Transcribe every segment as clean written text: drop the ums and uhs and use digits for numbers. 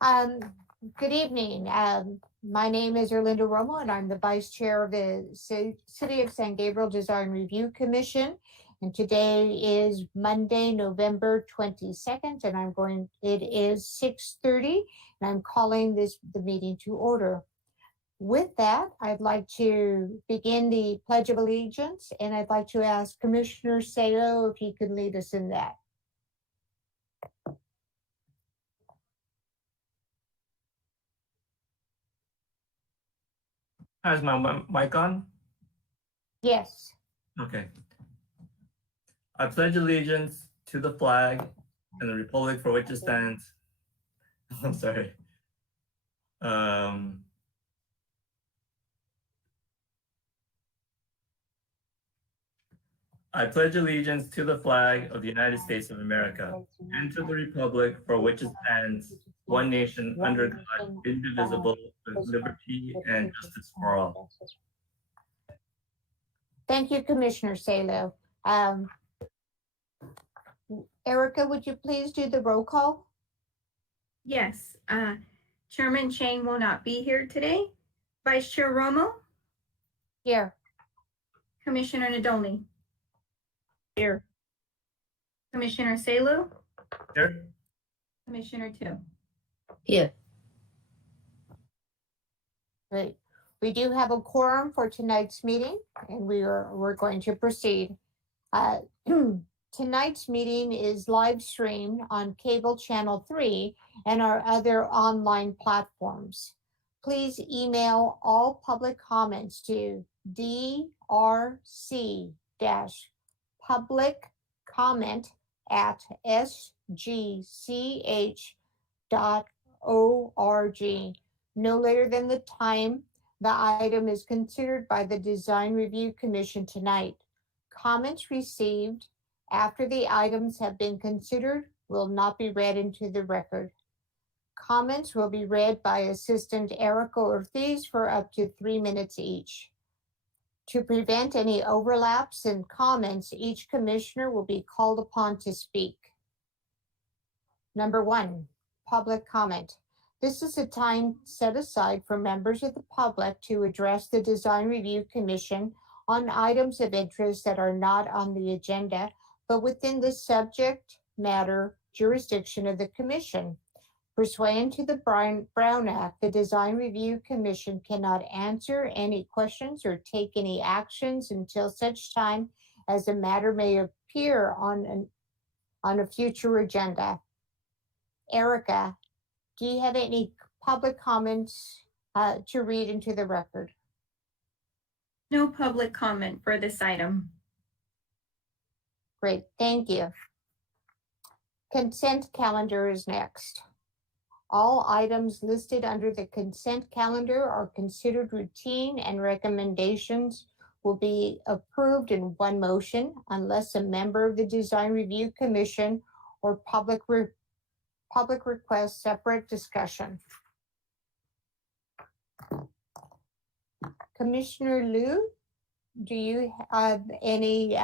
Um, Good evening. My name is Erlinda Romo, and I'm the Vice Chair of the City of San Gabriel Design Review Commission. And today is Monday, November 22nd, and it is 6:30, and I'm calling the meeting to order. With that, I'd like to begin the Pledge of Allegiance, and I'd like to ask Commissioner Salo if he could lead us in that. Is my mic on? Yes. Okay. I pledge allegiance to the flag and the republic for which it stands. I'm sorry. I pledge allegiance to the flag of the United States of America and to the republic for which it stands, one nation under God, indivisible, with liberty and justice for all. Thank you, Commissioner Salo. Erica, would you please do the roll call? Yes. Chairman Chang will not be here today. Vice Chair Romo? Here. Commissioner Nadolny? Here. Commissioner Salo? Here. Commissioner Tu? Here. Great. We do have a quorum for tonight's meeting, and we're going to proceed. Tonight's meeting is live streamed on cable channel 3 and our other online platforms. Please email all public comments to drc.publiccomment@sgch.org no later than the time the item is considered by the Design Review Commission tonight. Comments received after the items have been considered will not be read into the record. Comments will be read by Assistant Erica Ortiz for up to 3 minutes each. To prevent any overlaps in comments, each commissioner will be called upon to speak. Number 1, public comment. This is a time set aside for members of the public to address the Design Review Commission on items of interest that are not on the agenda, but within the subject matter jurisdiction of the Commission. Pursuant to the Brown Act, the Design Review Commission cannot answer any questions or take any actions until such time as the matter may appear on a future agenda. Erica, do you have any public comments to read into the record? No public comment for this item. Great, thank you. Consent calendar is next. All items listed under the consent calendar are considered routine, and recommendations will be approved in one motion unless a member of the Design Review Commission or public requests separate discussion. Commissioner Liu, do you have any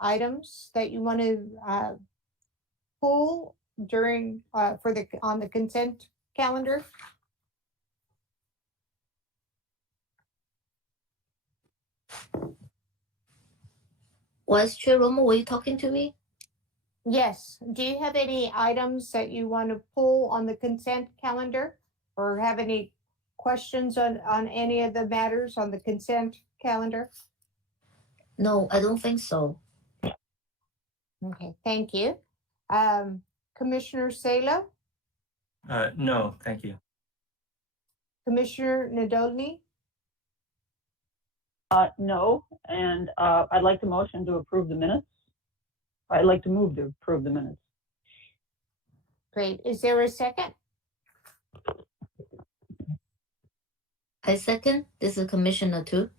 items that you want to pull during on the consent calendar? Vice Chair Romo, were you talking to me? Yes. Do you have any items that you want to pull on the consent calendar, or have any questions on any of the matters on the consent calendar? No, I don't think so. Okay, thank you. Commissioner Salo? No, thank you. Commissioner Nadolny? No, and I'd like to motion to approve the minutes. I'd like to move to approve the minutes. Great. Is there a second? I second. This is Commissioner Tu.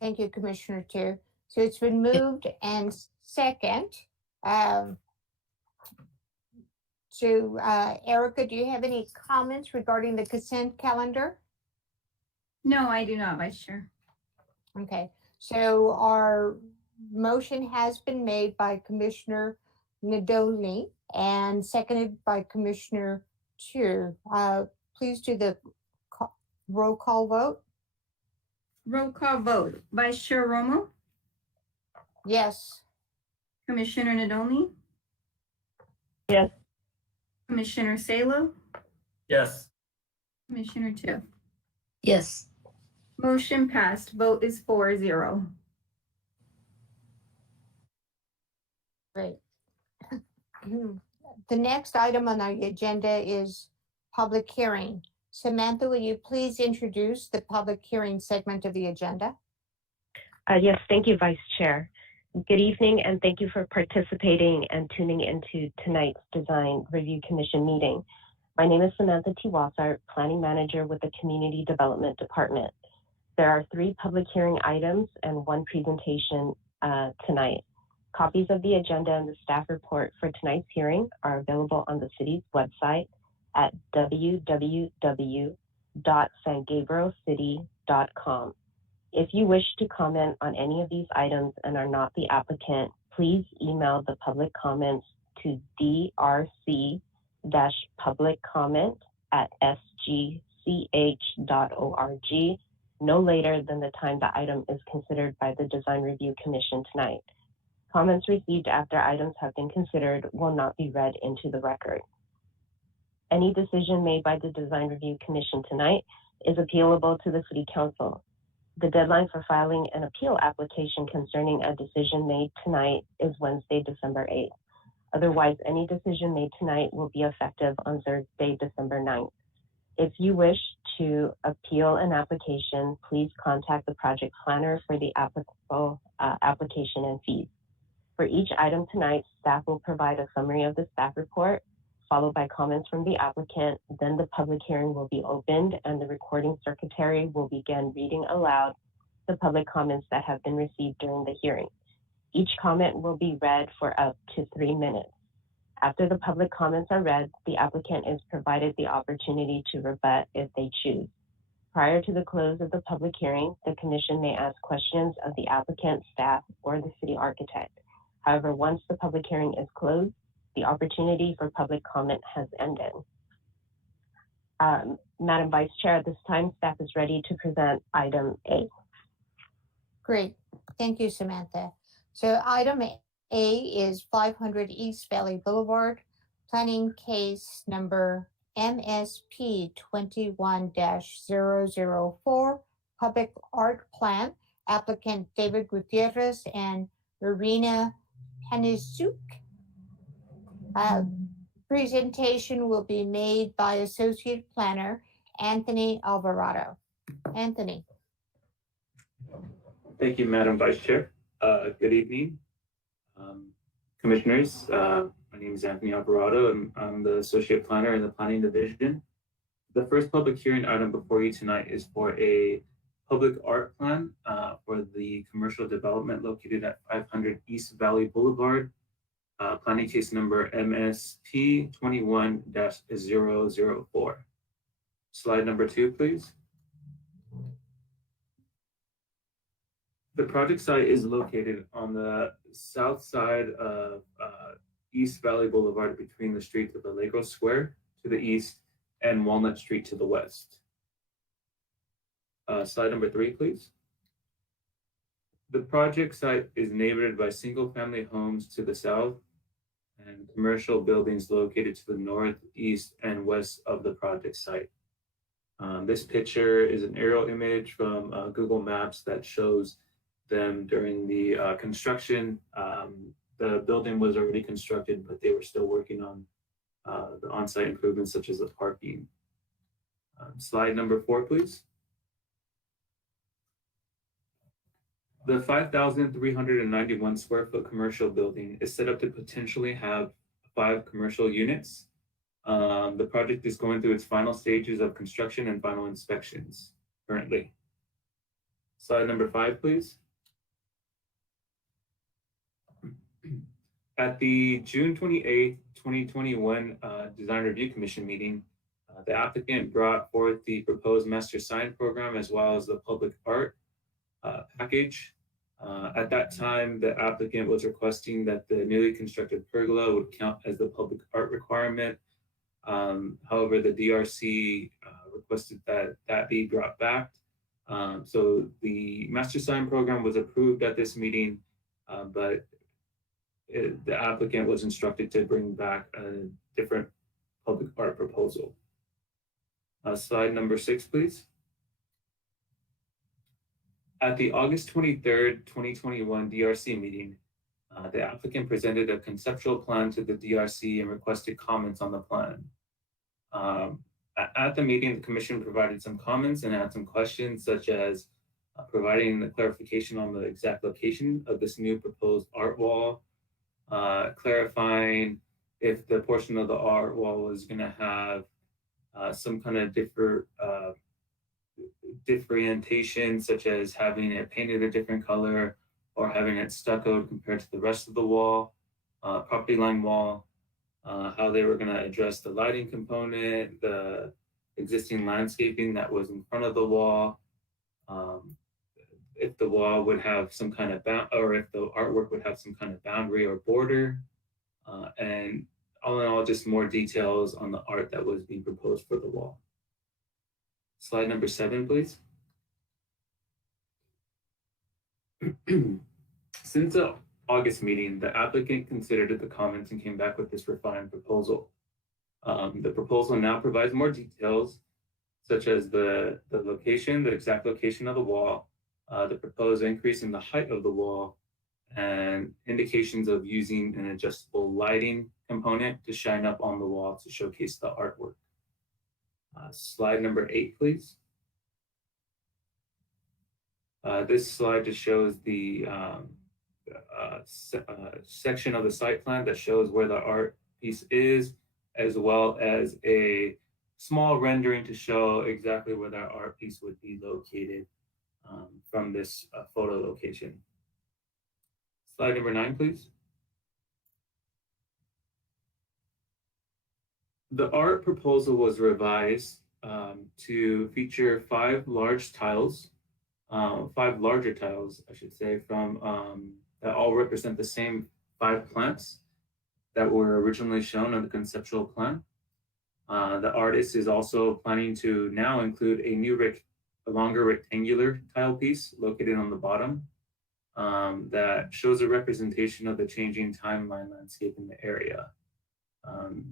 Thank you, Commissioner Tu. So it's been moved and second. Erica, do you have any comments regarding the consent calendar? No, I do not, Vice Chair. Okay, so our motion has been made by Commissioner Nadolny and seconded by Commissioner 2. Please do the roll call vote. Roll call vote. Vice Chair Romo, Yes. Commissioner Nadolny, Yes. Commissioner Salo, Yes. Commissioner Tiff. Yes. Motion passed. Vote is 4-0. Great. The next item on our agenda is public hearing. Samantha, will you please introduce the public hearing segment of the agenda? Yes, thank you, Vice Chair. Good evening, and thank you for participating and tuning into tonight's Design Review Commission meeting. My name is Samantha T. Wassart, Planning Manager with the Community Development Department. There are 3 public hearing items and 1 presentation tonight. Copies of the agenda and the staff report for tonight's hearing are available on the city's website at www.sangabrielcity.com. If you wish to comment on any of these items and are not the applicant, please email the public comments to drc-publiccomment@sgch.org no later than the time the item is considered by the Design Review Commission tonight. Comments received after items have been considered will not be read into the record. Any decision made by the Design Review Commission tonight is appealable to the City Council. The deadline for filing an appeal application concerning a decision made tonight is Wednesday, December 8th. Otherwise, any decision made tonight will be effective on Thursday, December 9th. If you wish to appeal an application, please contact the project planner for the applicable application and fees. For each item tonight, staff will provide a summary of the staff report, followed by comments from the applicant. Then the public hearing will be opened and the recording secretary will begin reading aloud the public comments that have been received during the hearing. Each comment will be read for up to 3 minutes. After the public comments are read, the applicant is provided the opportunity to rebut if they choose. Prior to the close of the public hearing, the commission may ask questions of the applicant, staff, or the city architect. However, once the public hearing is closed, the opportunity for public comment has ended. Madam Vice Chair, at this time, staff is ready to present item A. Great. Thank you, Samantha. So item A is 500 East Valley Boulevard, planning case number MSP 21-004, public art plan, applicant David Gutierrez and Irina Panizuk. Presentation will be made by Associate Planner Anthony Alvarado. Anthony. Thank you, Madam Vice Chair. Good evening, Commissioners. My name is Anthony Alvarado, and I'm the Associate Planner in the Planning Division. The first public hearing item before you tonight is for a public art plan for the commercial development located at 500 East Valley Boulevard, planning case number MSP 21-004. Slide number 2, please. The project site is located on the south side of East Valley Boulevard between the streets of Allegro Square to the east and Walnut Street to the west. Slide number 3, please. The project site is neighbored by single-family homes to the south and commercial buildings located to the north, east, and west of the project site. This picture is an aerial image from Google Maps that shows them during the construction. The building was already constructed, but they were still working on the on-site improvements such as the parking. Slide number 4, please. The 5,391 square foot commercial building is set up to potentially have 5 commercial units. The project is going through its final stages of construction and final inspections currently. Slide number 5, please. At the June 28th, 2021 Design Review Commission meeting, the applicant brought forth the proposed master sign program as well as the public art package. At that time, the applicant was requesting that the newly constructed pergola would count as the public art requirement. However, the DRC requested that that be brought back. So the master sign program was approved at this meeting, but the applicant was instructed to bring back a different public art proposal. Slide number 6, please. At the August 23rd, 2021 DRC meeting, the applicant presented a conceptual plan to the DRC and requested comments on the plan. At the meeting, the commission provided some comments and had some questions, such as providing the clarification on the exact location of this new proposed art wall, clarifying if the portion of the art wall was going to have some kind of differentiation, such as having it painted a different color or having it stuccoed compared to the rest of the wall, property line wall, how they were going to address the lighting component, the existing landscaping that was in front of the wall, if the wall would have some kind of or if the artwork would have some kind of boundary or border, and all in all, just more details on the art that was being proposed for the wall. Slide number 7, please. Since the August meeting, the applicant considered the comments and came back with this refined proposal. The proposal now provides more details, such as the location, the exact location of the wall, the proposed increase in the height of the wall, and indications of using an adjustable lighting component to shine up on the wall to showcase the artwork. Slide number 8, please. This slide just shows the section of the site plan that shows where the art piece is, as well as a small rendering to show exactly where that art piece would be located from this photo location. Slide number 9, please. The art proposal was revised to feature 5 larger tiles, I should say, from that all represent the same 5 plants that were originally shown on the conceptual plan. The artist is also planning to now include a longer rectangular tile piece located on the bottom that shows a representation of the changing timeline landscape in the area.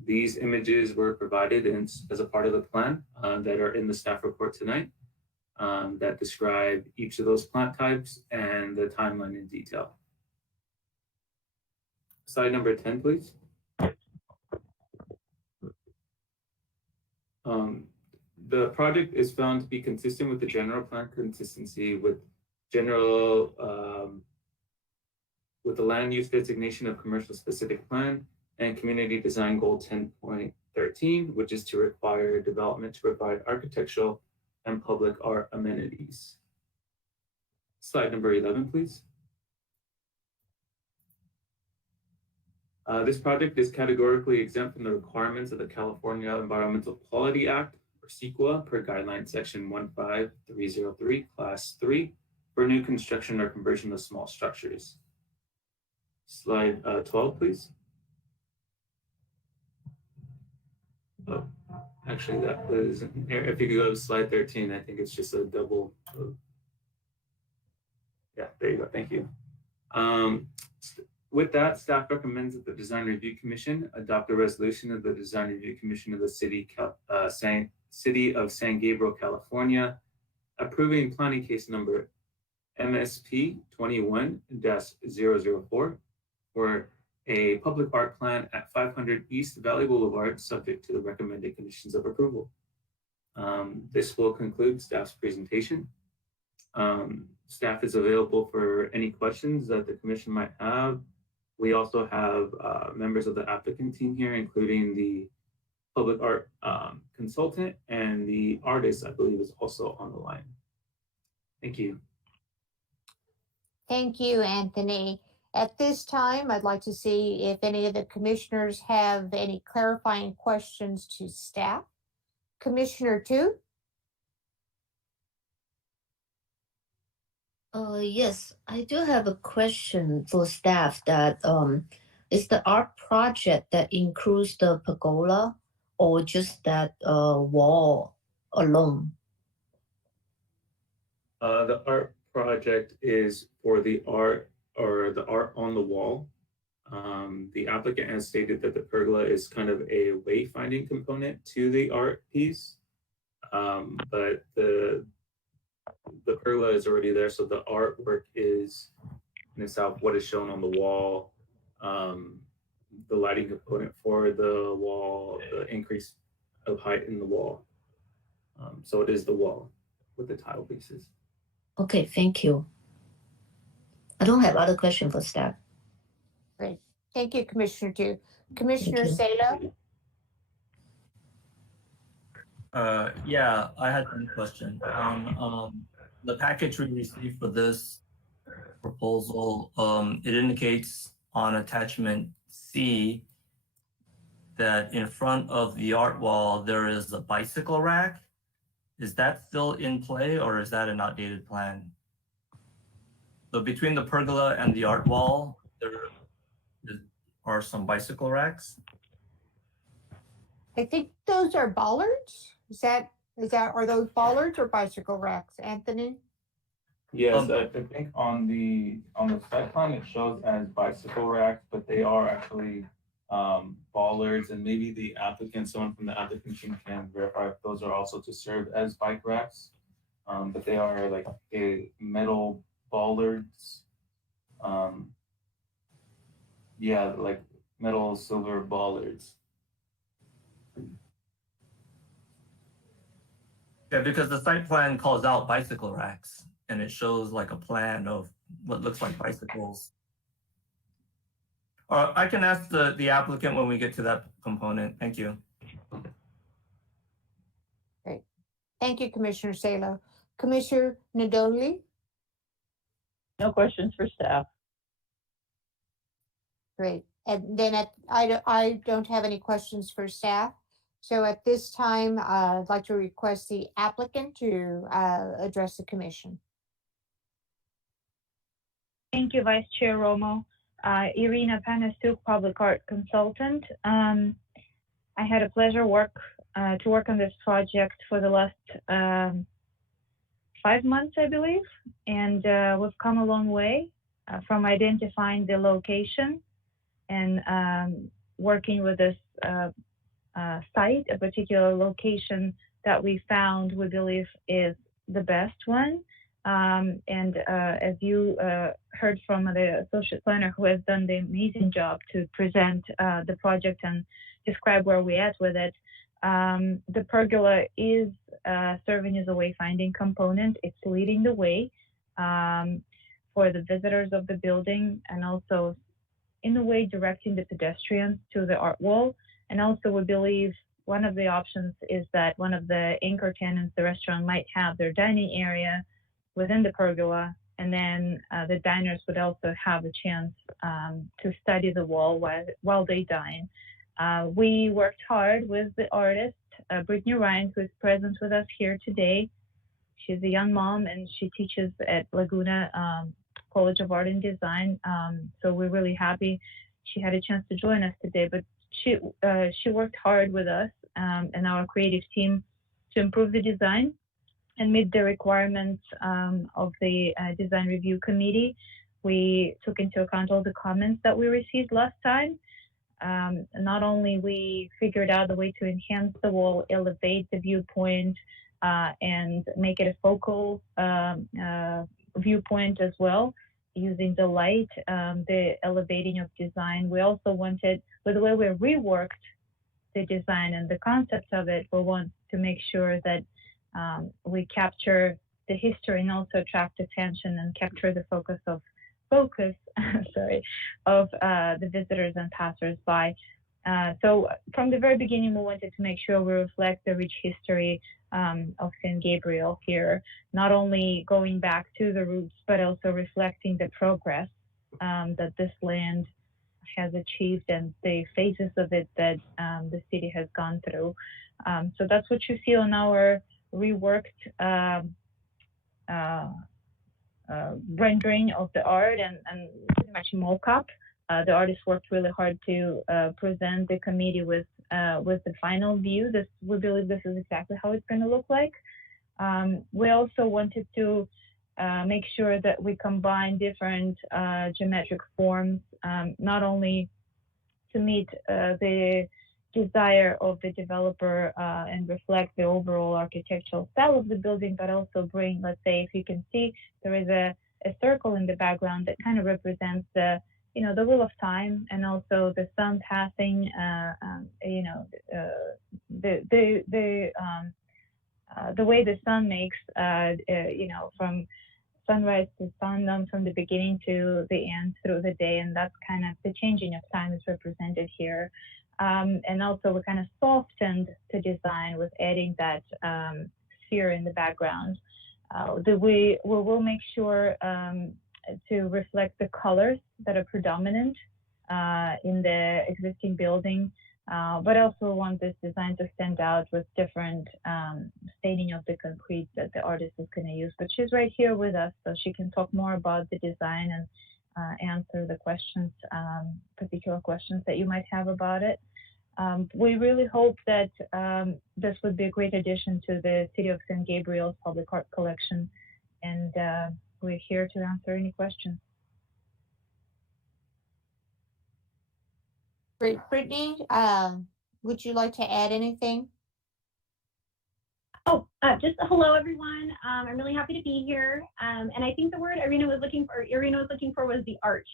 These images were provided as a part of the plan that are in the staff report tonight that describe each of those plant types and the timeline in detail. Slide number 10, please. The project is found to be consistent with the general plan consistency with with the land use designation of commercial specific plan and community design goal 10.13, which is to require development to provide architectural and public art amenities. Slide number 11, please. This project is categorically exempt from the requirements of the California Environmental Quality Act, or CEQA, per guideline section 15303, class 3, for new construction or conversion of small structures. Slide 12, please. Oh, actually, that was, if you could go to slide 13, I think it's just a double. Yeah, there you go. Thank you. With that, staff recommends that the Design Review Commission adopt a resolution of the Design Review Commission of the City of San Gabriel, California, approving planning case number MSP 21-004 for a public art plan at 500 East Valley Boulevard, subject to the recommended conditions of approval. This will conclude staff's presentation. Staff is available for any questions that the commission might have. We also have members of the applicant team here, including the public art consultant, and the artist, I believe, is also on the line. Thank you. Thank you, Anthony. At this time, I'd like to see if any of the commissioners have any clarifying questions to staff. Commissioner 2? Yes, I do have a question for staff that is the art project that includes the pergola or just that wall alone? The art project is for the art or the art on the wall. The applicant has stated that the pergola is kind of a wayfinding component to the art piece, but the pergola is already there, so the artwork is in itself what is shown on the wall, the lighting component for the wall, the increase of height in the wall. So it is the wall with the tile pieces. Okay, thank you. I don't have other question for staff. Great. Thank you, Commissioner Du. Commissioner you. Sala? Yeah, I had one question. The package we received for this proposal, it indicates on attachment C that in front of the art wall, there is a bicycle rack. Is that still in play or is that an outdated plan? So between the pergola and the art wall, there are some bicycle racks. I think those are bollards. Are those bollards or bicycle racks, Anthony? Yes, I think on the site plan it shows as bicycle racks, but they are actually bollards, and maybe the applicant, someone from the applicant team can verify if those are also to serve as bike racks. But they are like a metal bollards. Yeah, like metal silver bollards. Yeah, because the site plan calls out bicycle racks and it shows like a plan of what looks like bicycles. I can ask the applicant when we get to that component. Thank you. Great. Thank you, Commissioner Salo. Commissioner Nadoli? No questions for staff. Great. And then I don't have any questions for staff. So at this time, I'd like to request the applicant to address the commission. Thank you, Vice Chair Romo. Irina Panastuk, Public Art Consultant. I had a pleasure to work on this project for the last 5 months, I believe, and we've come a long way from identifying the location and working with this site. A particular location that we found, we believe, is the best one. And as you heard from the associate planner who has done the amazing job to present the project and describe where we're at with it, the pergola is serving as a wayfinding component. It's leading the way for the visitors of the building, and also in a way directing the pedestrians to the art wall. And also we believe one of the options is that one of the anchor tenants, the restaurant, might have their dining area within the pergola, and then the diners would also have a chance to study the wall while they dine. We worked hard with the artist, Brittany Ryan, who is present with us here today. She's a young mom and she teaches at Laguna College of Art and Design. So we're really happy she had a chance to join us today, but she worked hard with us and our creative team to improve the design and meet the requirements of the design review committee. We took into account all the comments that we received last time. Not only we figured out the way to enhance the wall, elevate the viewpoint, and make it a focal viewpoint as well, using the light, the elevating of design. We also wanted, with the way we reworked the design and the concept of it, we want to make sure that we capture the history and also attract attention and capture the focus of the visitors and passersby. So from the very beginning, we wanted to make sure we reflect the rich history of St. Gabriel here, not only going back to the roots, but also reflecting the progress that this land has achieved and the phases of it that the city has gone through. So that's what you see on our reworked rendering of the art and pretty much mock-up The artist worked really hard to present the committee with the final view. We believe this is exactly how it's going to look like. We also wanted to make sure that we combine different geometric forms, not only to meet the desire of the developer and reflect the overall architectural style of the building, but also bring, let's say, if you can see, there is a circle in the background that kind of represents the wheel of time, and also the sun passing, the way the sun makes, from sunrise to sundown, from the beginning to the end through the day, and that's kind of the changing of time is represented here. And also we kind of softened the design with adding that sphere in the background. We will make sure to reflect the colors that are predominant in the existing building, but also want this design to stand out with different staining of the concrete that the artist is going to use. But she's right here with us, so she can talk more about the design and answer the questions, particular questions that you might have about it. We really hope that this would be a great addition to the City of San Gabriel's public art collection, and we're here to answer any questions. Great. Brittany, would you like to add anything? Oh, just hello, everyone. I'm really happy to be here. And I think the word Irina was looking for was the arch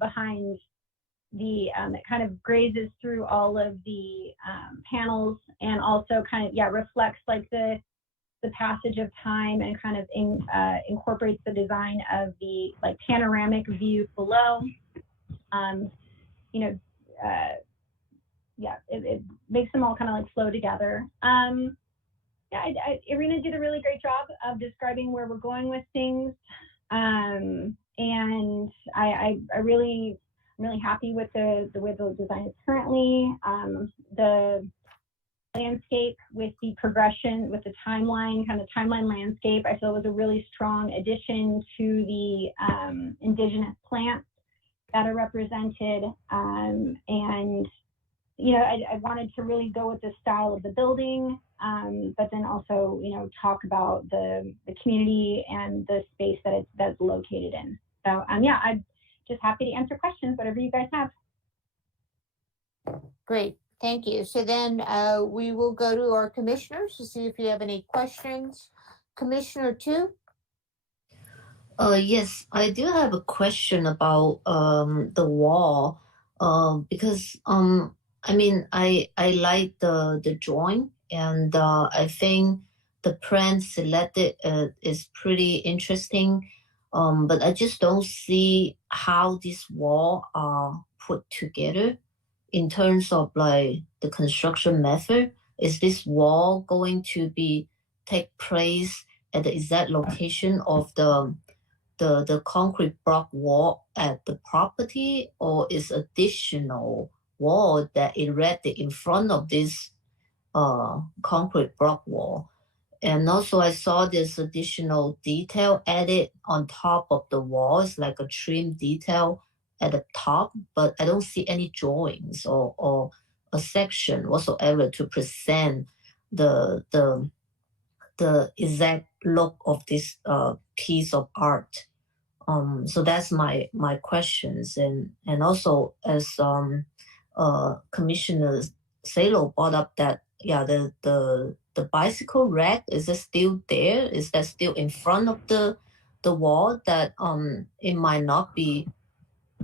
behind the, that kind of grazes through all of the panels, and also kind of, reflects like the passage of time, and kind of incorporates the design of the like panoramic view below. It makes them all kind of like flow together. Irina did a really great job of describing where we're going with things, and I'm really happy with the way the design is currently. The landscape with the progression, with the timeline, kind of timeline landscape, I feel was a really strong addition to the indigenous plants that are represented, and I wanted to really go with the style of the building, but then also talk about the community and the space that that's located in. So I'm just happy to answer questions, whatever you guys have. Great, thank you. So then we will go to our commissioners to see if you have any questions. Commissioner 2? Yes, I do have a question about the wall, because I like the drawing, and I think the plan selected is pretty interesting, but I just don't see how this wall are put together in terms of like the construction method. Is this wall going to take place at the exact location of the concrete block wall at the property, or is additional wall that erected in front of this concrete block wall? And also I saw this additional detail added on top of the wall. It's like a trim detail at the top, but I don't see any drawings or a section whatsoever to present the exact look of this piece of art. So that's my questions, and also as Commissioner Salo brought up that the bicycle rack, is it still there? Is that still in front of the wall? That it might not be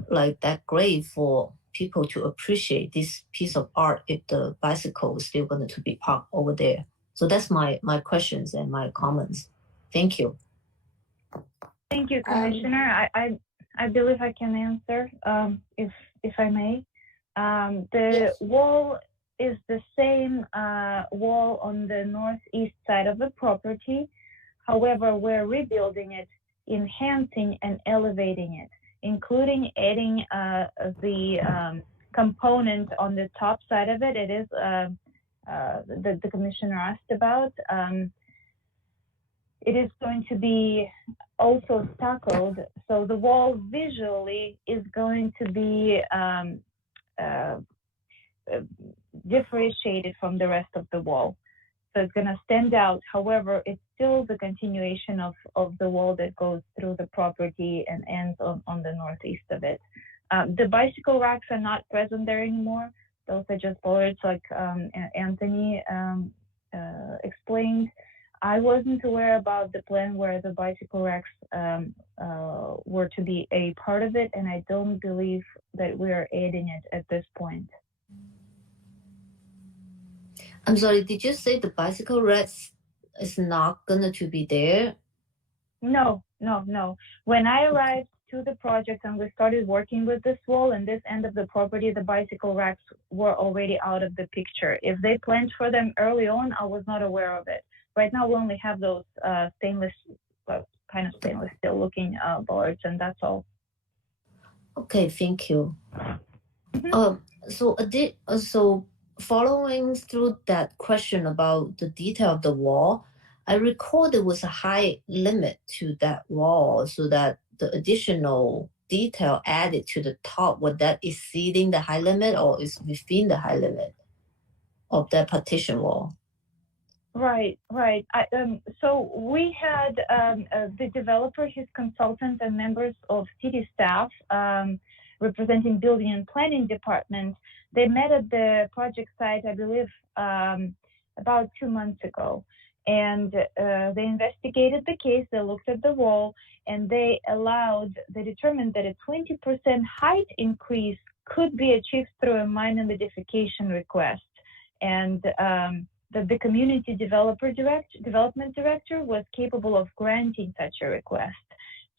like that great for people to appreciate this piece of art if the bicycle is still going to be parked over there. So that's my questions and my comments. Thank you. Thank you, Commissioner. I believe I can answer, if I may. The wall is the same wall on the northeast side of the property. However, we're rebuilding it, enhancing and elevating it, including adding the component on the top side of it. It is the commissioner asked about. it is going to be also stuccoed, so the wall visually is going to be differentiated from the rest of the wall. So it's going to stand out. However, it's still the continuation of the wall that goes through the property and ends on the northeast of it. The bicycle racks are not present there anymore. Those are just bollards, like Anthony explained. I wasn't aware about the plan where the bicycle racks were to be a part of it, and I don't believe that we are adding it at this point. I'm sorry, did you say the bicycle racks is not gonna to be there? No. When I arrived to the project and we started working with this wall and this end of the property, the bicycle racks were already out of the picture. If they planned for them early on, I was not aware of it. Right now, we only have those stainless steel looking boards, and that's all. Okay, thank you. Mm-hmm. So following through that question about the detail of the wall, I recall there was a high limit to that wall, so that the additional detail added to the top, was that exceeding the high limit or is within the high limit of that partition wall? Right. So we had the developer, his consultant, and members of city staff representing building and planning departments. They met at the project site, I believe, about 2 months ago. And they investigated the case, they looked at the wall, and they determined that a 20% height increase could be achieved through a minor modification request. And that the community development director was capable of granting such a request.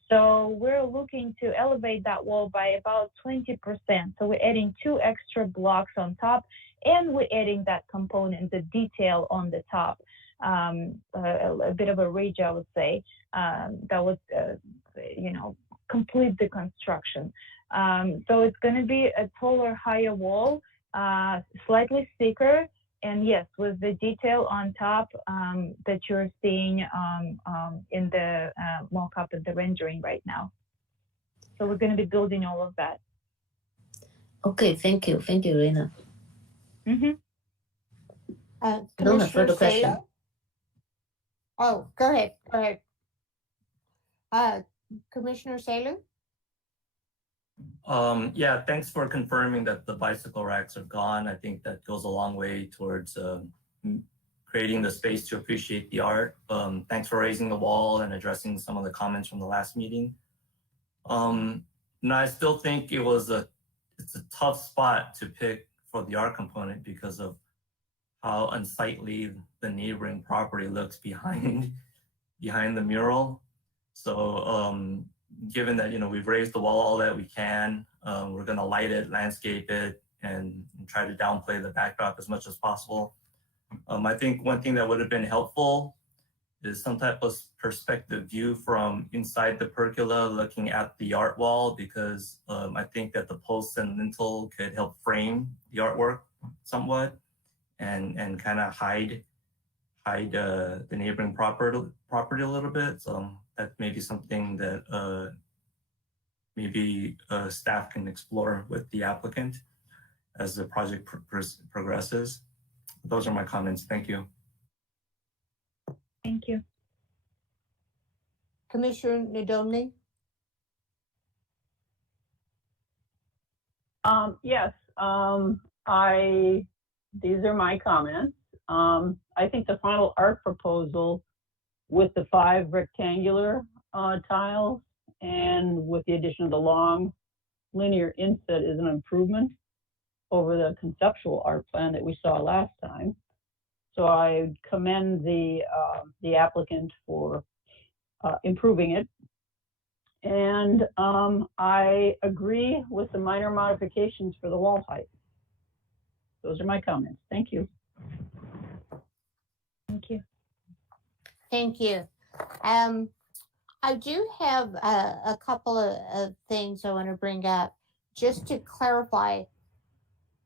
So we're looking to elevate that wall by about 20%. So we're adding 2 extra blocks on top, and we're adding that component, the detail on the top, a bit of a ridge, I would say, that would, complete the construction. So it's going to be a taller, higher wall, slightly thicker, and yes, with the detail on top that you're seeing in the mock-up and the rendering right now. So we're going to be building all of that. Okay, thank you, Rena. Mm-hmm. I don't have further questions. Oh, go ahead. Commissioner Salem? Yeah, thanks for confirming that the bicycle racks are gone. I think that goes a long way towards creating the space to appreciate the art. Thanks for raising the wall and addressing some of the comments from the last meeting. I still think it's a tough spot to pick for the art component because of how unsightly the neighboring property looks behind the mural. So given that we've raised the wall all that we can, we're going to light it, landscape it, and try to downplay the backdrop as much as possible. I think one thing that would have been helpful is some type of perspective view from inside the pergola looking at the art wall, because I think that the posts and lintel could help frame the artwork somewhat and kind of hide the neighboring property a little bit. So that may be something that maybe staff can explore with the applicant as the project progresses. Those are my comments. Thank you. Thank you. Commissioner Nadolny? Yes, these are my comments. I think the final art proposal with the 5 rectangular tiles and with the addition of the long linear inset is an improvement over the conceptual art plan that we saw last time. So I commend the applicant for improving it. And I agree with the minor modifications for the wall height. Those are my comments. Thank you. Thank you. Thank you. I do have a couple of things I want to bring up. Just to clarify,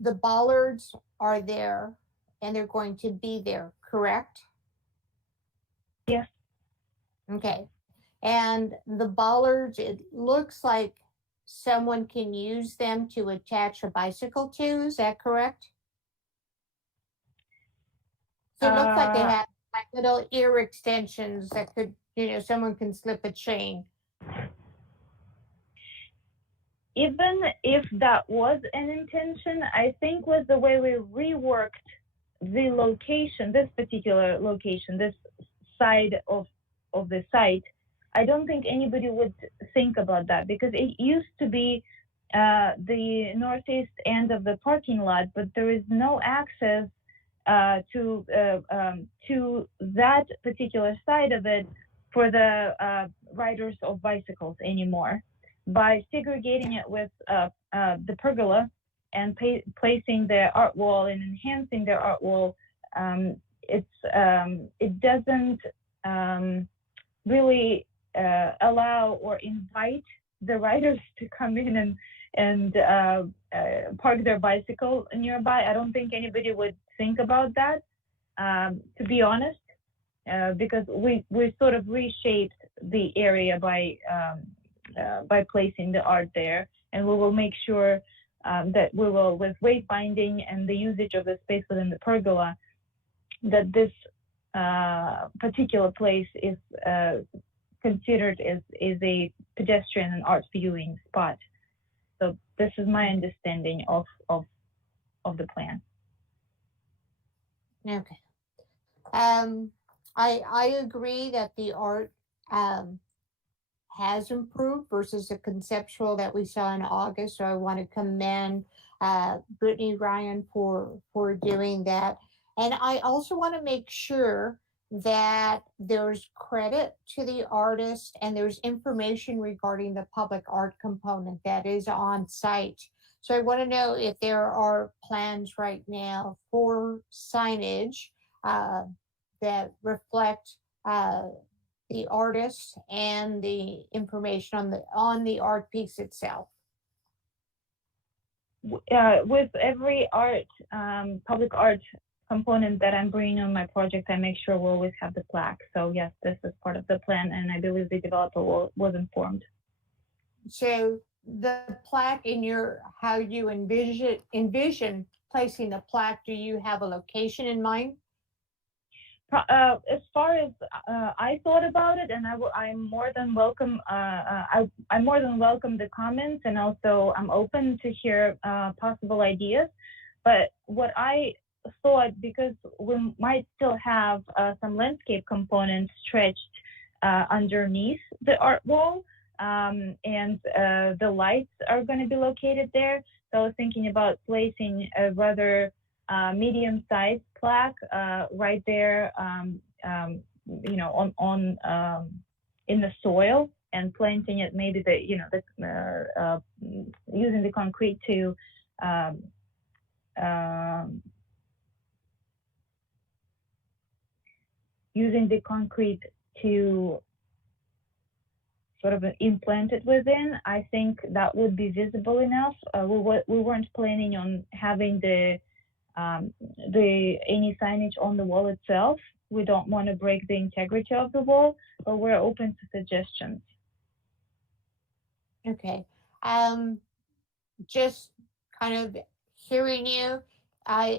the bollards are there and they're going to be there, correct? Yes. Okay. And the bollards, it looks like someone can use them to attach a bicycle to. Is that correct? So it looks like they have like little ear extensions that could, someone can slip a chain. Even if that was an intention, I think with the way we reworked the location, this particular location, this side of the site, I don't think anybody would think about that because it used to be the northeast end of the parking lot, but there is no access to that particular side of it for the riders of bicycles anymore. By segregating it with the pergola and placing the art wall and enhancing the art wall, it doesn't really allow or invite the riders to come in and park their bicycle nearby. I don't think anybody would think about that, to be honest, because we sort of reshaped the area by placing the art there, and we will make sure that we will, with wayfinding and the usage of the space within the pergola, that this particular place is considered as a pedestrian and art viewing spot. So this is my understanding of the plan. Okay. I agree that the art has improved versus the conceptual that we saw in August. So I want to commend Brittany Ryan for doing that. And I also want to make sure that there's credit to the artist and there's information regarding the public art component that is on site. So I want to know if there are plans right now for signage that reflect the artist and the information on the art piece itself. With every art, public art component that I'm bringing on my project, I make sure we'll always have the plaque. So yes, this is part of the plan, and I believe the developer was informed. So the plaque in how you envision placing the plaque, do you have a location in mind? As far as I thought about it, and I'm more than welcome. I more than welcome the comments, and also I'm open to hear possible ideas. But what I thought, because we might still have some landscape components stretched underneath the art wall, and the lights are going to be located there. So I was thinking about placing a rather medium-sized plaque right there, on in the soil, and planting it maybe using the concrete to sort of implant it within. I think that would be visible enough. We weren't planning on having any signage on the wall itself. We don't want to break the integrity of the wall, but we're open to suggestions. Okay. Just kind of hearing you,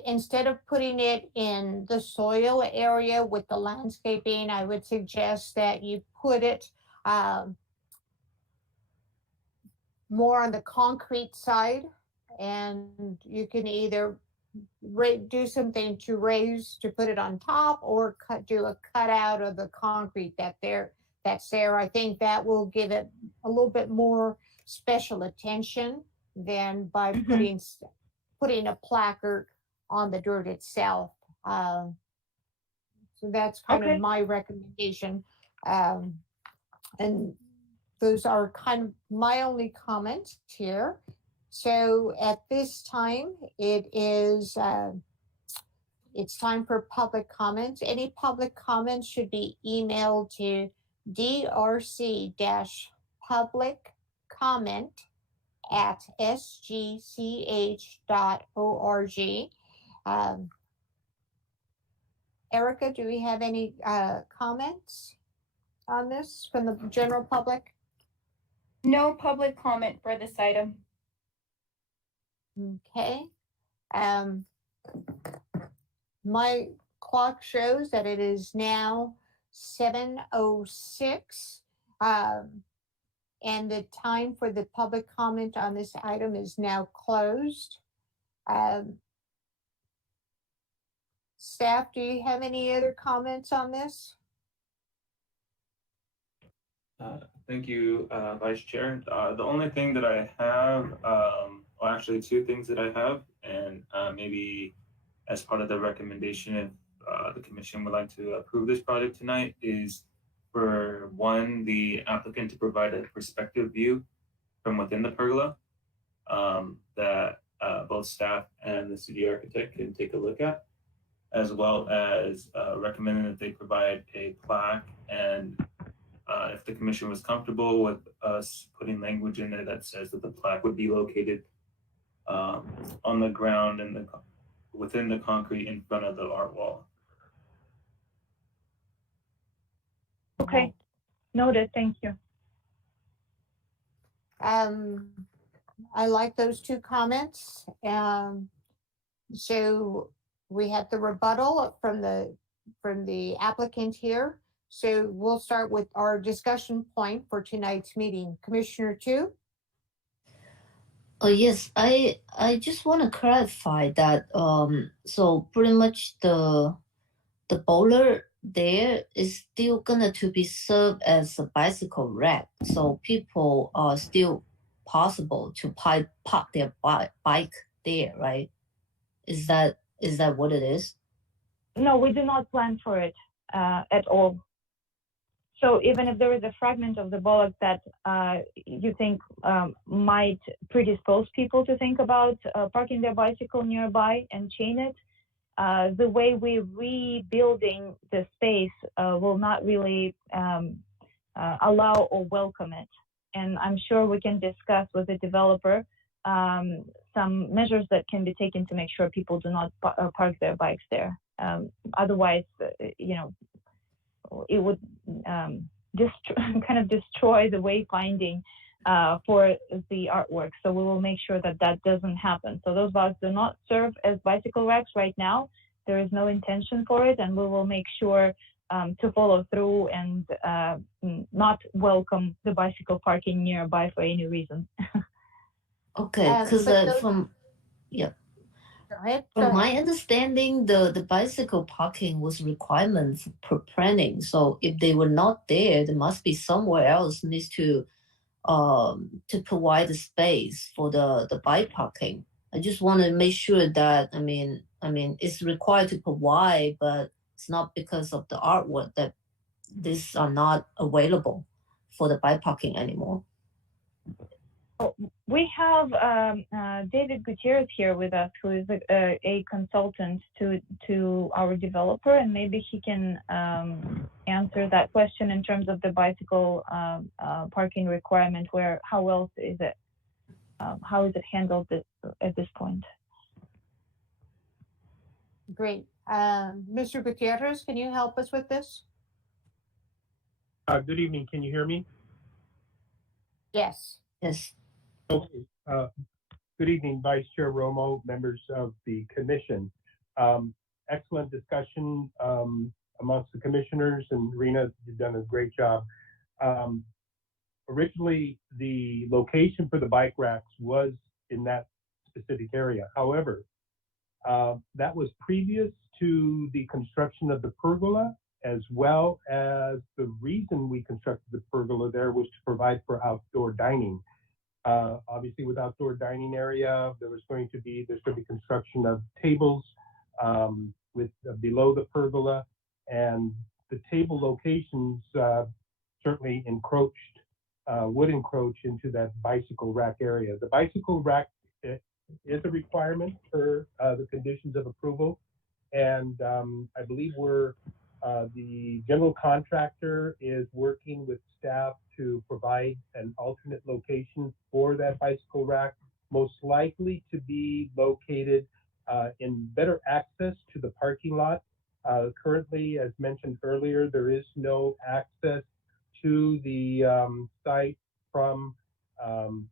instead of putting it in the soil area with the landscaping, I would suggest that you put it more on the concrete side, and you can either do something to put it on top, or do a cutout of the concrete that's there. I think that will give it a little bit more special attention than by putting a placard on the dirt itself. So that's kind of my recommendation. And those are kind of my only comments here. So at this time, it's time for public comments. Any public comments should be emailed to drc-public-comment@sgch.org. Erica, do we have any comments? on this from the general public? No public comment for this item. Okay. My clock shows that it is now 7:06. And the time for the public comment on this item is now closed. Staff, do you have any other comments on this? Thank you, Vice Chair. The only thing that I have, well, actually two things that I have, and maybe as part of the recommendation, if the commission would like to approve this project tonight, is for one, the applicant to provide a perspective view from within the pergola that both staff and the city architect can take a look at, as well as recommending that they provide a plaque, and if the commission was comfortable with us putting language in there that says that the plaque would be located on the ground and within the concrete in front of the art wall. Okay, noted, thank you. I like those two comments. So we have the rebuttal from the applicant here. So we'll start with our discussion point for tonight's meeting. Commissioner Tu? Yes, I just want to clarify that so pretty much the bowler there is still gonna to be served as a bicycle rack, so people are still possible to park their bike there, right? Is that what it is? No, we do not plan for it at all. So even if there is a fragment of the bullock that you think might predispose people to think about parking their bicycle nearby and chain it, the way we're rebuilding the space will not really allow or welcome it. And I'm sure we can discuss with the developer some measures that can be taken to make sure people do not park their bikes there. Otherwise, it would kind of destroy the wayfinding for the artwork. So we will make sure that that doesn't happen. So those bikes do not serve as bicycle racks right now. There is no intention for it, and we will make sure to follow through and not welcome the bicycle parking nearby for any reason. Okay, because from my understanding, the bicycle parking was requirement per planning. So if they were not there, there must be somewhere else needs to provide the space for the bike parking. I just want to make sure that I mean it's required to provide, but it's not because of the artwork that these are not available for the bike parking anymore. We have David Gutierrez here with us, who is a consultant to our developer, and maybe he can answer that question in terms of the bicycle parking requirement. How else is it? How is it handled at this point? Great. Mr. Gutierrez, can you help us with this? Good evening. Can you hear me? Yes. Yes. Okay. Good evening, Vice Chair Romo, members of the commission. Excellent discussion amongst the commissioners, and Rena, you've done a great job. Originally, the location for the bike racks was in that specific area. However, that was previous to the construction of the pergola, as well as the reason we constructed the pergola there was to provide for outdoor dining. Obviously, with outdoor dining area, there's going to be construction of tables with below the pergola, and the table locations certainly would encroach into that bicycle rack area. The bicycle rack is a requirement for the conditions of approval, and I believe the general contractor is working with staff to provide an alternate location for that bicycle rack, most likely to be located in better access to the parking lot. Currently, as mentioned earlier, there is no access to the site from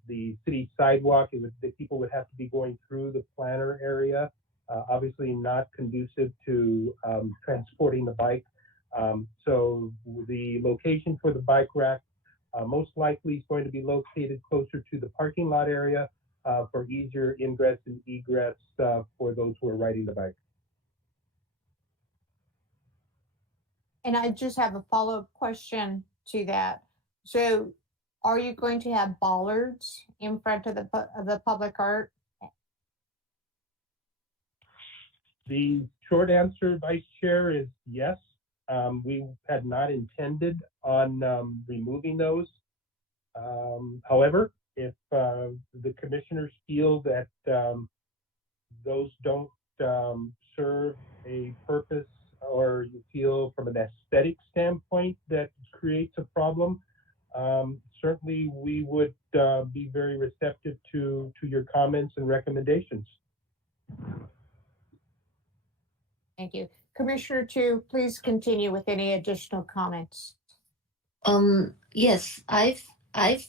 the city sidewalk. The people would have to be going through the planter area, obviously not conducive to transporting the bike. So the location for the bike rack most likely is going to be located closer to the parking lot area for easier ingress and egress for those who are riding the bike. And I just have a follow-up question to that. So are you going to have bollards in front of the public art? The short answer, Vice Chair, is yes. We had not intended on removing those. However, if the commissioners feel that those don't serve a purpose, or you feel from an aesthetic standpoint that creates a problem, certainly we would be very receptive to your comments and recommendations. Thank you. Commissioner Chu, please continue with any additional comments. Yes, I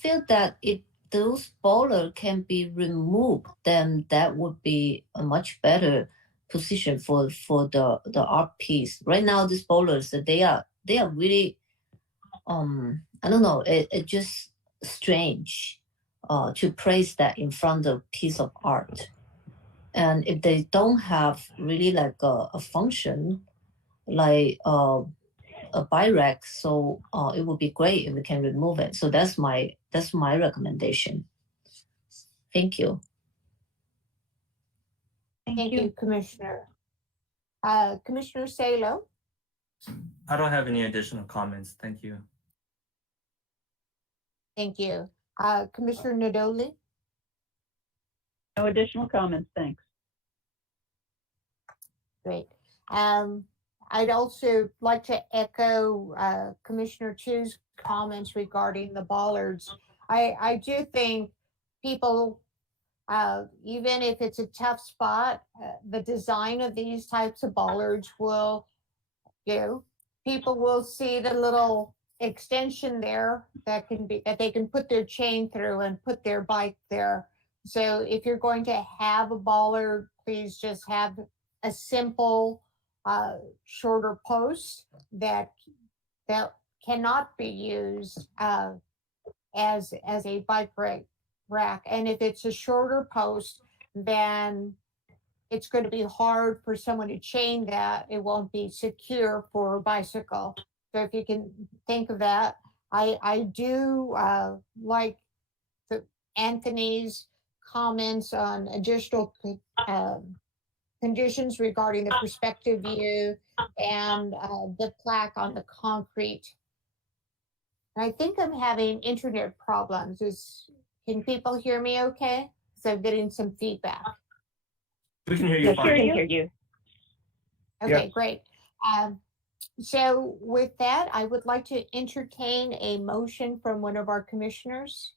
feel that if those bollards can be removed, then that would be a much better position for the art piece. Right now, these bollards, they are really I don't know, it just strange to place that in front of a piece of art. And if they don't have really like a function like a bike rack, so it would be great if we can remove it. So that's my recommendation. Thank you. Thank you, Commissioner. Commissioner Salo? I don't have any additional comments. Thank you. Thank you. Commissioner Nadoli? No additional comments, thanks. Great. I'd also like to echo Commissioner Chu's comments regarding the bollards. I do think people, even if it's a tough spot, the design of these types of bollards will do. People will see the little extension there that they can put their chain through and put their bike there. So if you're going to have a bollard, please just have a simple shorter post that cannot be used as a bike rack. And if it's a shorter post, then it's going to be hard for someone to chain that. It won't be secure for a bicycle. So if you can think of that, I do like Anthony's comments on additional conditions regarding the perspective view and the plaque on the concrete. I think I'm having internet problems. Can people hear me okay? So I'm getting some feedback. We can hear you fine. We can hear you. Okay, Yes. great. So with that, I would like to entertain a motion from one of our commissioners.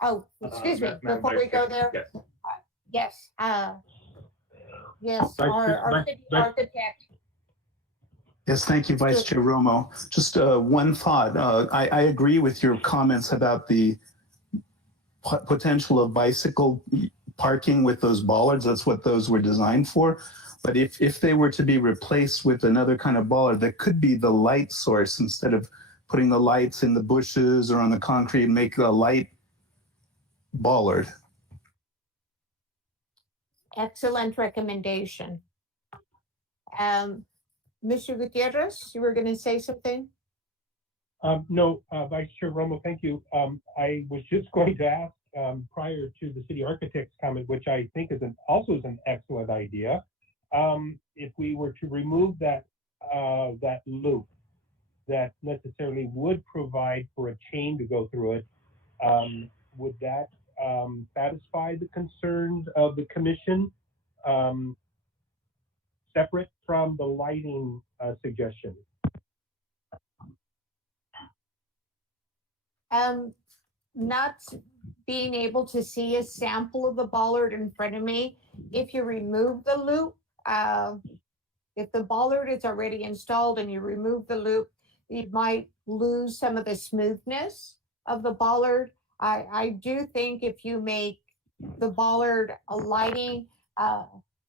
Oh, excuse me, before we go there. Yes. Yes, our city architect. Yes, thank you, Vice Chair Romo. Just one thought. I agree with your comments about the potential of bicycle parking with those bollards. That's what those were designed for. But if they were to be replaced with another kind of bollard, that could be the light source instead of putting the lights in the bushes or on the concrete, and make a light bollard. Excellent recommendation. Mr. Gutierrez, you were going to say something? No, Vice Chair Romo, thank you. I was just going to ask prior to the city architect's comment, which I think is also an excellent idea. If we were to remove that loop that necessarily would provide for a chain to go through it, would that satisfy the concerns of the commission, separate from the lighting suggestion? Not being able to see a sample of the bollard in front of me, if you remove the loop, if the bollard is already installed and you remove the loop, you might lose some of the smoothness of the bollard. I do think if you make the bollard a lighting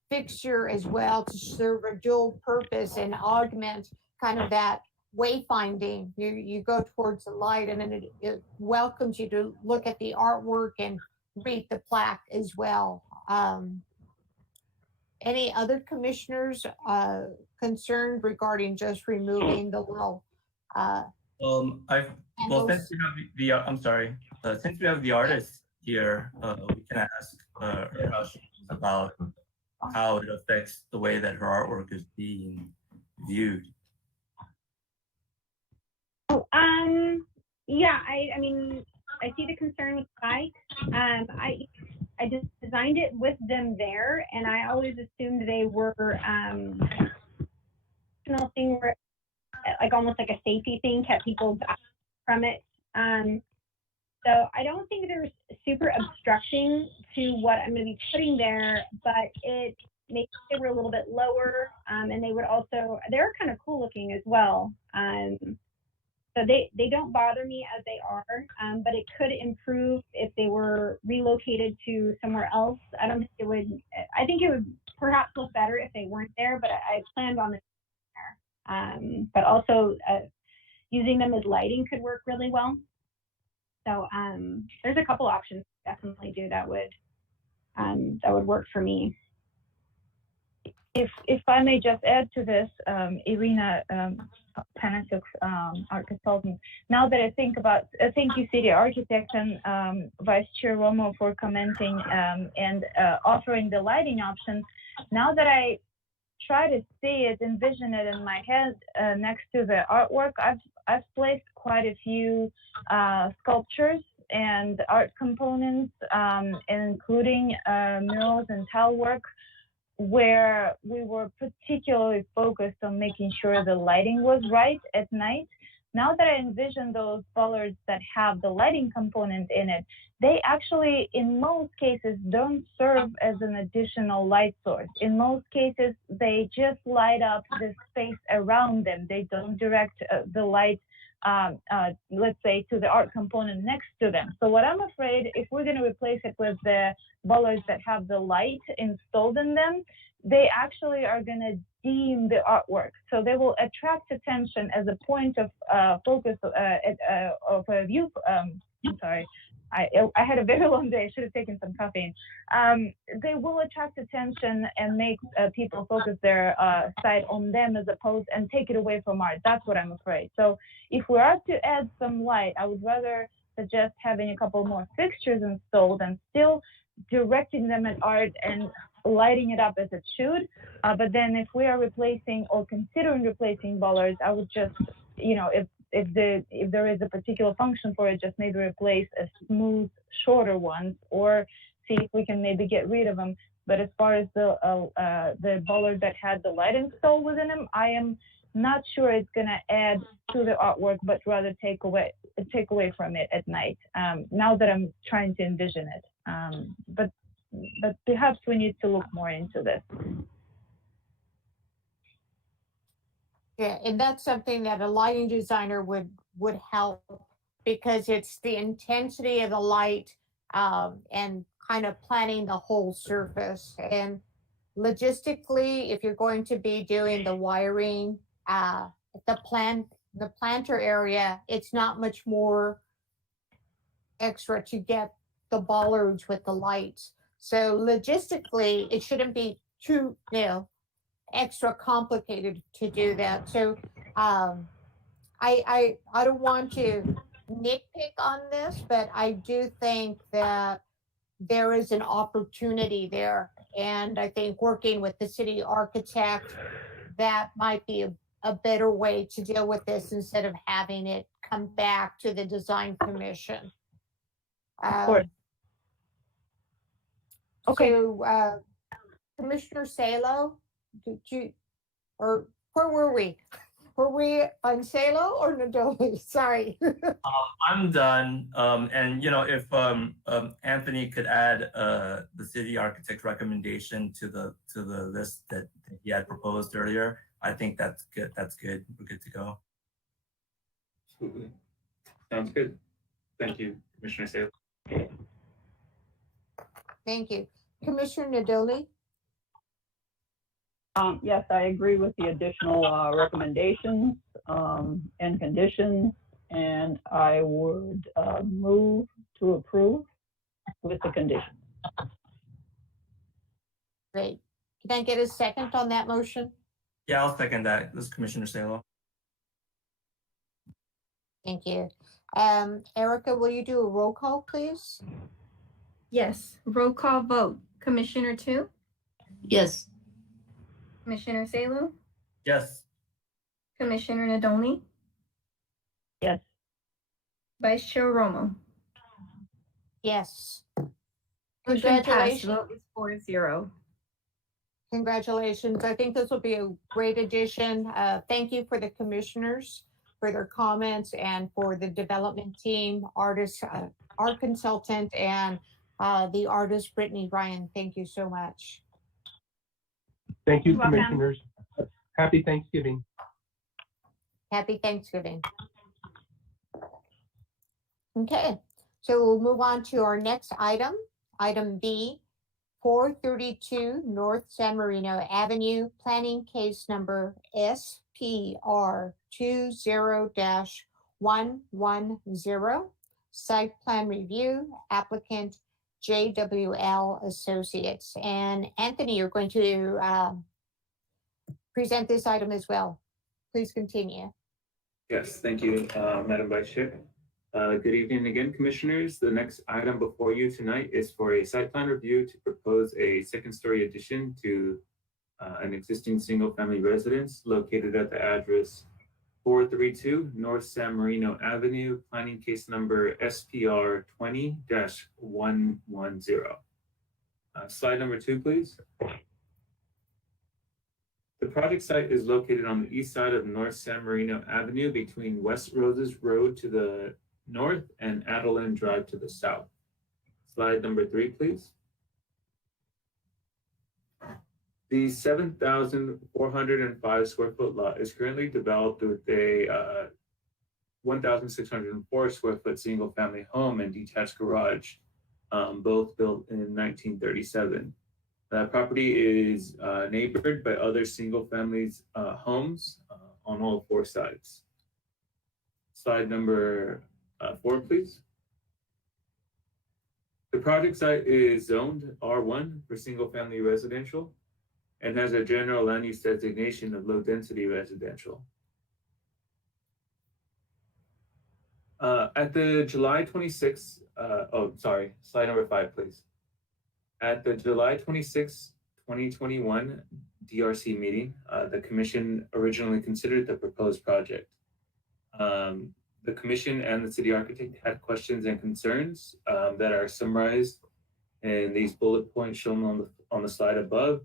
fixture as well to serve a dual purpose and augment kind of that wayfinding, you go towards the light, and then it welcomes you to look at the artwork and read the plaque as well. Any other commissioners concerned regarding just removing the little Since we have I'm sorry. Since we have the artist here, we can ask her how she feels about how it affects the way that her artwork is being viewed. Yeah, I mean, I see the concern with Plaque. I just designed it with them there, and I always assumed they were thing where, like almost like a safety thing, kept people back from it. So I don't think there's super obstructing to what I'm going to be putting there, but it makes it a little bit lower, and they would also, they're kind of cool looking as well. So they don't bother me as they are, but it could improve if they were relocated to somewhere else. I don't think it would, I think it would perhaps look better if they weren't there, but I planned on it there. But also using them as lighting could work really well. So there's a couple options to definitely do that would work for me. If I may just add to this, Irina Panasuk's art consultant. Now that I think about, thank you, City Architect and Vice Chair Romo for commenting and offering the lighting option. Now that I try to see it, envision it in my head next to the artwork, I've placed quite a few sculptures and art components, including murals and tile work, where we were particularly focused on making sure the lighting was right at night. Now that I envision those bollards that have the lighting component in it, they actually, in most cases, don't serve as an additional light source. In most cases, they just light up the space around them. They don't direct the light, let's say, to the art component next to them. So what I'm afraid, if we're going to replace it with the bollards that have the light installed in them, they actually are going to dim the artwork. So they will attract attention as a point of focus of a view. I'm sorry, I had a very long day. I should have taken some caffeine. They will attract attention and make people focus their sight on them as opposed and take it away from art. That's what I'm afraid. So if we are to add some light, I would rather suggest having a couple more fixtures installed and still directing them at art and lighting it up as it should. But then if we are replacing or considering replacing bollards, I would just, you know, if there is a particular function for it, just maybe replace a smooth, shorter ones, or see if we can maybe get rid of them. But as far as the bollard that had the light installed within them, I am not sure it's gonna add to the artwork, but rather take away from it at night. Now that I'm trying to envision it, but perhaps we need to look more into this. Yeah, and that's something that a lighting designer would help, because it's the intensity of the light and kind of planning the whole surface. And logistically, if you're going to be doing the wiring, the planter area, it's not much more extra to get the bollards with the lights. So logistically, it shouldn't be too, extra complicated to do that. So I don't want to nitpick on this, but I do think that there is an opportunity there. And I think working with the city architect, that might be a better way to deal with this instead of having it come back to the design commission. Okay. So, Commissioner Salo, did you, or where were we? Were we on Salo or Nadoli? Sorry. I'm done. And if Anthony could add the city architect recommendation to the list that he had proposed earlier, I think that's good. That's good. We're good to go. Absolutely. Sounds good. Thank you, Commissioner Salem. Thank you. Commissioner Nadoli? Yes, I agree with the additional recommendations and conditions, and I would move to approve with the conditions. Great. Can I get a second on that motion? Yeah, I'll second that. This is Commissioner Salem. Thank you. Erica, will you do a roll call, please? Yes, roll call vote. Commissioner Tu, Yes. Commissioner Salem, Yes. Commissioner Nadolny, Yes. Vice Chair Romo. Yes. Motion passed. Congratulations. Vote is 4-0. Congratulations. I think this will be a great addition. Thank you for the commissioners for their comments and for the development team, artists, art consultant, and the artist, Brittany Ryan. Thank you so much. Thank you, You're welcome. commissioners. Happy Thanksgiving. Happy Thanksgiving. Okay, so we'll move on to our next item, item B, 432 North San Marino Avenue, planning case number SPR 20-110, site plan review, applicant JWL Associates. And Anthony, you're going to present this item as well. Please continue. Yes, thank you, Madam Vice Chair. Good evening again, Commissioners. The next item before you tonight is for a site plan review to propose a second-story addition to an existing single-family residence located at the address 432 North San Marino Avenue, planning case number SPR 20-110. Slide number 2, please. The project site is located on the east side of North San Marino Avenue between West Roses Road to the north and Adeline Drive to the south. Slide number 3, please. The 7,405 square foot lot is currently developed with a 1,604 square foot single family home and detached garage, both built in 1937. The property is neighbored by other single families homes on all 4 sides. Slide number 4, please. The project site is zoned R1 for single family residential and has a general land use designation of low density residential. At the July 26th, slide number 5, please. At the July 26, 2021 DRC meeting, the Commission originally considered the proposed project. The Commission and the City Architect had questions and concerns that are summarized in these bullet points shown on the slide above.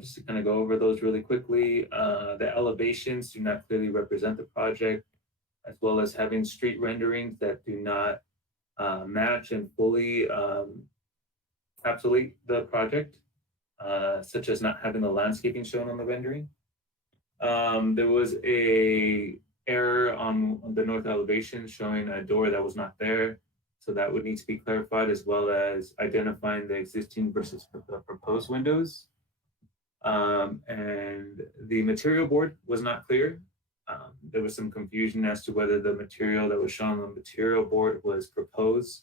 Just to kind of go over those really quickly, the elevations do not clearly represent the project, as well as having street renderings that do not match and fully encapsulate the project, such as not having the landscaping shown on the rendering. There was a error on the north elevation showing a door that was not there, so that would need to be clarified, as well as identifying the existing versus the proposed windows. And the material board was not clear. There was some confusion as to whether the material that was shown on the material board was proposed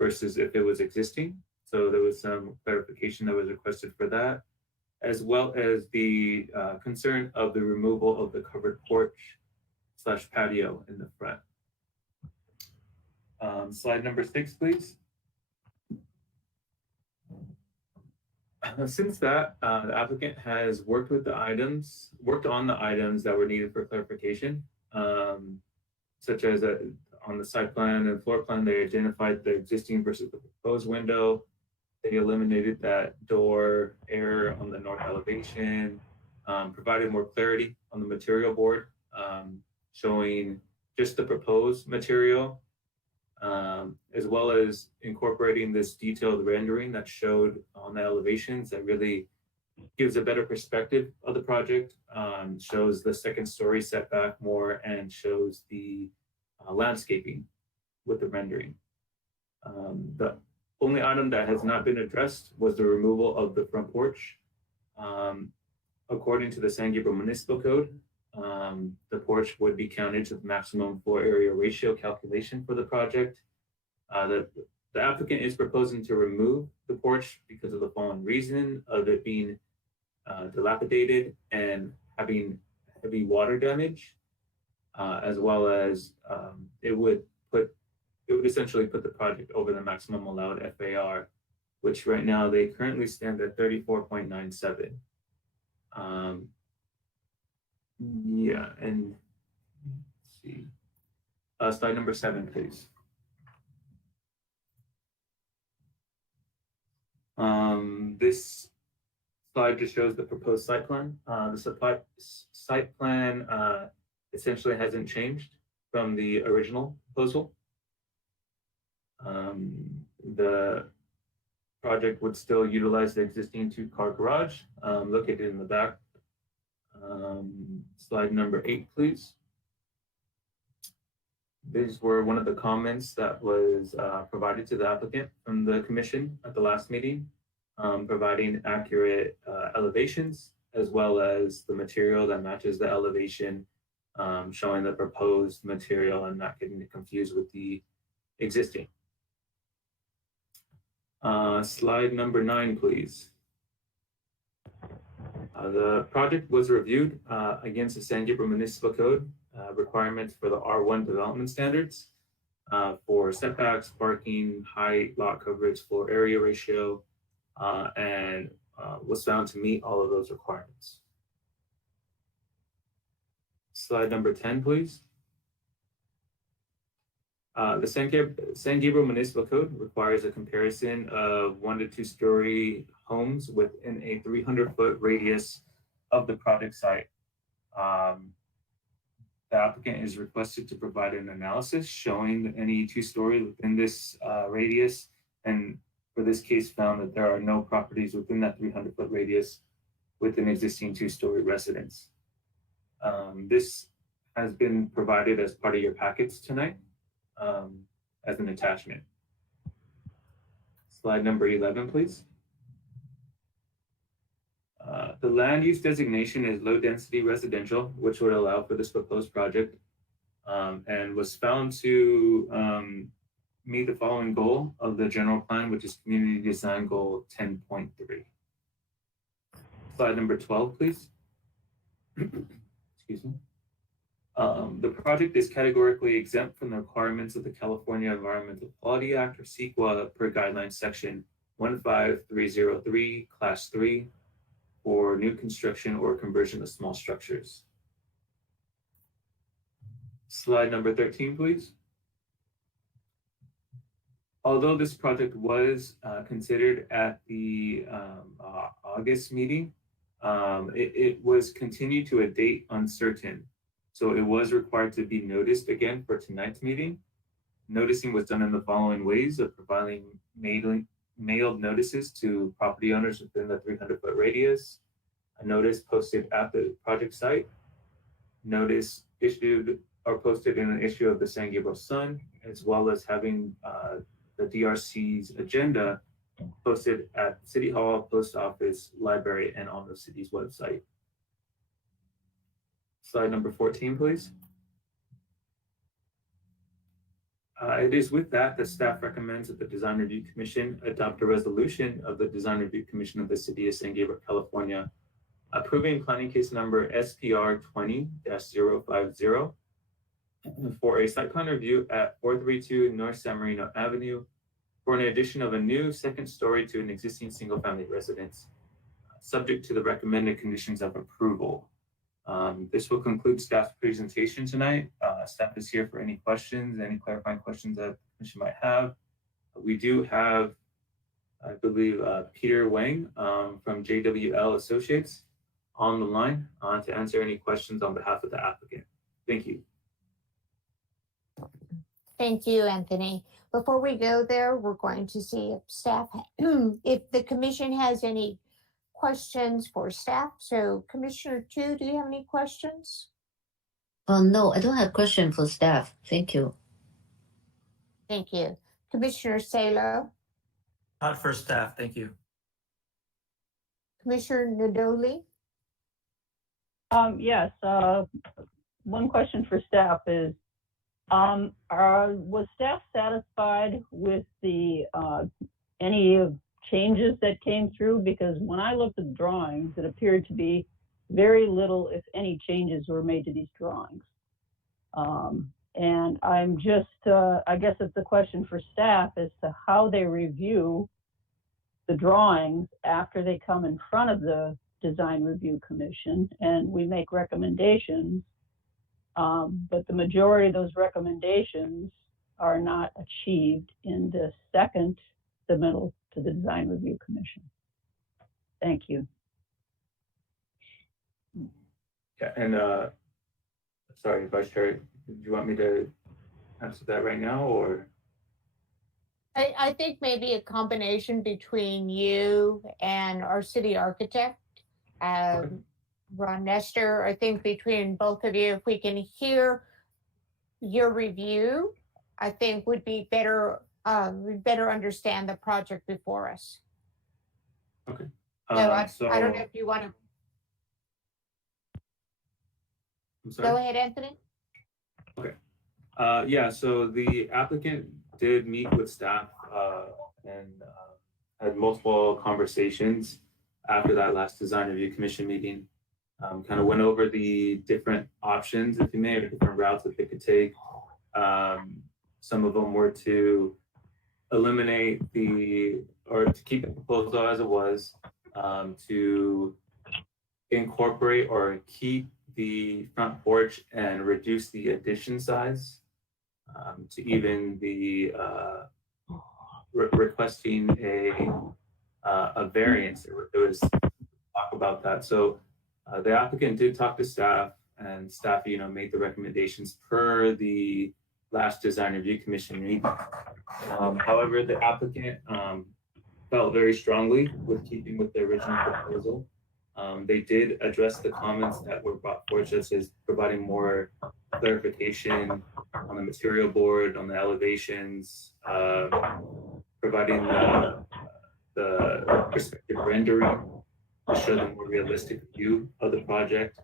versus if it was existing. So there was some clarification that was requested for that, as well as the concern of the removal of the covered porch/patio in the front. Slide number 6, please. Since that, the applicant has worked on the items that were needed for clarification, such as on the site plan and floor plan, they identified the existing versus the proposed window. They eliminated that door error on the north elevation, provided more clarity on the material board, showing just the proposed material, as well as incorporating this detailed rendering that showed on the elevations that really gives a better perspective of the project, shows the second story setback more, and shows the landscaping with the rendering. The only item that has not been addressed was the removal of the front porch. According to the San Gabriel Municipal Code, the porch would be counted to the maximum floor area ratio calculation for the project. The applicant is proposing to remove the porch because of the following reason of it being dilapidated and having heavy water damage, as well as it would essentially put the project over the maximum allowed FAR, which right now they currently stand at 34.97. Yeah, and let's see. Slide number 7, please. This slide just shows the proposed site plan. The site plan essentially hasn't changed from the original proposal. The project would still utilize the existing 2-car garage located in the back. Slide number 8, please. These were one of the comments that was provided to the applicant from the commission at the last meeting, providing accurate elevations, as well as the material that matches the elevation, showing the proposed material and not getting it confused with the existing. Slide number 9, please. The project was reviewed against the San Gabriel Municipal Code requirements for the R1 development standards for setbacks, parking, height, lot coverage, floor area ratio, and was found to meet all of those requirements. Slide number 10, please. The San Gabriel Municipal Code requires a comparison of 1 to 2 story homes within a 300-foot radius of the project site. The applicant is requested to provide an analysis showing any 2-story within this radius, and for this case found that there are no properties within that 300-foot radius with an existing 2-story residence. This has been provided as part of your packets tonight as an attachment. Slide number 11, please. The land use designation is low density residential, which would allow for this proposed project, and was found to meet the following goal of the general plan, which is community design goal 10.3. Slide number 12, please. Excuse me. The project is categorically exempt from the requirements of the California Environmental Quality Act, or CEQA, per guidelines section 15303, class 3, for new construction or conversion of small structures. Slide number 13, please. Although this project was considered at the August meeting, it was continued to a date uncertain. So it was required to be noticed again for tonight's meeting. Noticing was done in the following ways of providing mailed notices to property owners within the 300-foot radius, a notice posted at the project site, notice issued or posted in an issue of the San Gabriel Sun, as well as having the DRC's agenda posted at City Hall, Post Office, Library, and on the city's website. Slide number 14, please. It is with that staff recommends that the Design Review Commission adopt a resolution of the Design Review Commission of the City of San Gabriel, California, approving planning case number SPR 20-050 for a site plan review at 432 North San Marino Avenue for an addition of a new second story to an existing single-family residence, subject to the recommended conditions of approval. This will conclude staff's presentation tonight. Staff is here for any questions, any clarifying questions that the commission might have. We do have, I believe, Peter Wang from JWL Associates on the line to answer any questions on behalf of the applicant. Thank you. Thank you, Anthony. Before we go there, we're going to see if staff, if the commission has any questions for staff. So Commissioner Tu, do you have any questions? No, I don't have question for staff. Thank you. Thank you. Commissioner Salo, Not for staff, thank you. Commissioner Nadoli, Yes, one question for staff is, was staff satisfied with the, any changes that came through? Because when I looked at the drawings, it appeared to be very little, if any, changes were made to these drawings. And I'm just, I guess it's a question for staff as to how they review the drawings after they come in front of the Design Review Commission and we make recommendations. But the majority of those recommendations are not achieved in the second submittal to the Design Review Commission. Thank you. Yeah, and sorry, Vice Chair, do you want me to answer that right now, or? I think maybe a combination between you and our city architect, Ron Nestor. I think between both of you, if we can hear your review, I think would be better. We better understand the project before us. Okay. So I don't know if you want to. I'm sorry? Go ahead, Anthony. Okay. Yeah, so the applicant did meet with staff and had multiple conversations after that last Design Review Commission meeting. Kind of went over the different options, if you may, or different routes that they could take. Some of them were to eliminate or to keep the proposal as it was, to incorporate or keep the front porch and reduce the addition size, to even the requesting a variance. There was talk about that. So the applicant did talk to staff, and staff, made the recommendations per the last Design Review Commission meeting. However, the applicant felt very strongly with keeping with the original proposal. They did address the comments that were brought forth, such as providing more clarification on the material board, on the elevations, providing the perspective rendering to show the more realistic view of the project.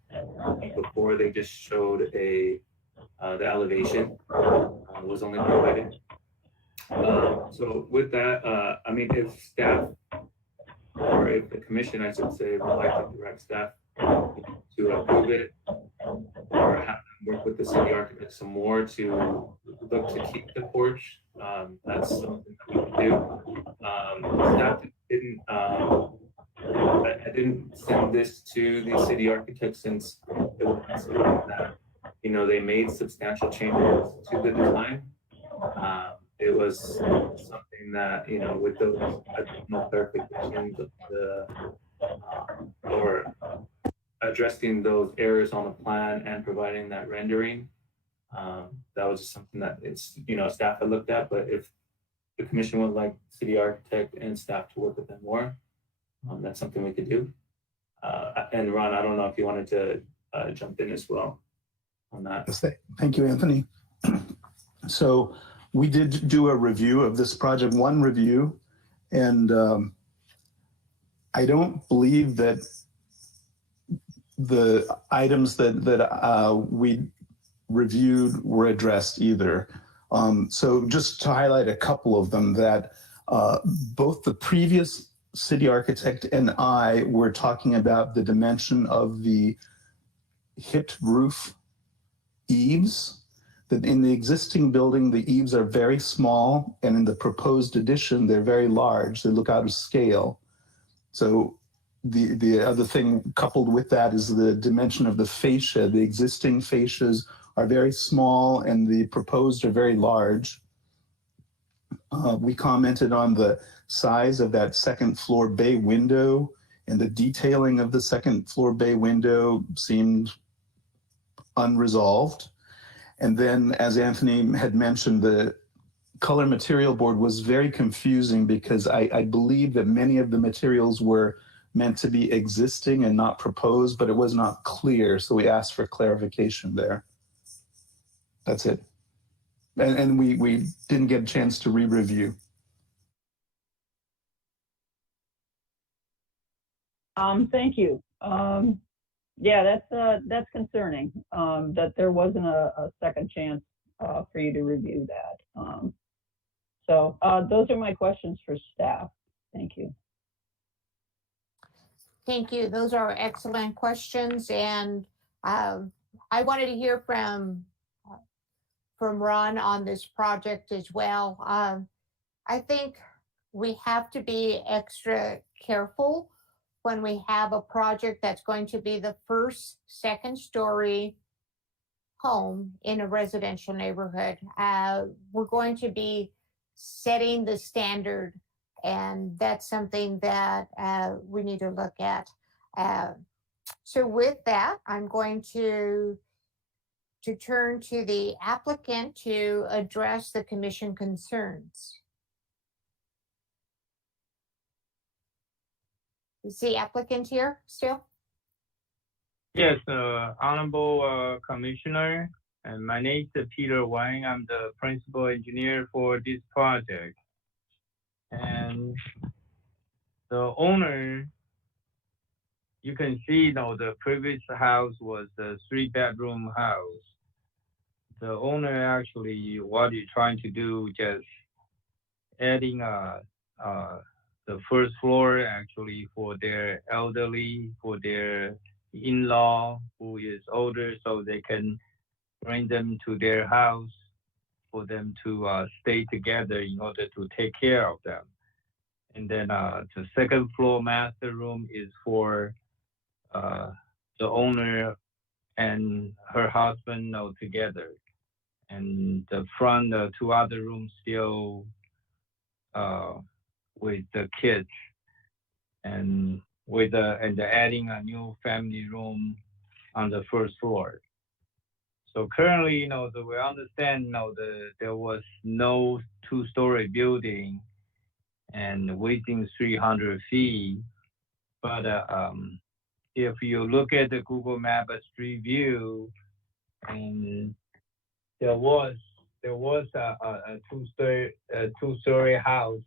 Before, they just showed the elevation was only provided. So with that, I mean, if staff, or if the commission, I should say, would like to direct staff to approve it, or have them work with the city architect some more to look to keep the porch, that's something that we can do. Staff didn't, I didn't send this to the city architect since it was considered that, they made substantial changes to the design. It was something that, with those additional clarifications of or addressing those errors on the plan and providing that rendering, that was just something that staff had looked at. But if the commission would like city architect and staff to work with them more, that's something we could do. And Ron, I don't know if you wanted to jump in as well on that. Yes, thank you, Anthony. So we did do a review of this project, one review, and I don't believe that the items that we reviewed were addressed either. So just to highlight a couple of them, that both the previous city architect and I were talking about the dimension of the hipped roof eaves. That in the existing building, the eaves are very small, and in the proposed addition, they're very large. They look out of scale. So the other thing coupled with that is the dimension of the fascia. The existing fascias are very small, and the proposed are very large. We commented on the size of that second floor bay window, and the detailing of the second floor bay window seemed unresolved. And then, as Anthony had mentioned, the color material board was very confusing because I believe that many of the materials were meant to be existing and not proposed, but it was not clear. So we asked for clarification there. That's it. And we didn't get a chance to re-review. Thank you. Yeah, that's concerning, that there wasn't a second chance for you to review that. So those are my questions for staff. Thank you. Thank you. Those are excellent questions, and I wanted to hear from Ron on this project as well. I think we have to be extra careful when we have a project that's going to be the first, second story home in a residential neighborhood. We're going to be setting the standard, and that's something that we need to look at. So with that, I'm going to turn to the applicant to address the commission concerns. Is the applicant here still? Yes, Honorable Commissioner, and my name is Peter Wang. I'm the principal engineer for this project. And the owner, you can see, the previous house was a 3-bedroom house. The owner actually, what he's trying to do, just adding the first floor actually for their elderly, for their in-law who is older, so they can bring them to their house for them to stay together in order to take care of them. And then the second floor master room is for the owner and her husband together. And the front, 2 other rooms still with the kids, and with adding a new family room on the first floor. So currently, we understand, there was no 2-story building and within 300 feet. But if you look at the Google Map Street View, and there was a 2-story house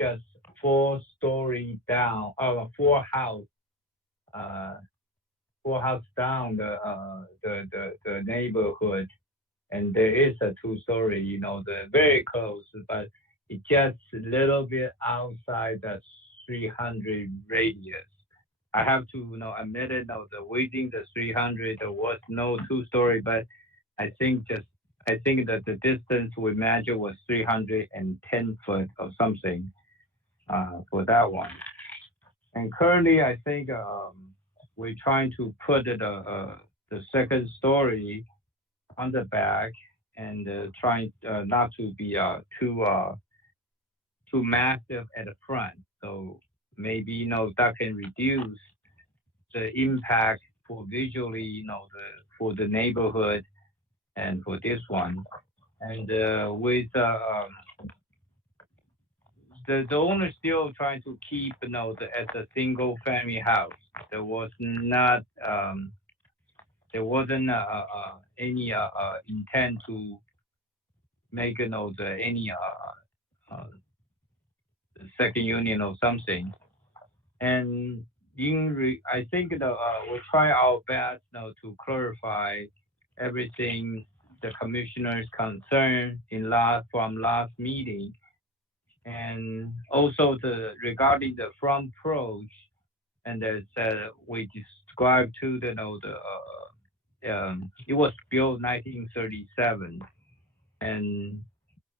just 4 story down, 4 house down the neighborhood, and there is a 2-story, they're very close, but it's just a little bit outside the 300 radius. I have to admit it, within the 300 there was no 2-story, but I think that the distance we measured was 310 foot or something for that one. And currently, I think we're trying to put the second story on the back, and trying not to be too massive at the front. So maybe that can reduce the impact for visually, for the neighborhood and for this one. And with the owner still trying to keep as a single family house. There was not there wasn't any intent to make any second union or something. And I think that we'll try our best to clarify everything the commissioner's concern from last meeting. And also regarding the front porch, and we described to it was built 1937, and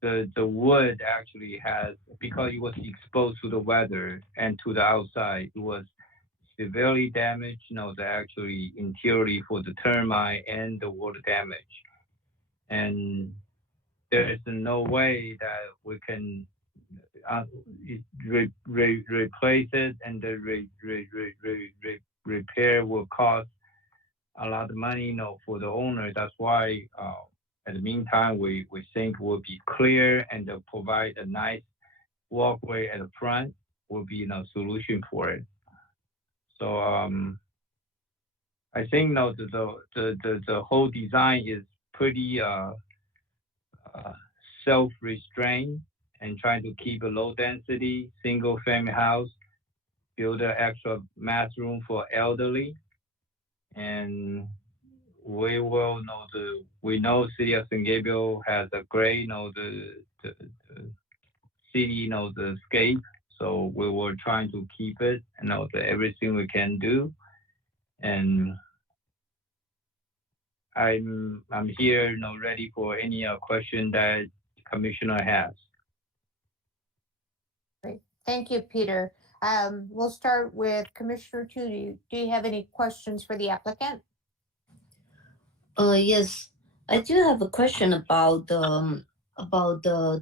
the wood actually has, because it was exposed to the weather and to the outside, it was severely damaged. The actually interiorly for the termite and the water damage, and there is no way that we can replace it, and the repair will cost a lot of money, for the owner. That's why, at the meantime, we think will be clear and provide a nice walkway at the front will be solution for it. So I think the whole design is pretty self-restrained and trying to keep a low density single family house, build an extra bathroom for elderly, and we know City of San Gabriel has a great, the city, the scape. So we were trying to keep it, everything we can do. And I'm here, ready for any question that Commissioner has. Great. Thank you, Peter. We'll start with Commissioner Tu. Do you have any questions for the applicant? Yes, I do have a question about the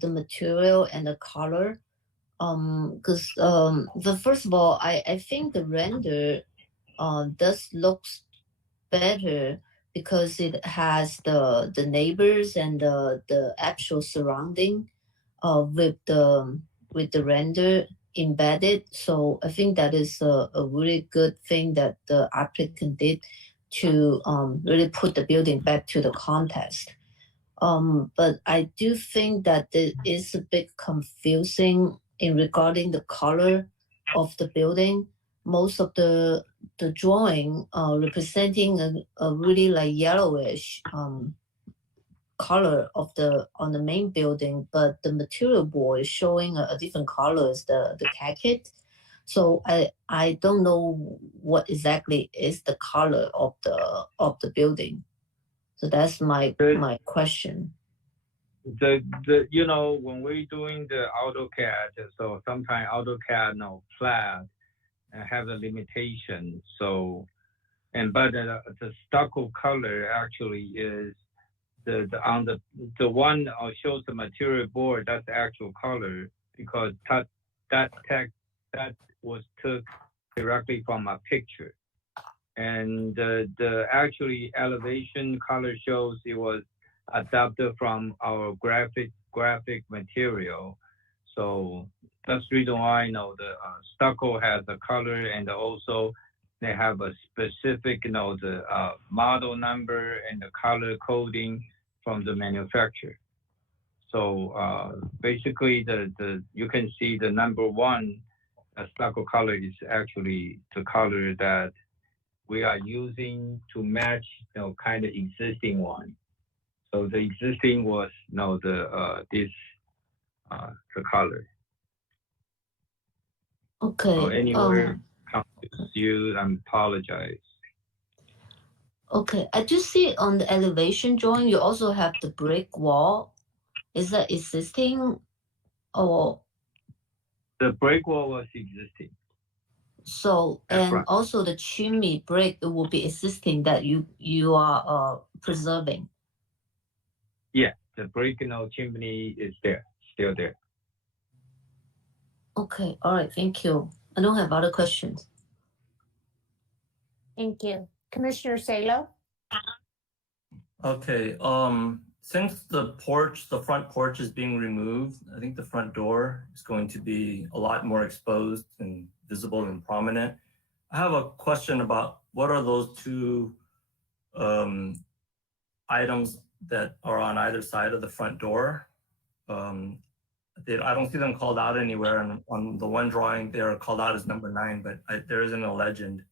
material and the color. Because first of all, I think the render does looks better because it has the neighbors and the actual surrounding with the render embedded. So I think that is a really good thing that the applicant did to really put the building back to the context. But I do think that it is a bit confusing in regarding the color of the building. Most of the drawing representing a really like yellowish color on the main building, but the material board is showing a different color as the khaki. So I don't know what exactly is the color of the building. So that's my question. When we're doing the AutoCAD, so sometimes AutoCAD, Plaque, have a limitation. So, but the stucco color actually is the one shows the material board. That's the actual color because that text that was took directly from a picture, and the actually elevation color shows it was adapted from our graphic material. So that's the reason why the stucco has a color, and also they have a specific the model number and the color coding from the manufacturer. So basically you can see the number one stucco color is actually the color that we are using to match kind of existing one. So the existing was the color. Okay. So anywhere confused, I apologize. Okay, I just see on the elevation drawing you also have the brick wall. Is that existing or? The brick wall was existing. So and right. Also the chimney brick will be existing that you are preserving. Yeah, the brick chimney is there, still there. Okay, all right, thank you. I don't have other questions. Thank you. Commissioner Salo? Okay, since the front porch is being removed, I think the front door is going to be a lot more exposed and visible and prominent. I have a question about what are those two items that are on either side of the front door? I don't see them called out anywhere, and on the one drawing they're called out as number 9, but there isn't a legend.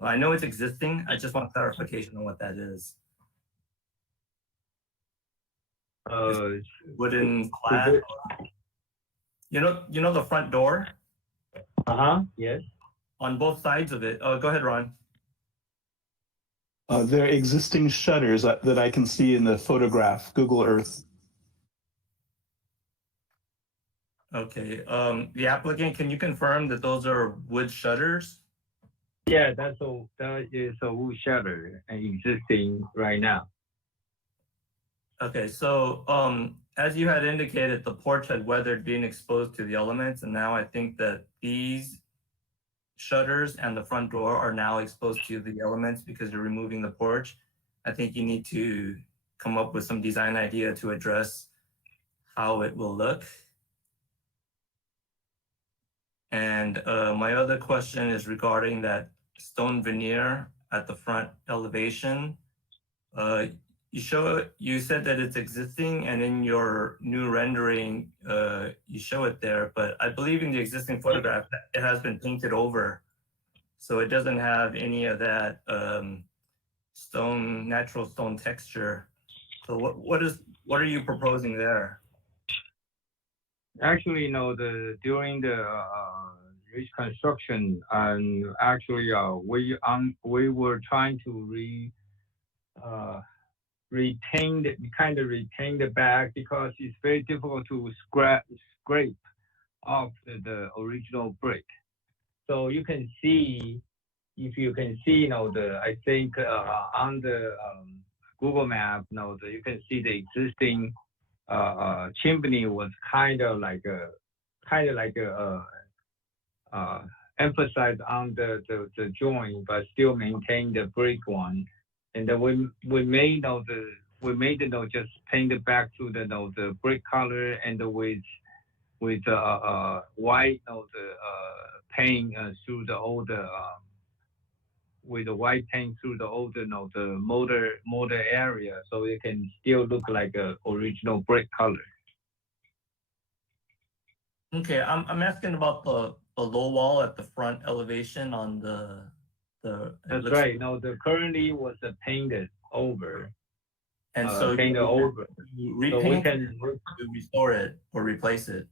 I know it's existing. I just want clarification on what that is. Wooden clad. You know the front door? Yes. On both sides of it. Go ahead, Ron. There are existing shutters that I can see in the photograph, Google Earth. Okay. The applicant, can you confirm that those are wood shutters? Yeah, that is a wood shutter existing right now. Okay, so as you had indicated, the porch had weathered being exposed to the elements, and now I think that these shutters and the front door are now exposed to the elements because you're removing the porch. I think you need to come up with some design idea to address how it will look. And my other question is regarding that stone veneer at the front elevation. you said that it's existing, and in your new rendering, you show it there, but I believe in the existing photograph, it has been painted over. So it doesn't have any of that natural stone texture. So what are you proposing there? Actually, during the reconstruction, and actually, we were trying to repaint the back because it's very difficult to scrape off the original brick. So you can see, if you can see, I think on the Google map, you can see the existing chimney was kind of like a emphasize on the joint, but still maintain the brick one. And then we made just paint it back to the brick color, and with white paint through the older with the white paint through the older the motor area, so it can still look like a original brick color. Okay, I'm asking about the low wall at the front elevation on the. That's right. No, the currently was painted over. And so painted over. Repaint so we can restore it or replace it.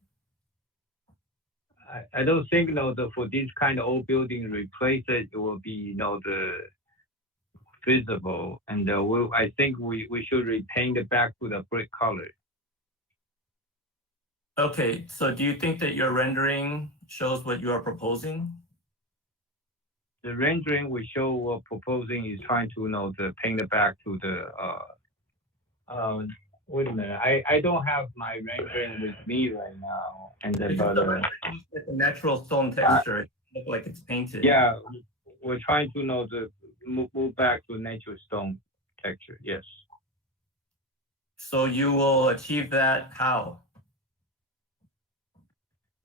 I don't think for this kind of old building, replace it will be the feasible, and I think we should repaint it back to the brick color. Okay, so do you think that your rendering shows what you are proposing? The rendering we show we're proposing is trying to to paint it back to the wait a minute. I don't have my rendering with me right now. And then, the natural stone texture, it looks like it's painted. Yeah, we're trying to move back to natural stone texture. Yes. So you will achieve that how?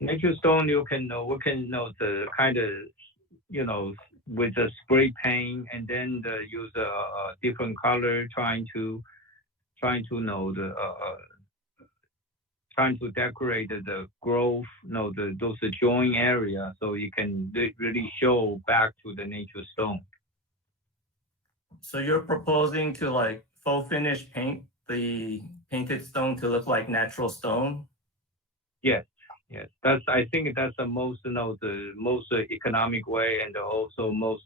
Natural stone, we can the kind of with the spray paint, and then use a different color, trying to decorate the growth, those joint area, so you can really show back to the natural stone. So you're proposing to like faux finish paint the painted stone to look like natural stone? Yes. Yes, I think that's the most the most economic way, and also most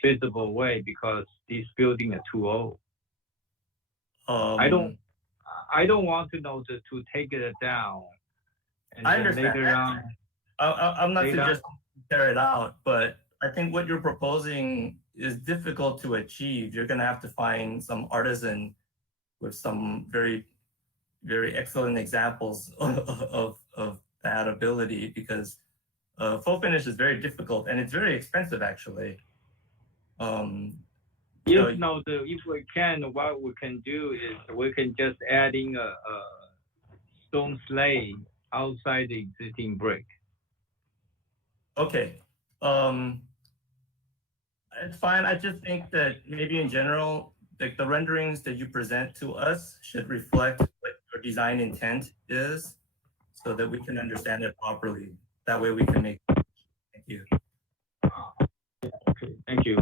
feasible way, because this building is too old. I don't want to take it down. And I understand. Later on, I'm not suggesting tear it out, but I think what you're proposing is difficult to achieve. You're going to have to find some artisan with some very, very excellent examples of that ability, because faux finish is very difficult and it's very expensive, actually. If we can, what we can do is we can just adding a stone slab outside the existing brick. Okay, it's fine. I just think that maybe in general, like the renderings that you present to us should reflect what your design intent is, so that we can understand it properly. That way we can make it. Thank you. Okay, thank you.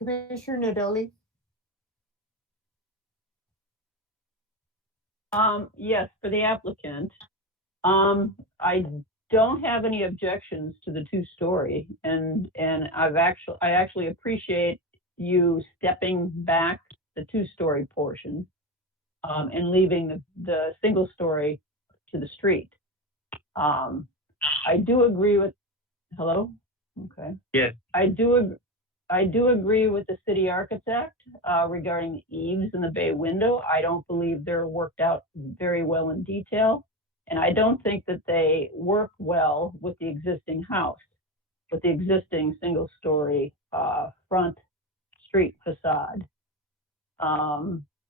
Commissioner Nadoli? Yes, for the applicant. I don't have any objections to the two-story, and I actually appreciate you stepping back the two-story portion and leaving the single-story to the street. I do agree with, hello? Okay. Yes. I do agree with the city architect regarding the eaves and the bay window. I don't believe they're worked out very well in detail, and I don't think that they work well with the existing house, with the existing single-story front street facade.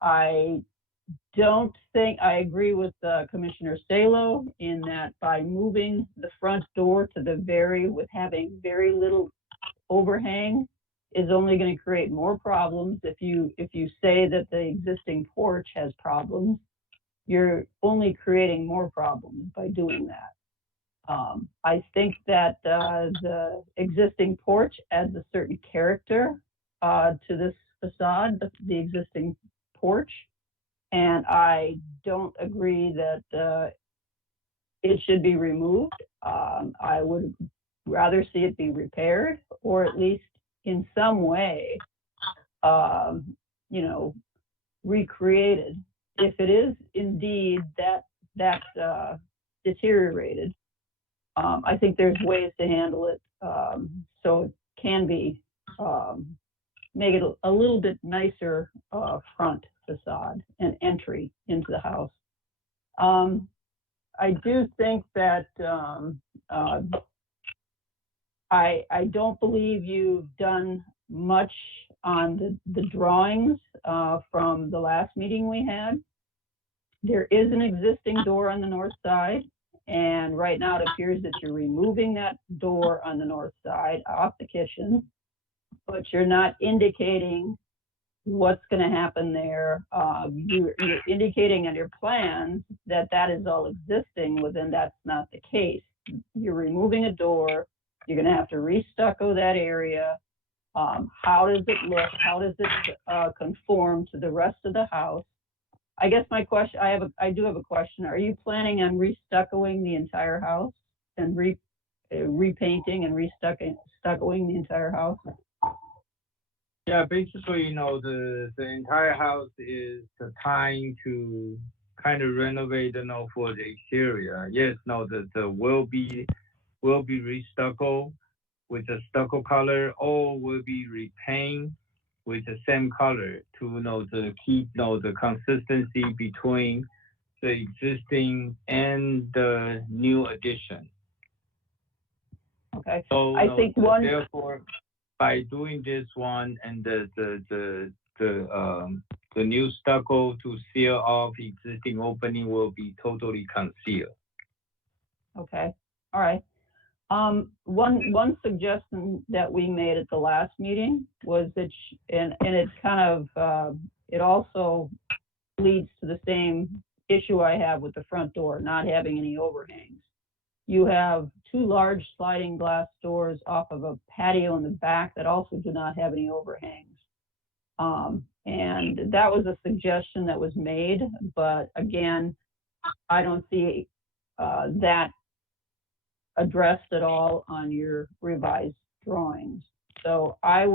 I don't think I agree with Commissioner Salo in that by moving the front door to with having very little overhang, is only going to create more problems. If you say that the existing porch has problems, you're only creating more problems by doing that. I think that the existing porch adds a certain character to this facade, the existing porch, and I don't agree that it should be removed. I would rather see it be repaired, or at least in some way, recreated. If it is indeed that deteriorated, I think there's ways to handle it so it can be make it a little bit nicer front facade and entry into the house. I do think that I don't believe you've done much on the drawings from the last meeting we had. There is an existing door on the north side, and right now it appears that you're removing that door on the north side off the kitchen, but you're not indicating what's going to happen there. You're indicating on your plans that that is all existing, well, then that's not the case. You're removing a door. You're going to have to re-stucco that area. How does it look? How does it conform to the rest of the house? I guess my question, I do have a question. Are you planning on re-stuccoing the entire house and repainting and re-stuccoing the entire house? Yeah, basically, the entire house is the time to kind of renovate, for the exterior. Yes, the will be re-stucco with the stucco color, or will be repaint with the same color to keep the consistency between the existing and the new addition. Okay. So I think therefore, by doing this one and the new stucco to seal off existing opening will be totally concealed. Okay. All right. One suggestion that we made at the last meeting was that, and it's kind of, it also leads to the same issue I have with the front door, not having any overhangs. You have two large sliding glass doors off of a patio in the back that also do not have any overhangs. And that was a suggestion that was made, but again, I don't see that addressed at all on your revised drawings. So I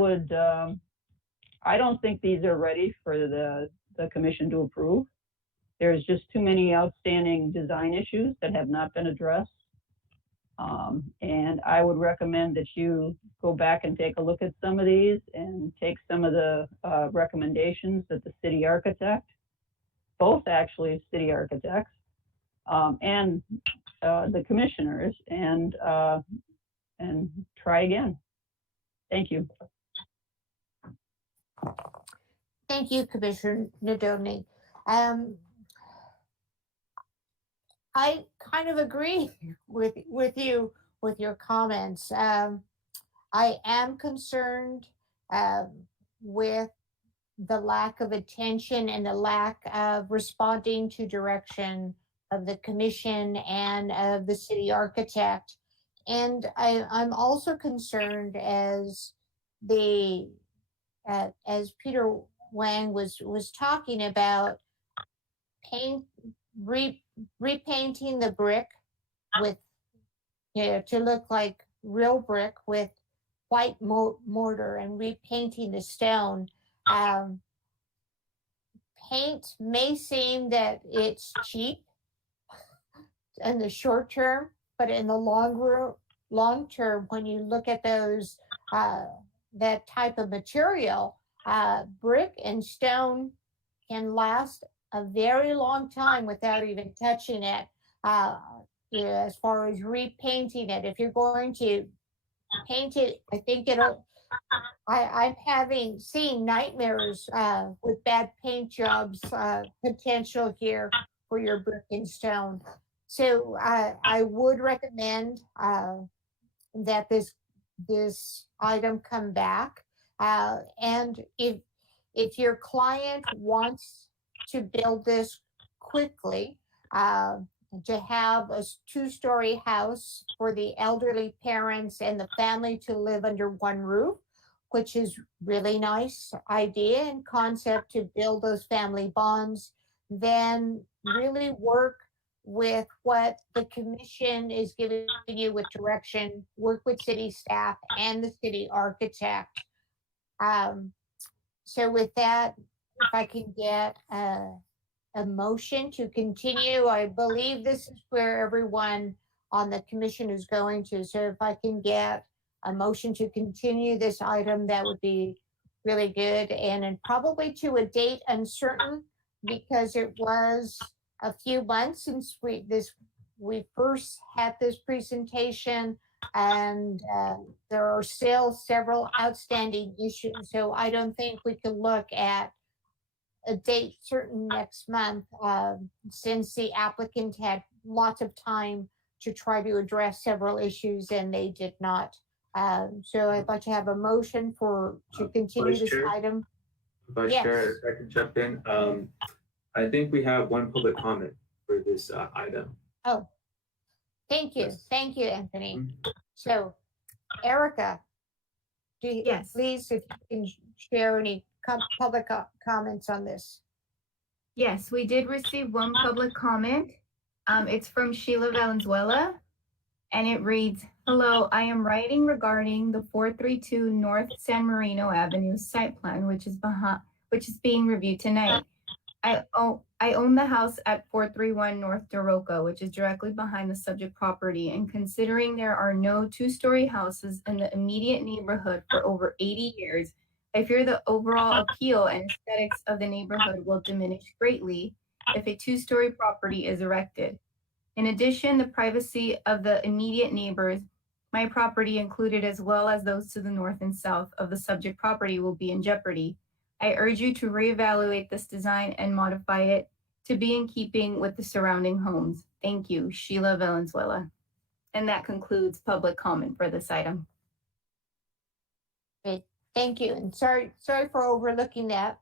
don't think these are ready for the commission to approve. There's just too many outstanding design issues that have not been addressed. And I would recommend that you go back and take a look at some of these and take some of the recommendations that the city architect, both actually city architects, and the commissioners, and try again. Thank you. Thank you, Commissioner Nadoni. I kind of agree with you with your comments. I am concerned with the lack of attention and the lack of responding to direction of the commission and of the city architect. And I'm also concerned as as Peter Wang was talking about repainting the brick with, to look like real brick with white mortar, and repainting the stone. Paint may seem that it's cheap in the short term, but in the long term, when you look at those that type of material, brick and stone can last a very long time without even touching it. As far as repainting it, if you're going to paint it, I think I'm seen nightmares with bad paint jobs potential here for your brick and stone. So I would recommend that this item come back. And if your client wants to build this quickly, to have a two-story house for the elderly parents and the family to live under one roof, which is really nice idea and concept to build those family bonds, then really work with what the commission is giving you with direction, work with city staff and the city architect. So with that, if I can get a motion to continue, I believe this is where everyone on the commission is going to. So if I can get a motion to continue this item, that would be really good. And probably to a date uncertain, because it was a few months since we first had this presentation, and there are still several outstanding issues. So I don't think we can look at a date certain next month, since the applicant had lots of time to try to address several issues and they did not. So I'd like to have a motion to continue this Chair? item. Vice Yes. Chair, if I can jump in. I think we have one public comment for this item. Oh, thank you. Yes. Thank you, Anthony. So, Erica, Yes. please, if you can share any public comments on this. Yes, we did receive one public comment. It's from Sheila Valenzuela, and it reads, "Hello, I am writing regarding the 432 North San Marino Avenue site plan, which is being reviewed tonight. I own the house at 431 North Doroca, which is directly behind the subject property, and considering there are no two-story houses in the immediate neighborhood for over 80 years, I fear the overall appeal and aesthetics of the neighborhood will diminish greatly if a two-story property is erected. In addition, the privacy of the immediate neighbors, my property included, as well as those to the north and south of the subject property, will be in jeopardy. I urge you to reevaluate this design and modify it to be in keeping with the surrounding homes. Thank you, Sheila Valenzuela." And that concludes public comment for this item. Great, thank you. And sorry for overlooking that.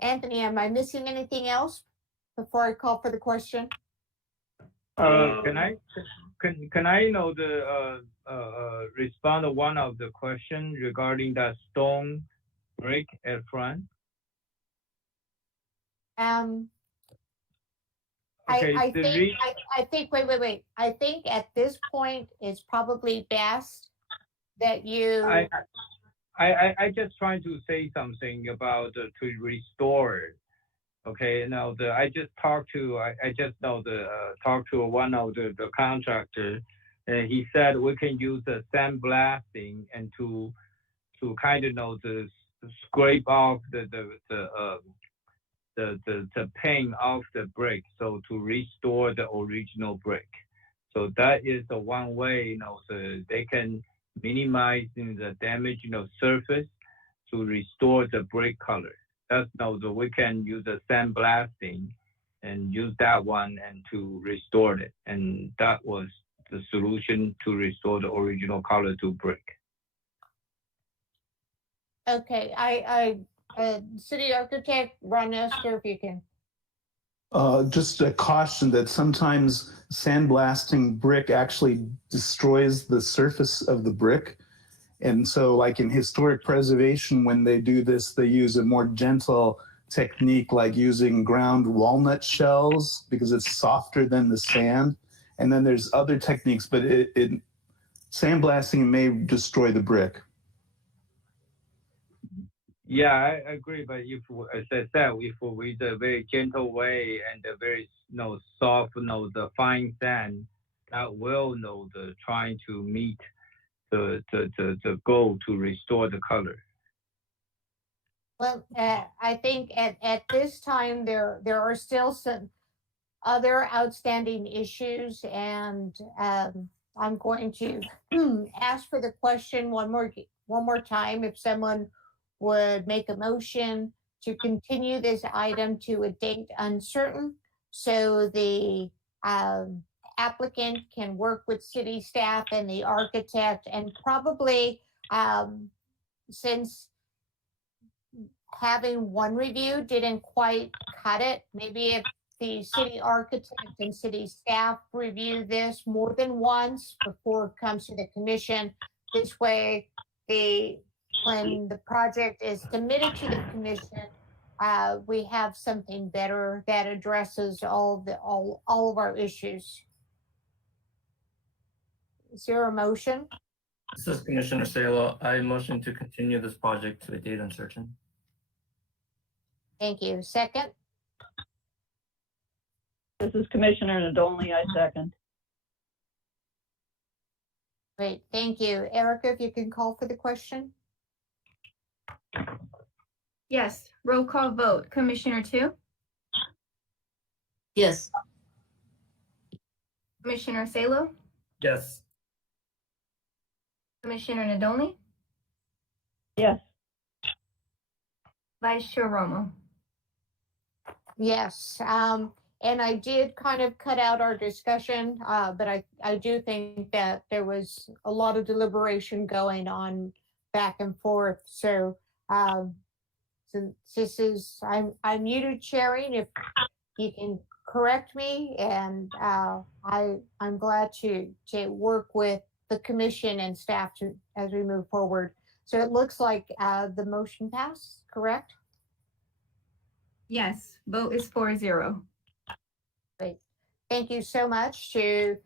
Anthony, am I missing anything else before I call for the question? Can I know respond to one of the questions regarding that stone brick at front? Okay, I think, wait. I think at this point, it's probably best that you. I just trying to say something about to restore it. Okay, now I just talked to one of the contractor, and he said we can use the sandblasting and to kind of scrape off the paint off the brick, so to restore the original brick. So that is the one way, so they can minimize the damage, surface to restore the brick color. That's we can use the sandblasting and use that one and to restore it. And that was the solution to restore the original color to brick. Okay, City Architect Ron Nestor, if you can. Just a caution that sometimes sandblasting brick actually destroys the surface of the brick. And so like in historic preservation, when they do this, they use a more gentle technique, like using ground walnut shells because it's softer than the sand. And then there's other techniques, but sandblasting may destroy the brick. Yeah, I agree. But if, as I said, if with a very gentle way and a very soft, the fine sand, that will trying to meet the goal to restore the color. Well, I think at this time there are still some other outstanding issues, and I'm going to ask for the question one more time. If someone would make a motion to continue this item to a date uncertain, so the applicant can work with city staff and the architect, and probably Since having one review didn't quite cut it, maybe if the city architect and city staff review this more than once before it comes to the commission. This way, when the project is submitted to the commission, we have something better that addresses all of our issues. Is there a motion? This is Commissioner Salo. I motion to continue this project to a date uncertain. Thank you. Second? This is Commissioner Nadolny, I second. Great, thank you. Erica, if you can call for the question? Yes, roll call vote. Commissioner Tu, Yes. Commissioner Salo, Yes. Commissioner Nadolny, Yes. Vice Chair Romo. Yes, and I did kind of cut out our discussion, but I do think that there was a lot of deliberation going on back and forth. So, since this is, I'm new to chairing, if you can correct me, and I'm glad to work with the commission and staff as we move forward. So it looks like the motion passed, correct? Yes, vote is 4-0. Great. Thank you so much to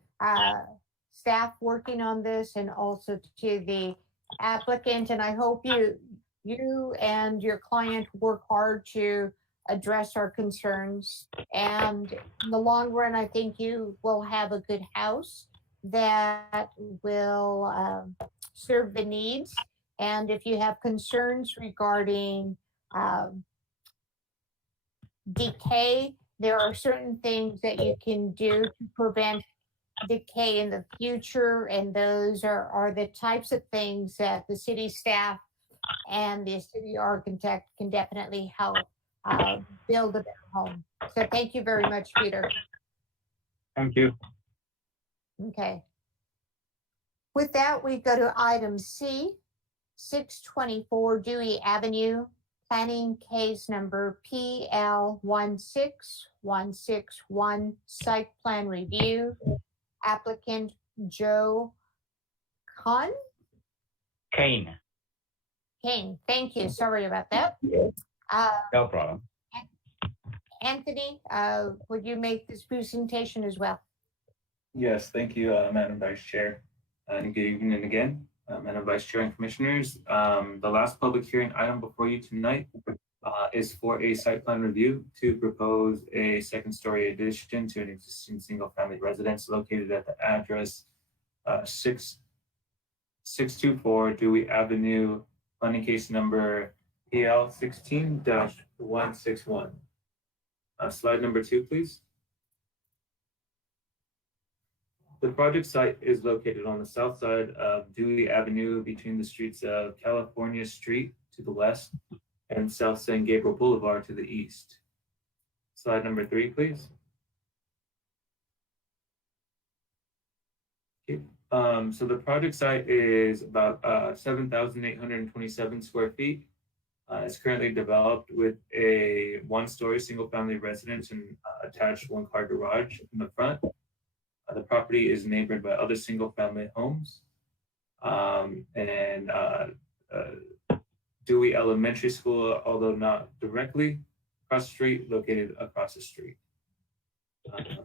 staff working on this and also to the applicant. And I hope you and your client work hard to address our concerns. And in the long run, I think you will have a good house that will serve the needs. And if you have concerns regarding decay, there are certain things that you can do to prevent decay in the future, and those are the types of things that the city staff and the city architect can definitely help build a better home. So thank you very much, Peter. Thank you. Okay. With that, we go to item C, 624 Dewey Avenue, planning case number PL 16161, site plan review. Applicant Joe Kane. Kane, thank you. Sorry about that. No problem. Anthony, would you make this presentation as well? Yes, thank you, Madam Vice Chair. And good evening again, Madam Vice Chair and Commissioners. The last public hearing item before you tonight is for a site plan review to propose a second-story addition to an existing single-family residence located at the address 624 Dewey Avenue, planning case number PL 16-161. Slide number 2, please. The project site is located on the south side of Dewey Avenue between the streets of California Street to the west and South San Gabriel Boulevard to the east. Slide number 3, please. Okay. So the project site is about 7,827 square feet. It's currently developed with a one-story single-family residence and attached one-car garage in the front. The property is neighbored by other single-family homes. Dewey Elementary School, although not directly across the street, located across the street.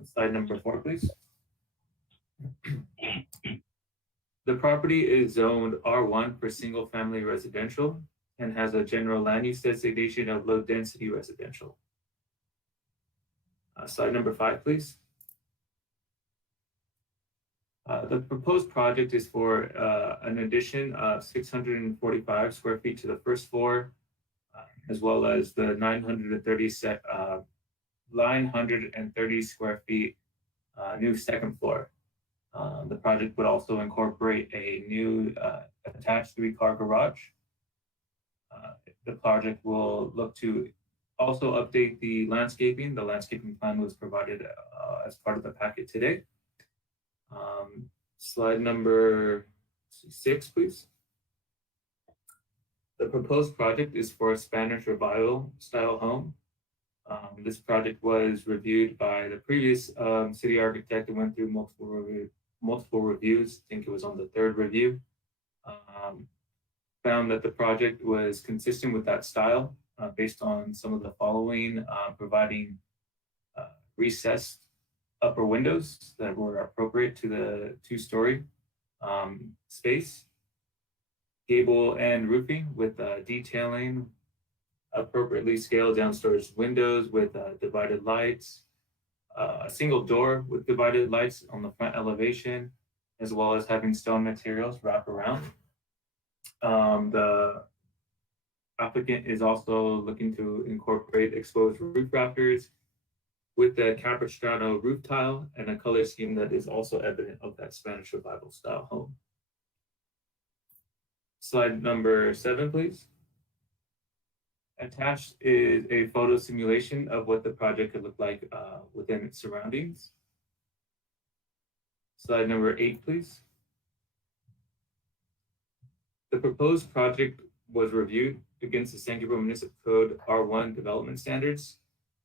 Slide number 4, please. The property is zoned R1 for single-family residential and has a general land use designation of low-density residential. Slide number 5, please. The proposed project is for an addition of 645 square feet to the first floor, as well as the 930 square feet new second floor. The project would also incorporate a new attached 3-car garage. The project will look to also update the landscaping. The landscaping plan was provided as part of the packet today. Slide number 6, please. The proposed project is for a Spanish Revival style home. This project was reviewed by the previous city architect and went through multiple reviews. I think it was on the third review. Found that the project was consistent with that style based on some of the following, providing recessed upper windows that were appropriate to the two-story space, gable and roofing with detailing, appropriately scaled downstairs windows with divided lights, a single door with divided lights on the front elevation, as well as having stone materials wrap around. The applicant is also looking to incorporate exposed roof rafters with the Capistrano roof tile and a color scheme that is also evident of that Spanish Revival style home. Slide number 7, please. Attached is a photo simulation of what the project could look like within its surroundings. Slide number 8, please. The proposed project was reviewed against the San Gabriel Municipal Code R1 development standards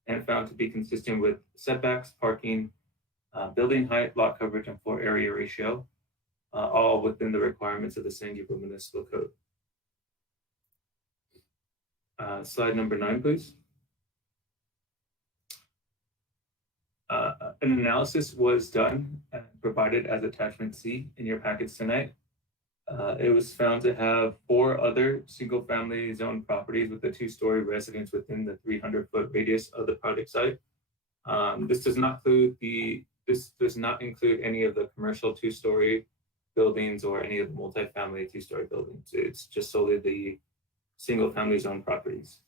and found to be consistent with setbacks, parking, building height, lot coverage, and floor area ratio, all within the requirements of the San Gabriel Municipal Code. Slide number 9, please. An analysis was done and provided as attachment C in your packets tonight. It was found to have 4 other single-family zone properties with a 2-story residence within the 300-foot radius of the project site. This does not include any of the commercial 2-story buildings or any of the multifamily 2-story buildings. It's just solely the single-family zone properties.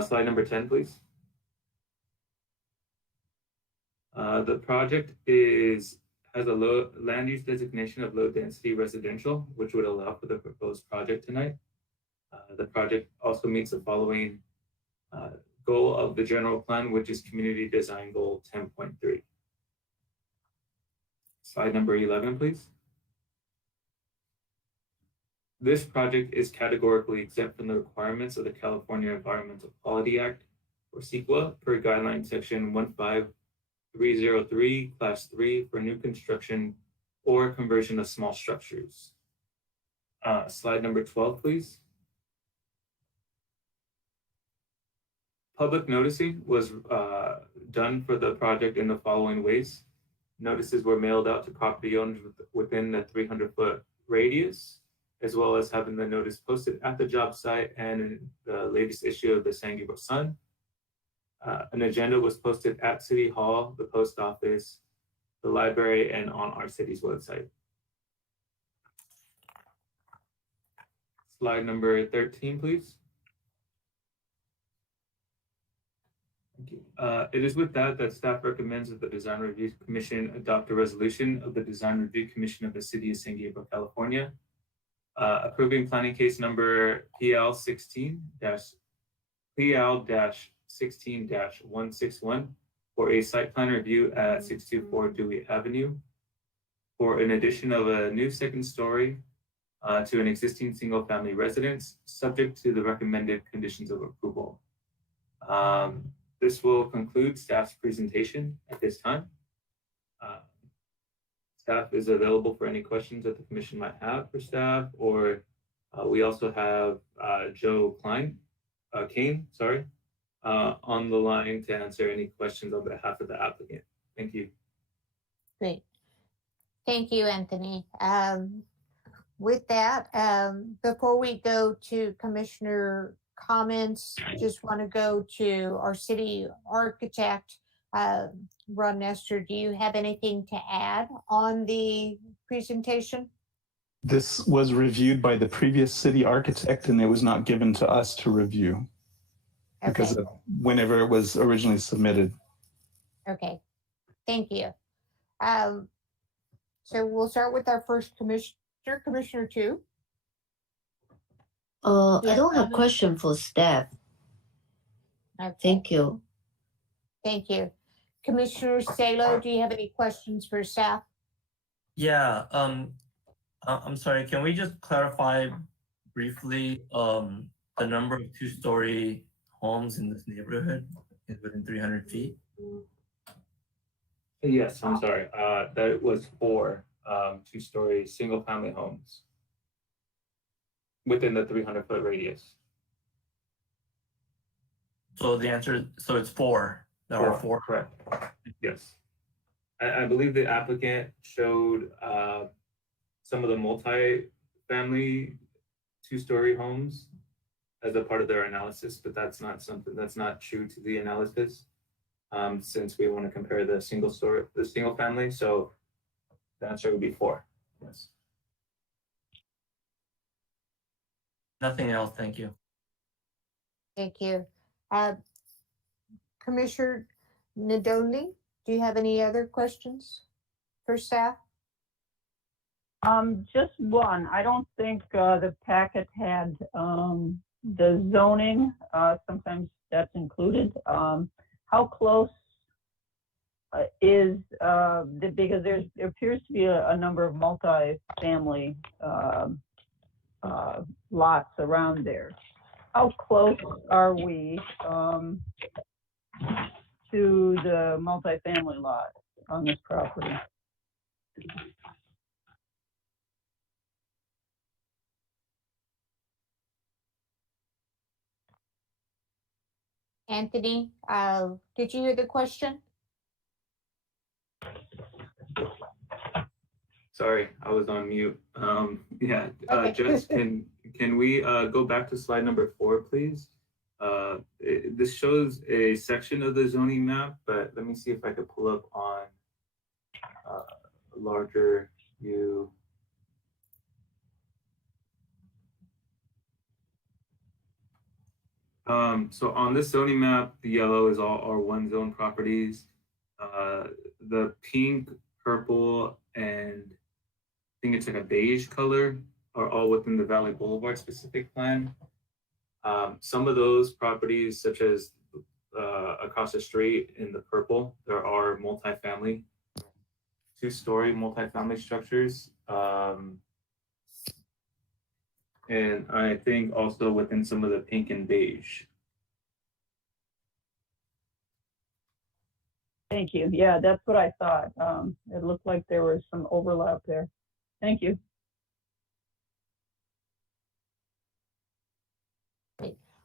Slide number 10, please. The project has a low land use designation of low density residential, which would allow for the proposed project tonight. The project also meets the following goal of the general plan, which is community design goal 10.3. Slide number 11, please. This project is categorically exempt from the requirements of the California Environmental Quality Act, or CEQA, per guideline section 15303, class 3, for new construction or conversion of small structures. Slide number 12, please. Public noticing was done for the project in the following ways. Notices were mailed out to property owners within the 300-foot radius, as well as having the notice posted at the job site and in the latest issue of the San Gabriel Sun. An agenda was posted at City Hall, the post office, the library, and on our city's website. Slide number 13, please. Thank you. It is with that staff recommends that the Design Review Commission adopt a resolution of the Design Review Commission of the City of San Gabriel, California, approving planning case number PL-16-161 for a site plan review at 624 Dewey Avenue for an addition of a new second story to an existing single family residence, subject to the recommended conditions of approval. This will conclude staff's presentation at this time. Staff is available for any questions that the commission might have for staff, or we also have Joe Kane, on the line to answer any questions on behalf of the applicant. Thank you. Great. Thank you, Anthony. With that, before we go to commissioner comments, just want to go to our city architect, Ron Nestor. Do you have anything to add on the presentation? This was reviewed by the previous city architect, and it was not given to us to review because of whenever it was originally submitted. Okay, thank you. So we'll start with our first commissioner, Commissioner 2. I don't have a question for staff. Okay. Thank you. Thank you. Commissioner Salo, do you have any questions for staff? Yeah, I'm sorry, can we just clarify briefly the number of two-story homes in this neighborhood is within 300 feet? Yes, I'm sorry. That was 4 two-story single-family homes within the 300-foot radius. So the answer, so it's 4. There are 4. Correct. Yes. I believe the applicant showed some of the multi-family two-story homes as a part of their analysis, but that's not true to the analysis. Since we want to compare the single family, so the answer would be 4. Yes. Nothing else, thank you. Thank you. Commissioner Nadoli, do you have any other questions for staff? Just one. I don't think the packet had the zoning. Sometimes that's included. How close is because there appears to be a number of multi-family lots around there. How close are we to the multi-family lot on this property? Anthony, did you hear the question? Sorry, I was on mute. Yeah, Okay. Jess, can we go back to slide number 4, please? This shows a section of the zoning map, but let me see if I could pull up on a larger view. So on this zoning map, the yellow is all R1 zone properties. The pink, purple, and I think it's like a beige color are all within the Valley Boulevard specific plan. Some of those properties, such as across the street in the purple, there are multifamily, 2-story multifamily structures. And I think also within some of the pink and beige. Thank you. Yeah, that's what I thought. It looked like there was some overlap there. Thank you.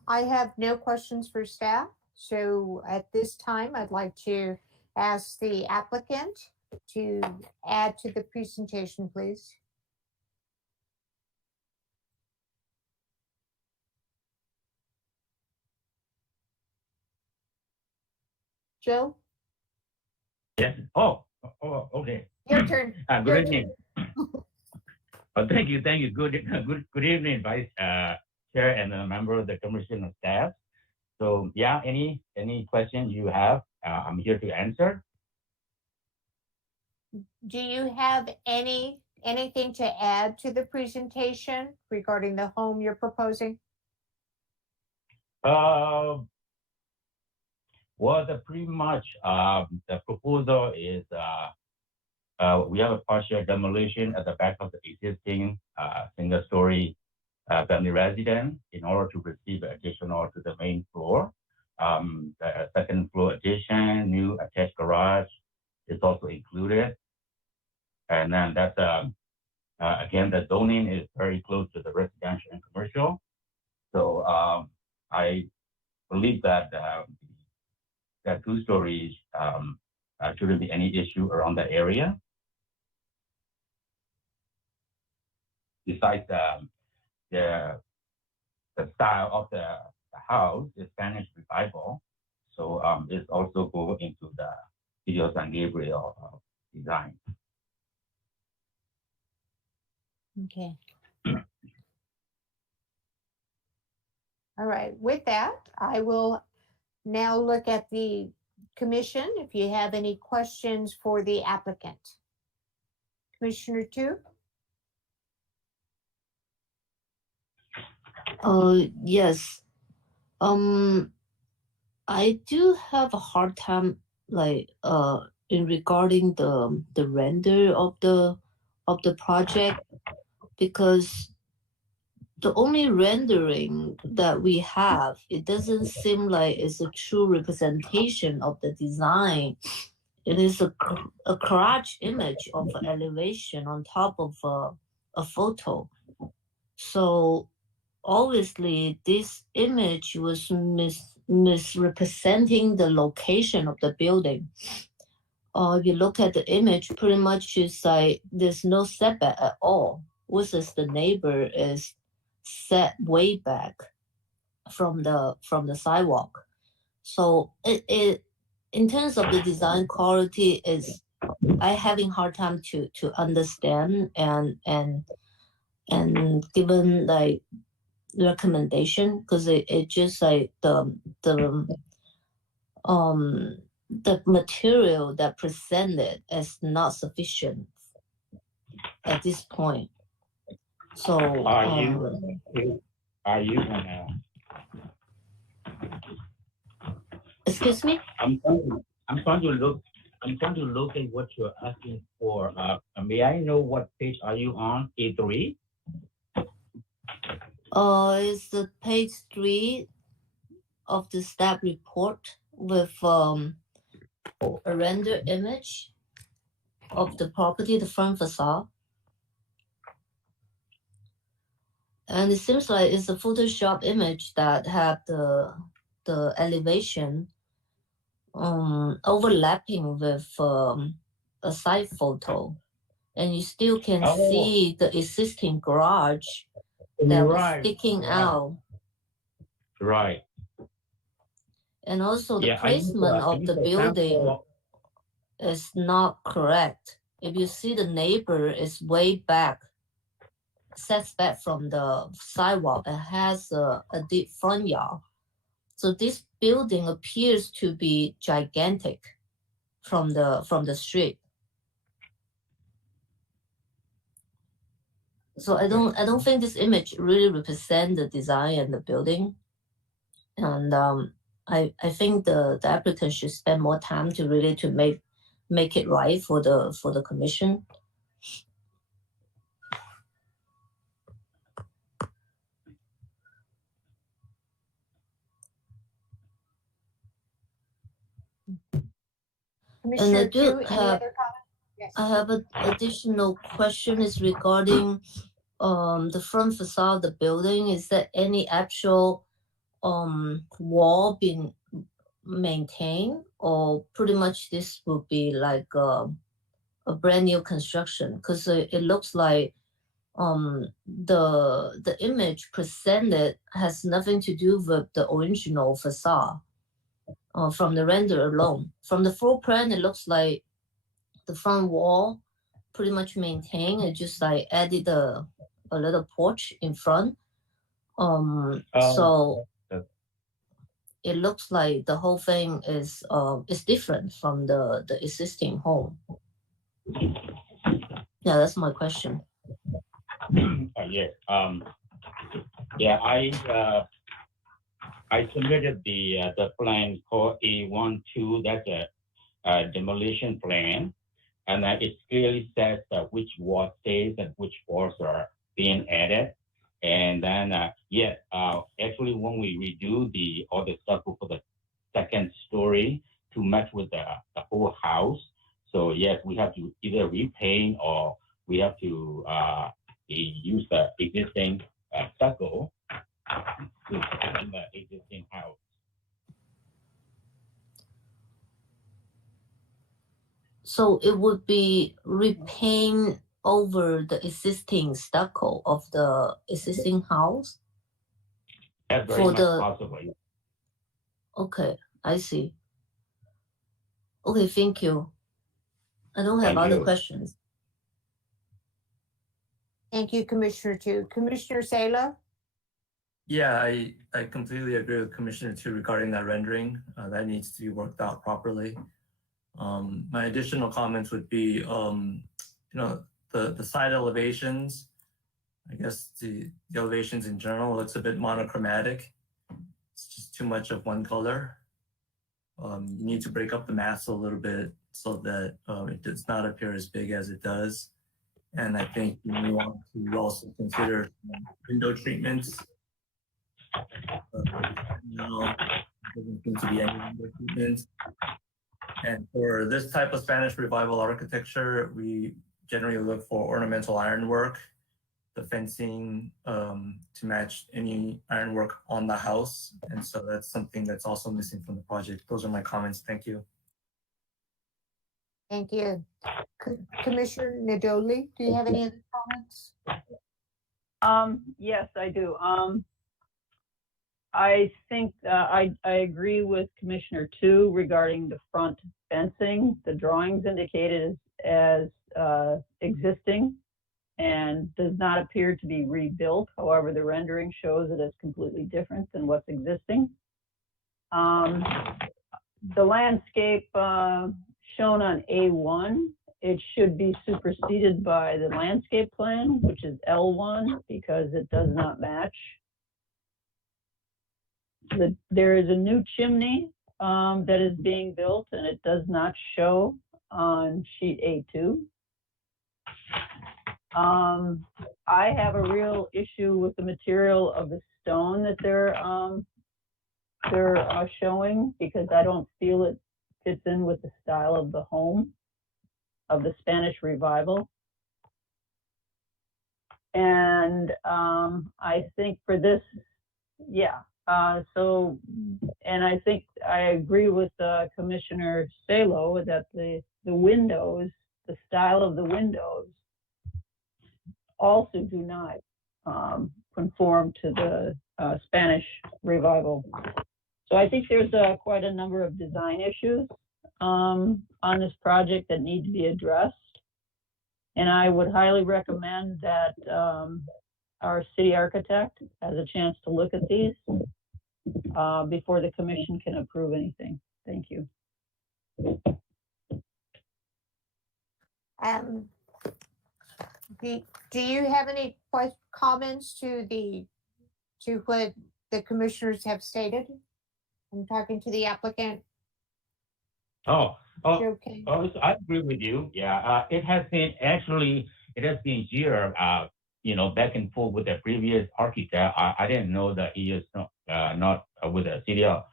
I have no questions for staff. So at this time, I'd like to ask the applicant to add to the presentation, please. Joe? Yes. Oh, okay. Your turn. Good evening. Thank you. Good evening, Vice Chair and a member of the Commission of Staff. So yeah, any questions you have, I'm here to answer. Do you have anything to add to the presentation regarding the home you're proposing? Well, pretty much the proposal is we have a partial demolition at the back of the existing single-story family residence in order to receive additional to the main floor. The second floor addition, new attached garage is also included. And then that's, again, the zoning is very close to the residential and commercial. So I believe that that 2 stories shouldn't be any issue around the area. Besides the style of the house is Spanish revival, so it's also go into the Video San Gabriel design. Okay. All right. With that, I will now look at the commission if you have any questions for the applicant. Commissioner Tu? Yes. I do have a hard time in regarding the render of the project. because the only rendering that we have, it doesn't seem like it's a true representation of the design. It is a collage image of an elevation on top of a photo. So obviously this image was misrepresenting the location of the building. If you look at the image, pretty much it's like there's no setback at all, versus the neighbor is set way back from the sidewalk. So it in terms of the design quality, is I having hard time to understand and given like recommendation, because it just like the material that presented is not sufficient at this point. So Are you gonna? Excuse me? I'm trying to look at what you're asking for. May I know what page are you on? A3? It's the page 3 of the staff report with a render image of the property, the front facade. And it seems like it's a Photoshop image that had the elevation overlapping with a side photo, and you still can see the existing garage that was sticking out. Right. And also the placement of the building is not correct. If you see the neighbor is way back, sets back from the sidewalk and has a deep front yard. So this building appears to be gigantic from the street. So I don't think this image really represents the design and the building. And I think the applicant should spend more time to really to make it right for the commission. And I do have I have an additional question is regarding the front facade of the building. Is there any actual wall being maintained, or pretty much this will be like a brand new construction? Because it looks like the image presented has nothing to do with the original facade from the render alone. From the floor plan, it looks like the front wall pretty much maintained. It just like added a little porch in front. So it looks like the whole thing is different from the existing home. Yeah, that's my question. Yes. Yeah, I submitted the plan called A12. That's a demolition plan, and it clearly says which wall stays and which walls are being added. And then actually when we redo all the stuff for the second story to match with the whole house, so yes, we have to either repaint or we have to use the existing stucco to in the existing house. So it would be repaint over the existing stucco of the existing house? That's very much possible. Okay, I see. Okay, thank you. I don't have other questions. Thank you, Commissioner Tu. Commissioner Sala? Yeah, I completely agree with Commissioner Tu regarding that rendering. That needs to be worked out properly. My additional comments would be, the side elevations. I guess the elevations in general looks a bit monochromatic. It's just too much of one color. You need to break up the mass a little bit so that it does not appear as big as it does. And I think you may want to also consider window treatments. No, doesn't seem to be any window treatments. And for this type of Spanish Revival architecture, we generally look for ornamental ironwork, the fencing to match any ironwork on the house. And so that's something that's also missing from the project. Those are my comments. Thank you. Thank you. Commissioner Nadoli, do you have any other comments? Yes, I do. I think I agree with Commissioner 2 regarding the front fencing. The drawings indicated as existing and does not appear to be rebuilt. However, the rendering shows it as completely different than what's existing. The landscape shown on A1, it should be superseded by the landscape plan, which is L1, because it does not match. There is a new chimney that is being built, and it does not show on sheet A2. I have a real issue with the material of the stone that they're showing, because I don't feel it fits in with the style of the home of the Spanish Revival. And I think for this, yeah. And I think I agree with Commissioner Salo that the windows, the style of the windows also do not conform to the Spanish Revival. So I think there's quite a number of design issues on this project that need to be addressed. And I would highly recommend that our city architect has a chance to look at these before the commission can approve anything. Thank you. Do you have any comments to what the commissioners have stated? I'm talking to the applicant. Okay. I agree with you. Yeah, it has been years, back and forth with the previous architect. I didn't know that he is not with the city of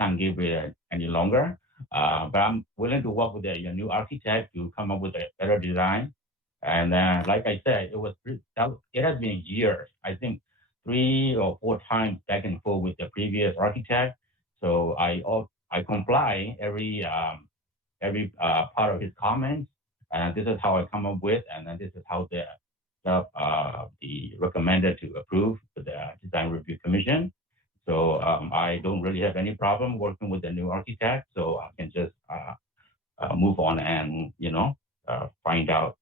San Gabriel any longer. But I'm willing to work with the new architect to come up with a better design. And like I said, it has been years. I think 3 or 4 times back and forth with the previous architect. So I comply every part of his comments, and this is how I come up with, and then this is how the recommended to approve to the Design Review Commission. So I don't really have any problem working with the new architect. So I can just move on and find out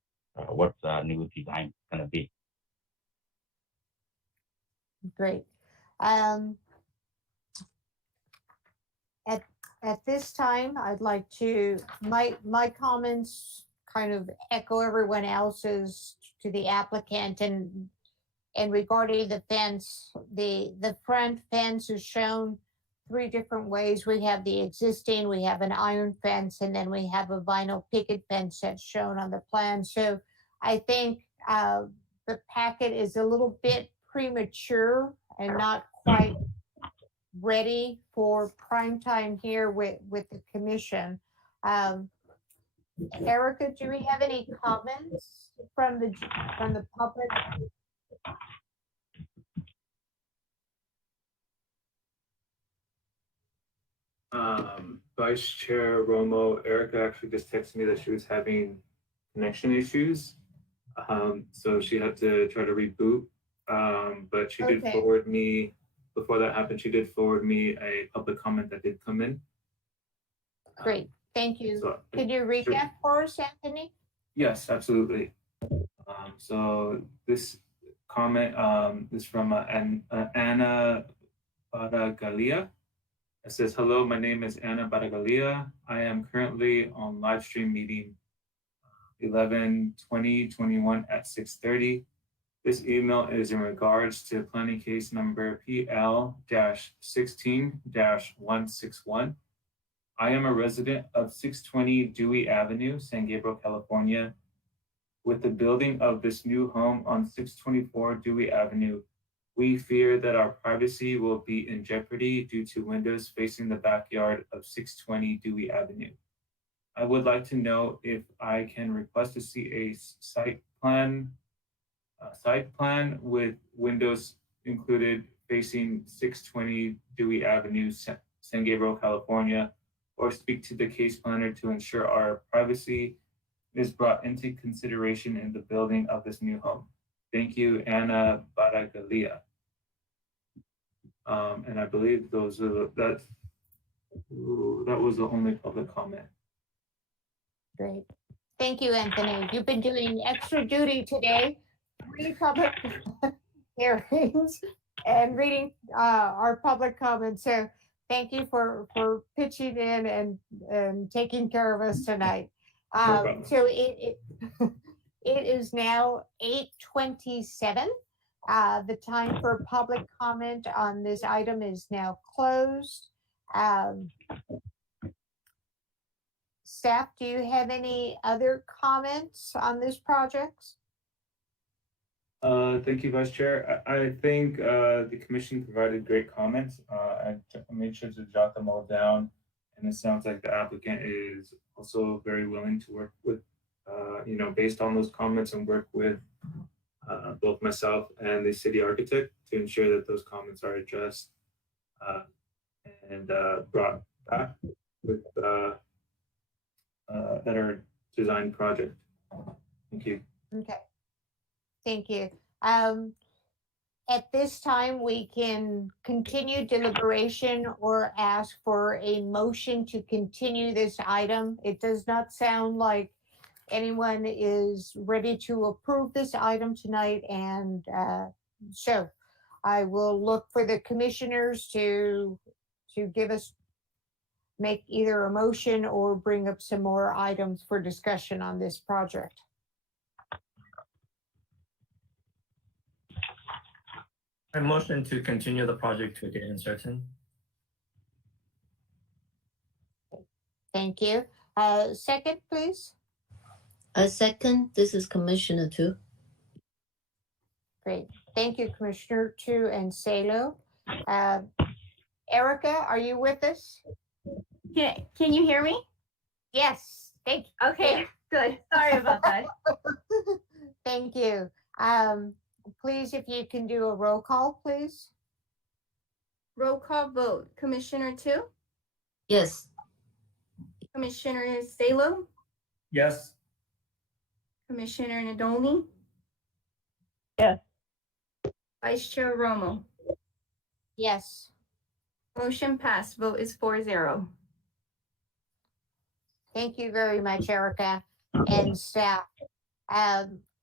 what the new design is going to be. Great. At this time, I'd like to, my comments kind of echo everyone else's to the applicant, and regarding the fence, the front fence is shown 3 different ways. We have the existing, we have an iron fence, and then we have a vinyl picket fence that's shown on the plan. So I think the packet is a little bit premature and not quite ready for prime time here with the commission. Erica, do we have any comments from the public? Vice Chair Romo, Erica actually just texted me that she was having connection issues. So she had to try to reboot. But she did forward me, before that happened, she did forward me a public comment that did come in. Great, thank you. So, could you read that for us, Anthony? Yes, absolutely. So this comment is from Anna Baragalia. It says, hello, my name is Anna Baragalia. I am currently on live stream meeting 11/20/21 at 6:30. This email is in regards to planning case number PL-16-161. I am a resident of 620 Dewey Avenue, San Gabriel, California, With the building of this new home on 624 Dewey Avenue, we fear that our privacy will be in jeopardy due to windows facing the backyard of 620 Dewey Avenue. I would like to know if I can request to see a site plan with windows included facing 620 Dewey Avenue, San Gabriel, California, or speak to the case planner to ensure our privacy is brought into consideration in the building of this new home. Thank you, Anna Baragalia. And I believe those are that was the only public comment. Great. Thank you, Anthony. You've been doing extra duty today. 3 public hearings and reading our public comments. So thank you for pitching in and taking care of us tonight. So it is now 8:27. The time for public comment on this item is now closed. Staff, do you have any other comments on this project? Thank you, Vice Chair. I think the commission provided great comments. I made sure to jot them all down, and it sounds like the applicant is also very willing to work with, based on those comments, and work with both myself and the city architect to ensure that those comments are addressed and brought back with that are design project. Thank you. Okay. Thank you. At this time, we can continue deliberation or ask for a motion to continue this item. It does not sound like anyone is ready to approve this item tonight, and so I will look for the commissioners to make either a motion or bring up some more items for discussion on this project. I motion to continue the project to a date uncertain. Thank you. Second, please. A second, this is Commissioner Tu. Great. Thank you, Commissioner Tu and Salo. Erica, are you with us? Can you hear me? Yes. Thank you. Okay, good. Sorry about that. Thank you. Please, if you can do a roll call, please. Roll call vote. Commissioner Tu? Yes. Commissioner Salo? Yes. Commissioner Nadolny? Yes. Vice Chair Romo? Yes. Motion passed. Vote is 4-0. Thank you very much, Erica and staff.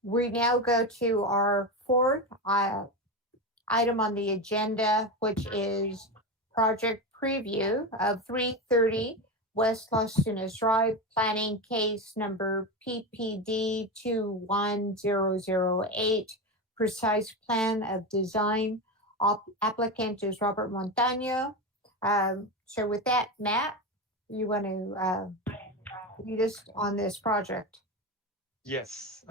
We now go to our fourth item on the agenda, which is project preview of 330 West Las Tunas Drive, planning case number PPD 21008, precise plan of design. Applicant is Robert Montaño. So with that, Matt, you want to lead us on this project? Yes.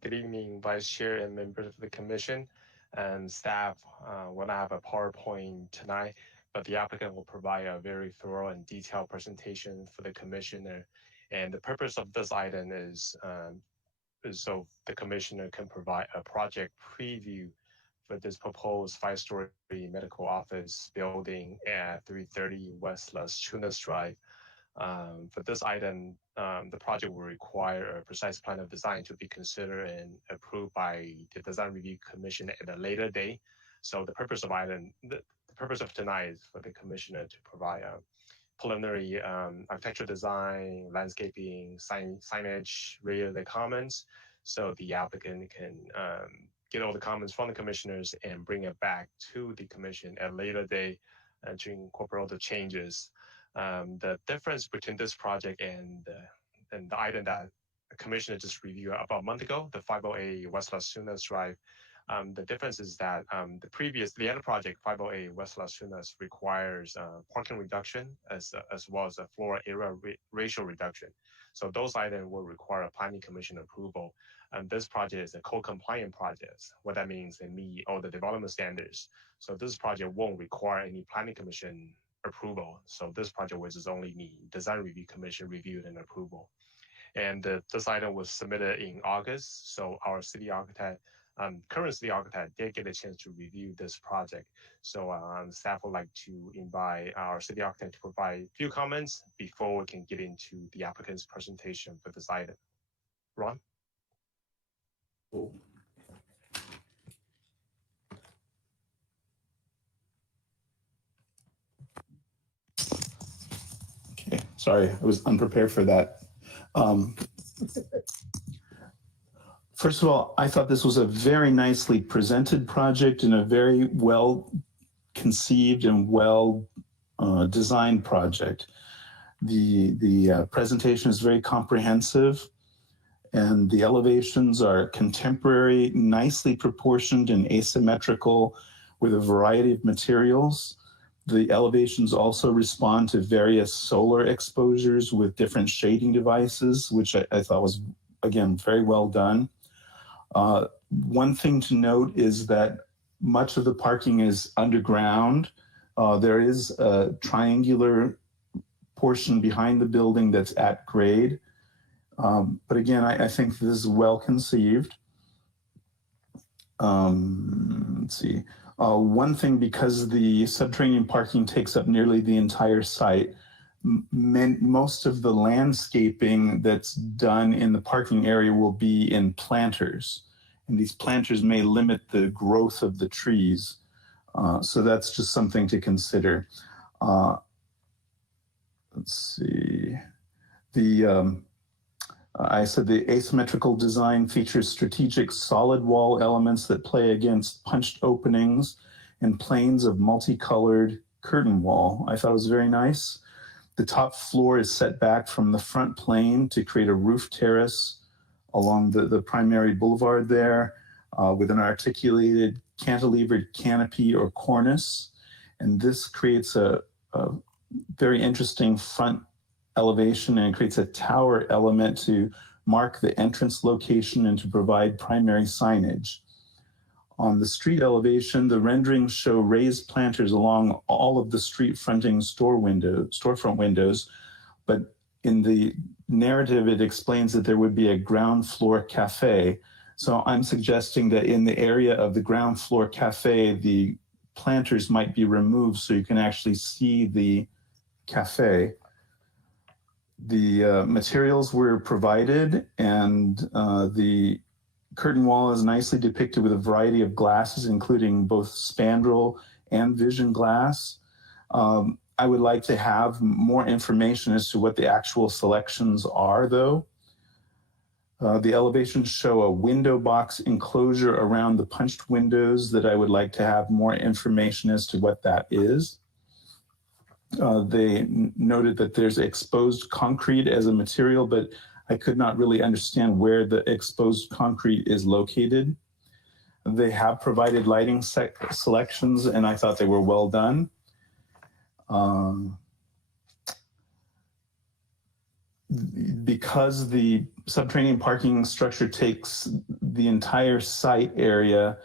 Good evening, Vice Chair and members of the Commission and staff. We're gonna have a PowerPoint tonight, but the applicant will provide a very thorough and detailed presentation for the Commissioner. And the purpose of this item is so the Commissioner can provide a project preview for this proposed 5-story medical office building at 330 West Las Tunas Drive. For this item, the project will require a precise plan of design to be considered and approved by the Design Review Commission at a later date. So the purpose of tonight is for the Commissioner to provide a preliminary architectural design, landscaping, signage, radio comments, so the applicant can get all the comments from the commissioners and bring it back to the commission at a later date to incorporate all the changes. The difference between this project and the item that the commissioner just reviewed about a month ago, the 508 West Las Tunas Drive, The difference is that the other project, 508 West Las Tunas, requires parking reduction as well as a floor area ratio reduction. So those items will require a planning commission approval. And this project is a co-compliant project. What that means, they meet all the development standards. So this project won't require any planning commission approval. So this project will just only need design review commission review and approval. And this item was submitted in August. So our city architect, current city architect, did get a chance to review this project. So staff would like to invite our city architect to provide a few comments before we can get into the applicant's presentation for this item. Ron? Okay, sorry, I was unprepared for that. First of all, I thought this was a very nicely presented project and a very well conceived and well designed project. The presentation is very comprehensive, and the elevations are contemporary, nicely proportioned and asymmetrical with a variety of materials. The elevations also respond to various solar exposures with different shading devices, which I thought was, again, very well done. One thing to note is that much of the parking is underground. There is a triangular portion behind the building that's at grade. But again, I think this is well conceived. Let's see. One thing, because the subterranean parking takes up nearly the entire site, most of the landscaping that's done in the parking area will be in planters. And these planters may limit the growth of the trees. So that's just something to consider. Let's see. I said the asymmetrical design features strategic solid wall elements that play against punched openings and planes of multicolored curtain wall. I thought it was very nice. The top floor is set back from the front plane to create a roof terrace along the primary boulevard there with an articulated cantilevered canopy or cornice. And this creates a very interesting front elevation, and it creates a tower element to mark the entrance location and to provide primary signage. On the street elevation, the renderings show raised planters along all of the street fronting storefront windows, but in the narrative, it explains that there would be a ground floor cafe. So I'm suggesting that in the area of the ground floor cafe, the planters might be removed so you can actually see the cafe. The materials were provided, and the curtain wall is nicely depicted with a variety of glasses, including both spandrel and vision glass. I would like to have more information as to what the actual selections are, though. The elevations show a window box enclosure around the punched windows that I would like to have more information as to what that is. They noted that there's exposed concrete as a material, but I could not really understand where the exposed concrete is located. They have provided lighting selections, and I thought they were well done. Because the subterranean parking structure takes the entire site area,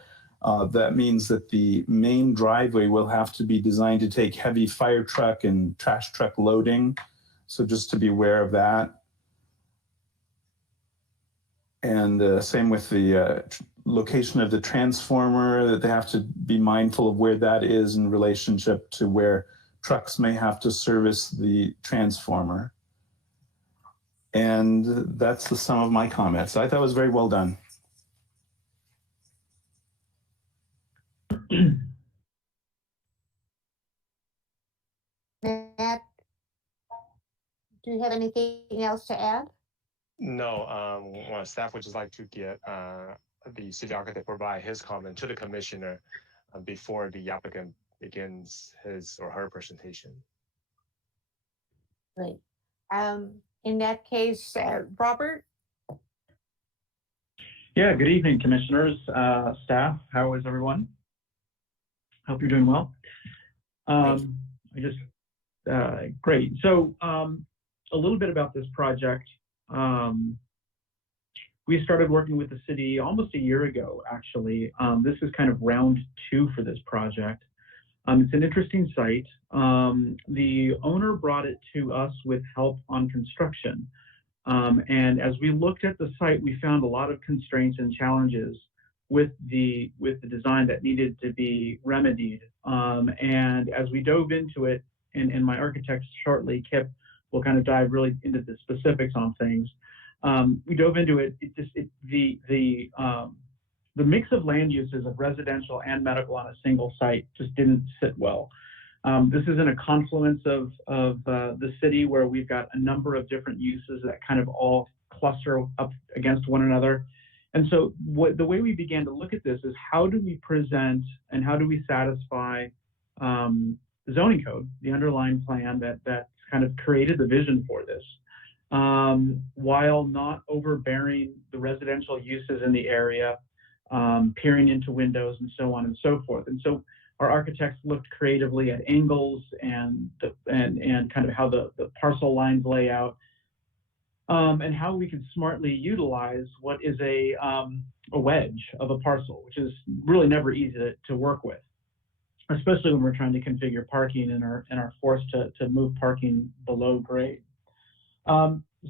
that means that the main driveway will have to be designed to take heavy fire truck and trash truck loading. So just to be aware of that. And same with the location of the transformer, that they have to be mindful of where that is in relationship to where trucks may have to service the transformer. And that's the sum of my comments. I thought it was very well done. Matt, do you have anything else to add? No, well, staff would just like to get the city architect provide his comment to the commissioner before the applicant begins his or her presentation. Great. In that case, Robert? Yeah, good evening, commissioners, staff. How is everyone? Hope you're doing well. Great. So a little bit about this project. We started working with the city almost a year ago, actually. This is kind of round 2 for this project. It's an interesting site. The owner brought it to us with help on construction. And as we looked at the site, we found a lot of constraints and challenges with the design that needed to be remedied. And as we dove into it, and my architect shortly, Kip, will kind of dive really into the specifics on things. We dove into it. The mix of land uses of residential and medical on a single site just didn't sit well. This is in a confluence of the city where we've got a number of different uses that kind of all cluster up against one another. And so the way we began to look at this is how do we present and how do we satisfy the zoning code, the underlying plan that kind of created the vision for this, while not overbearing the residential uses in the area, peering into windows and so on and so forth. And so our architects looked creatively at angles and kind of how the parcel lines lay out, and how we could smartly utilize what is a wedge of a parcel, which is really never easy to work with, especially when we're trying to configure parking and are forced to move parking below grade.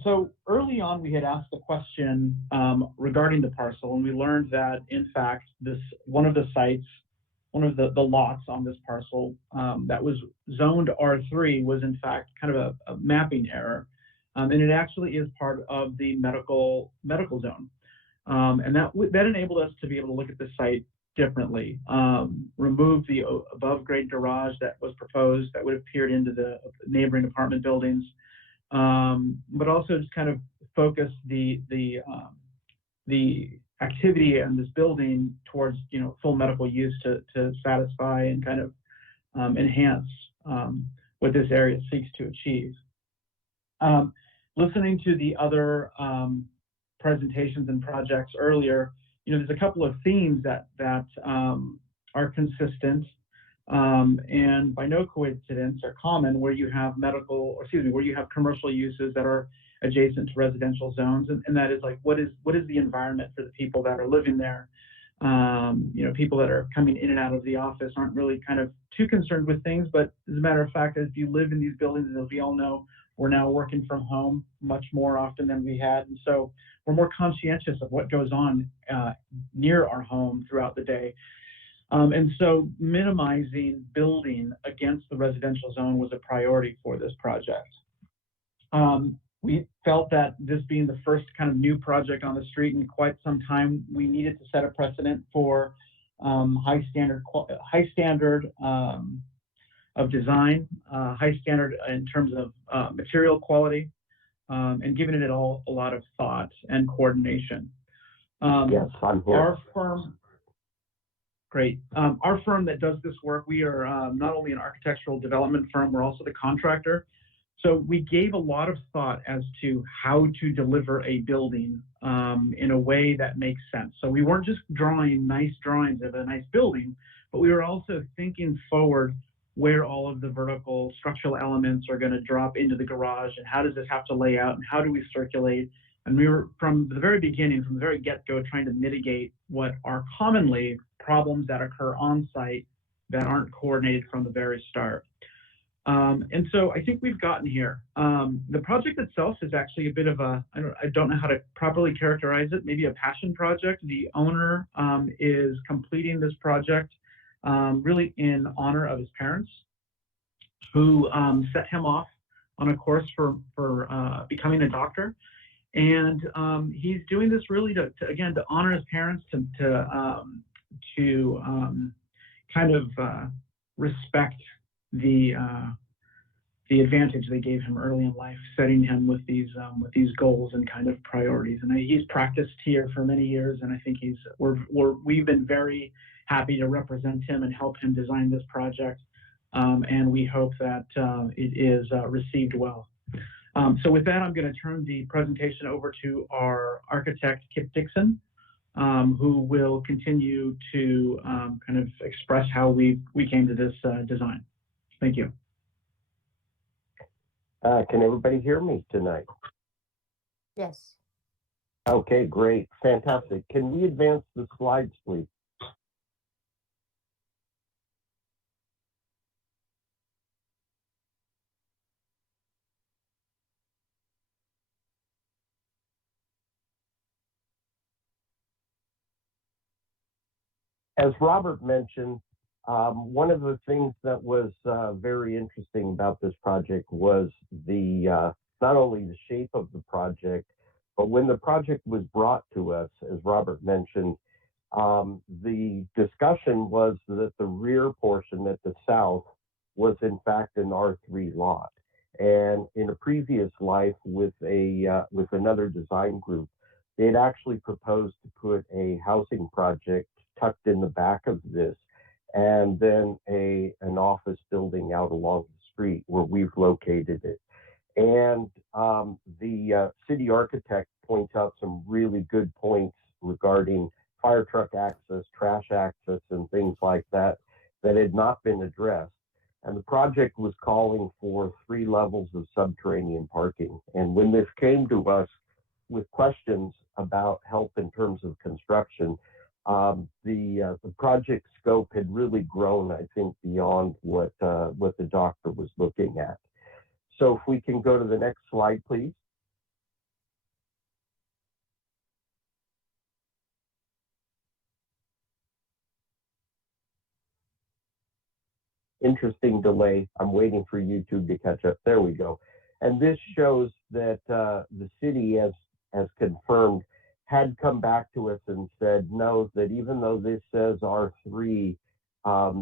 So early on, we had asked the question regarding the parcel, and we learned that, in fact, one of the lots on this parcel that was zoned R3 was, in fact, kind of a mapping error. And it actually is part of the medical zone. And that enabled us to be able to look at the site differently, remove the above grade garage that was proposed that would have peered into the neighboring apartment buildings, but also just kind of focus the activity in this building towards full medical use to satisfy and kind of enhance what this area seeks to achieve. Listening to the other presentations and projects earlier, there's a couple of themes that are consistent and by no coincidence are common, where you have where you have commercial uses that are adjacent to residential zones, and that is like what is the environment for the people that are living there. People that are coming in and out of the office aren't really kind of too concerned with things, but as a matter of fact, as you live in these buildings, as we all know, we're now working from home much more often than we had, and so we're more conscientious of what goes on near our home throughout the day. And so minimizing building against the residential zone was a priority for this project. We felt that this being the first kind of new project on the street in quite some time, we needed to set a precedent for high standard of design, high standard in terms of material quality, and giving it all a lot of thought and coordination. Yes, I'm here. Our firm that does this work, we are not only an architectural development firm, we're also the contractor. So we gave a lot of thought as to how to deliver a building in a way that makes sense. So we weren't just drawing nice drawings of a nice building, but we were also thinking forward where all of the vertical structural elements are going to drop into the garage, and how does this have to lay out, and how do we circulate. And we were, from the very beginning, from the very get-go, trying to mitigate what are commonly problems that occur on site that aren't coordinated from the very start. And so I think we've gotten here. The project itself is actually a bit of I don't know how to properly characterize it, maybe a passion project. The owner is completing this project really in honor of his parents, who set him off on a course for becoming a doctor. And he's doing this really to honor his parents, to kind of respect the advantage they gave him early in life, setting him with these goals and kind of priorities. And he's practiced here for many years, and I think we've been very happy to represent him and help him design this project. And we hope that it is received well. So with that, I'm going to turn the presentation over to our architect, Kip Dixon, who will continue to kind of express how we came to this design. Thank you. Can everybody hear me tonight? Yes. Okay, great, fantastic. Can we advance the slides, please? As Robert mentioned, one of the things that was very interesting about this project was the not only the shape of the project, but when the project was brought to us, as Robert mentioned, the discussion was that the rear portion at the south was in fact an R3 lot. And in a previous life with another design group, they had actually proposed to put a housing project tucked in the back of this, and then an office building out along the street where we've located it. And the city architect points out some really good points regarding fire truck access, trash access, and things like that that had not been addressed. And the project was calling for 3 levels of subterranean parking. And when this came to us with questions about help in terms of construction, the project scope had really grown, I think, beyond what the doctor was looking at. So if we can go to the next slide, please. Interesting delay. I'm waiting for YouTube to catch up. There we go. And this shows that the city, as confirmed, had come back to us and said, no, that even though this says R3,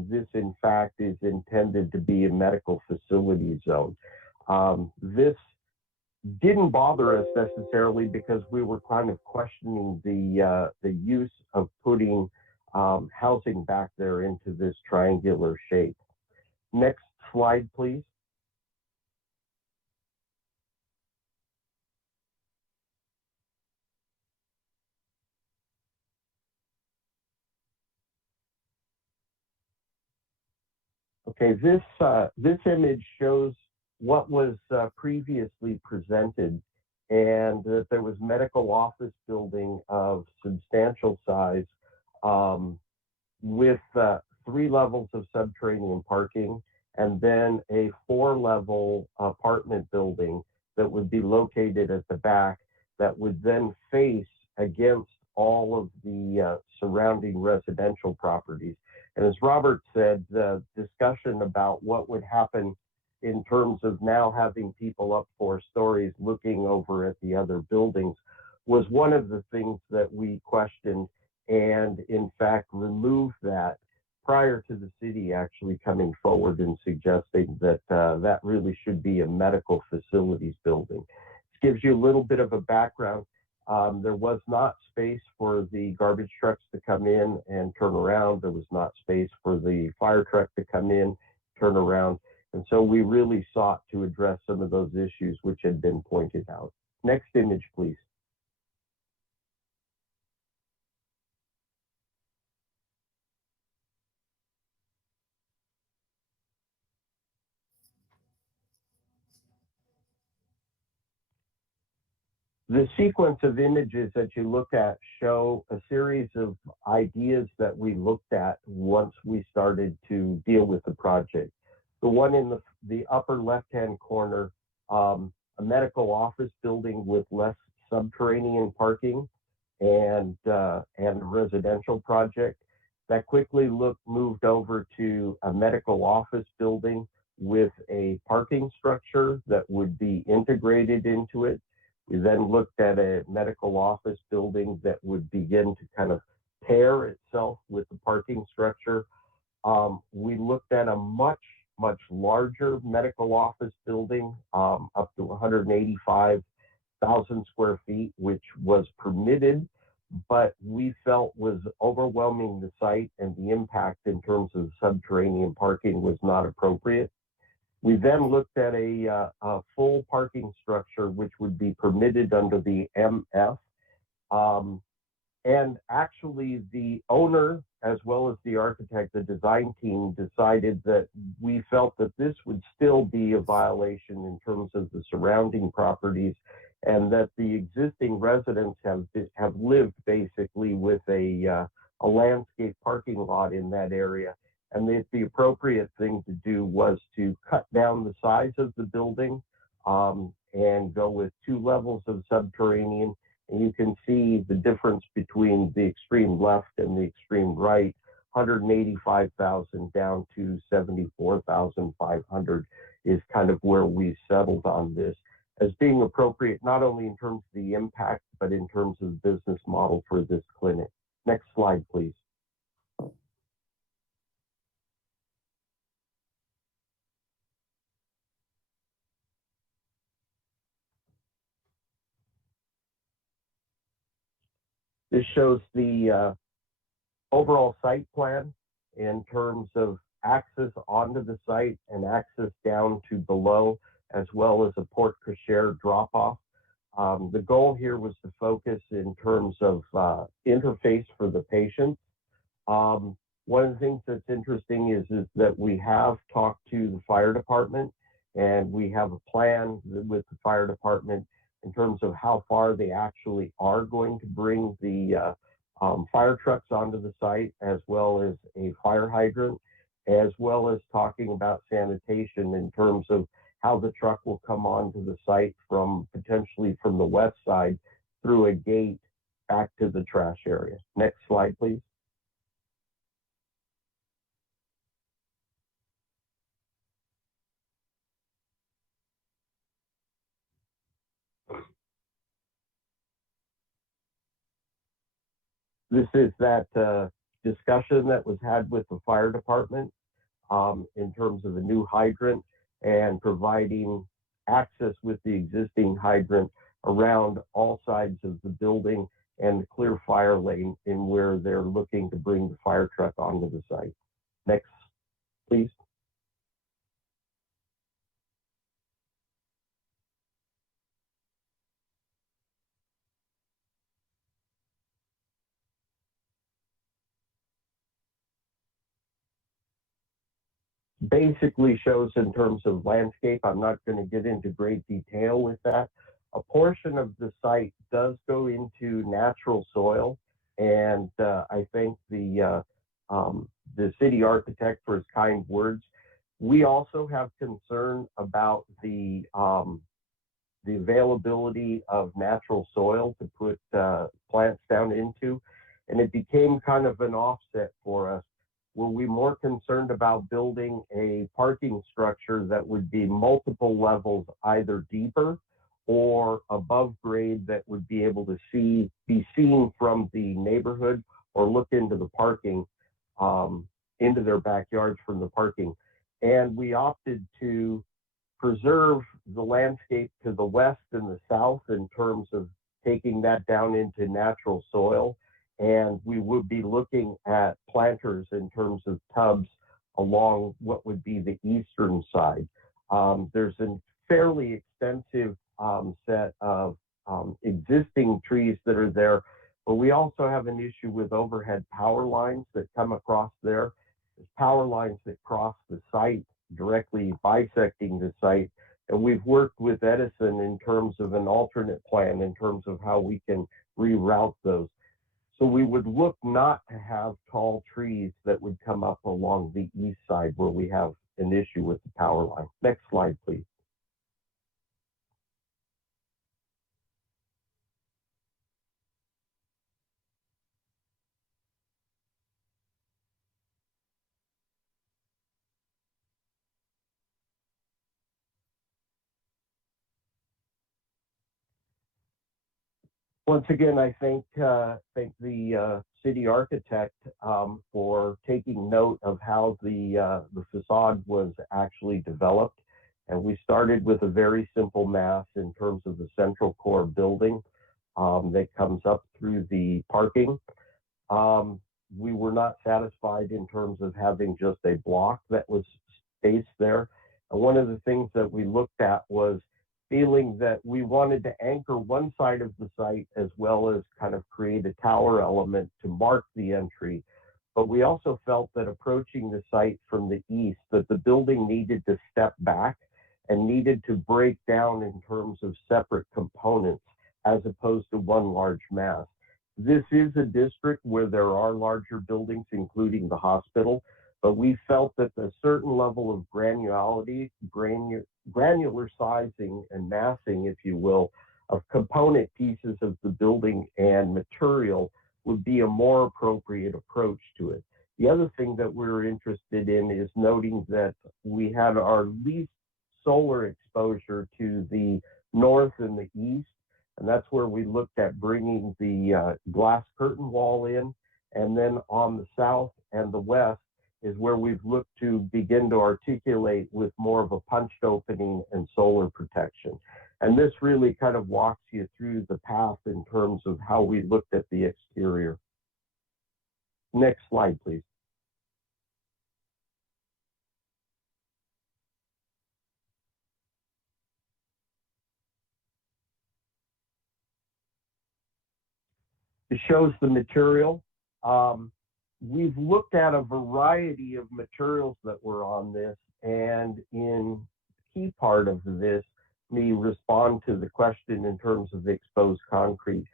this in fact is intended to be a medical facility zone. This didn't bother us necessarily because we were kind of questioning the use of putting housing back there into this triangular shape. Next slide, please. Okay, this image shows what was previously presented, and that there was medical office building of substantial size with 3 levels of subterranean parking, and then a 4-level apartment building that would be located at the back that would then face against all of the surrounding residential properties. And as Robert said, the discussion about what would happen in terms of now having people up 4 stories looking over at the other buildings was one of the things that we questioned, and in fact removed that prior to the city actually coming forward and suggesting that that really should be a medical facilities building. This gives you a little bit of a background. There was not space for the garbage trucks to come in and turn around. There was not space for the fire truck to come in, turn around. And so we really sought to address some of those issues which had been pointed out. Next image, please. The sequence of images that you look at show a series of ideas that we looked at once we started to deal with the project. The one in the upper left-hand corner, a medical office building with less subterranean parking, and a residential project. That quickly moved over to a medical office building with a parking structure that would be integrated into it. We then looked at a medical office building that would begin to kind of pair itself with the parking structure. We looked at a much larger medical office building, up to 185,000 square feet, which was permitted, but we felt was overwhelming the site, and the impact in terms of subterranean parking was not appropriate. We then looked at a full parking structure which would be permitted under the MF, And actually, the owner, as well as the architect, the design team, decided that we felt that this would still be a violation in terms of the surrounding properties, and that the existing residents have lived basically with a landscape parking lot in that area. And that the appropriate thing to do was to cut down the size of the building and go with 2 levels of subterranean. And you can see the difference between the extreme left and the extreme right, 185,000 down to 74,500 is kind of where we settled on this as being appropriate, not only in terms of the impact, but in terms of the business model for this clinic. Next slide, please. This shows the overall site plan in terms of access onto the site and access down to below, as well as a porte cochere drop-off. The goal here was to focus in terms of interface for the patients. One of the things that's interesting is that we have talked to the fire department, and we have a plan with the fire department in terms of how far they actually are going to bring the fire trucks onto the site, as well as a fire hydrant, as well as talking about sanitation in terms of how the truck will come onto the site potentially from the west side through a gate back to the trash area. Next slide, please. This is that discussion that was had with the fire department in terms of the new hydrant and providing access with the existing hydrant around all sides of the building and the clear fire lane in where they're looking to bring the fire truck onto the site. Next, please. Basically shows in terms of landscape. I'm not going to get into great detail with that. A portion of the site does go into natural soil, and I thank the city architect for his kind words. We also have concern about the availability of natural soil to put plants down into, and it became kind of an offset for us. Were we more concerned about building a parking structure that would be multiple levels, either deeper or above grade, that would be able to be seen from the neighborhood or look into the parking, into their backyards from the parking? And we opted to preserve the landscape to the west and the south in terms of taking that down into natural soil. And we would be looking at planters in terms of tubs along what would be the eastern side. There's a fairly extensive set of existing trees that are there, but we also have an issue with overhead power lines that come across there. There's power lines that cross the site, directly bisecting the site. And we've worked with Edison in terms of an alternate plan in terms of how we can reroute those. So we would look not to have tall trees that would come up along the east side where we have an issue with the power line. Next slide, please. Once again, I thank the city architect for taking note of how the facade was actually developed. And we started with a very simple mass in terms of the central core building that comes up through the parking. We were not satisfied in terms of having just a block that was spaced there. And one of the things that we looked at was feeling that we wanted to anchor one side of the site as well as kind of create a tower element to mark the entry. But we also felt that approaching the site from the east, that the building needed to step back and needed to break down in terms of separate components as opposed to one large mass. This is a district where there are larger buildings, including the hospital, but we felt that a certain level of granularity, granular sizing and massing, if you will, of component pieces of the building and material would be a more appropriate approach to it. The other thing that we're interested in is noting that we had our least solar exposure to the north and the east, and that's where we looked at bringing the glass curtain wall in. And then on the south and the west is where we've looked to begin to articulate with more of a punched opening and solar protection. And this really kind of walks you through the path in terms of how we looked at the exterior. Next slide, please. It shows the material. We've looked at a variety of materials that were on this, and in key part of this, me respond to the question in terms of the exposed concrete.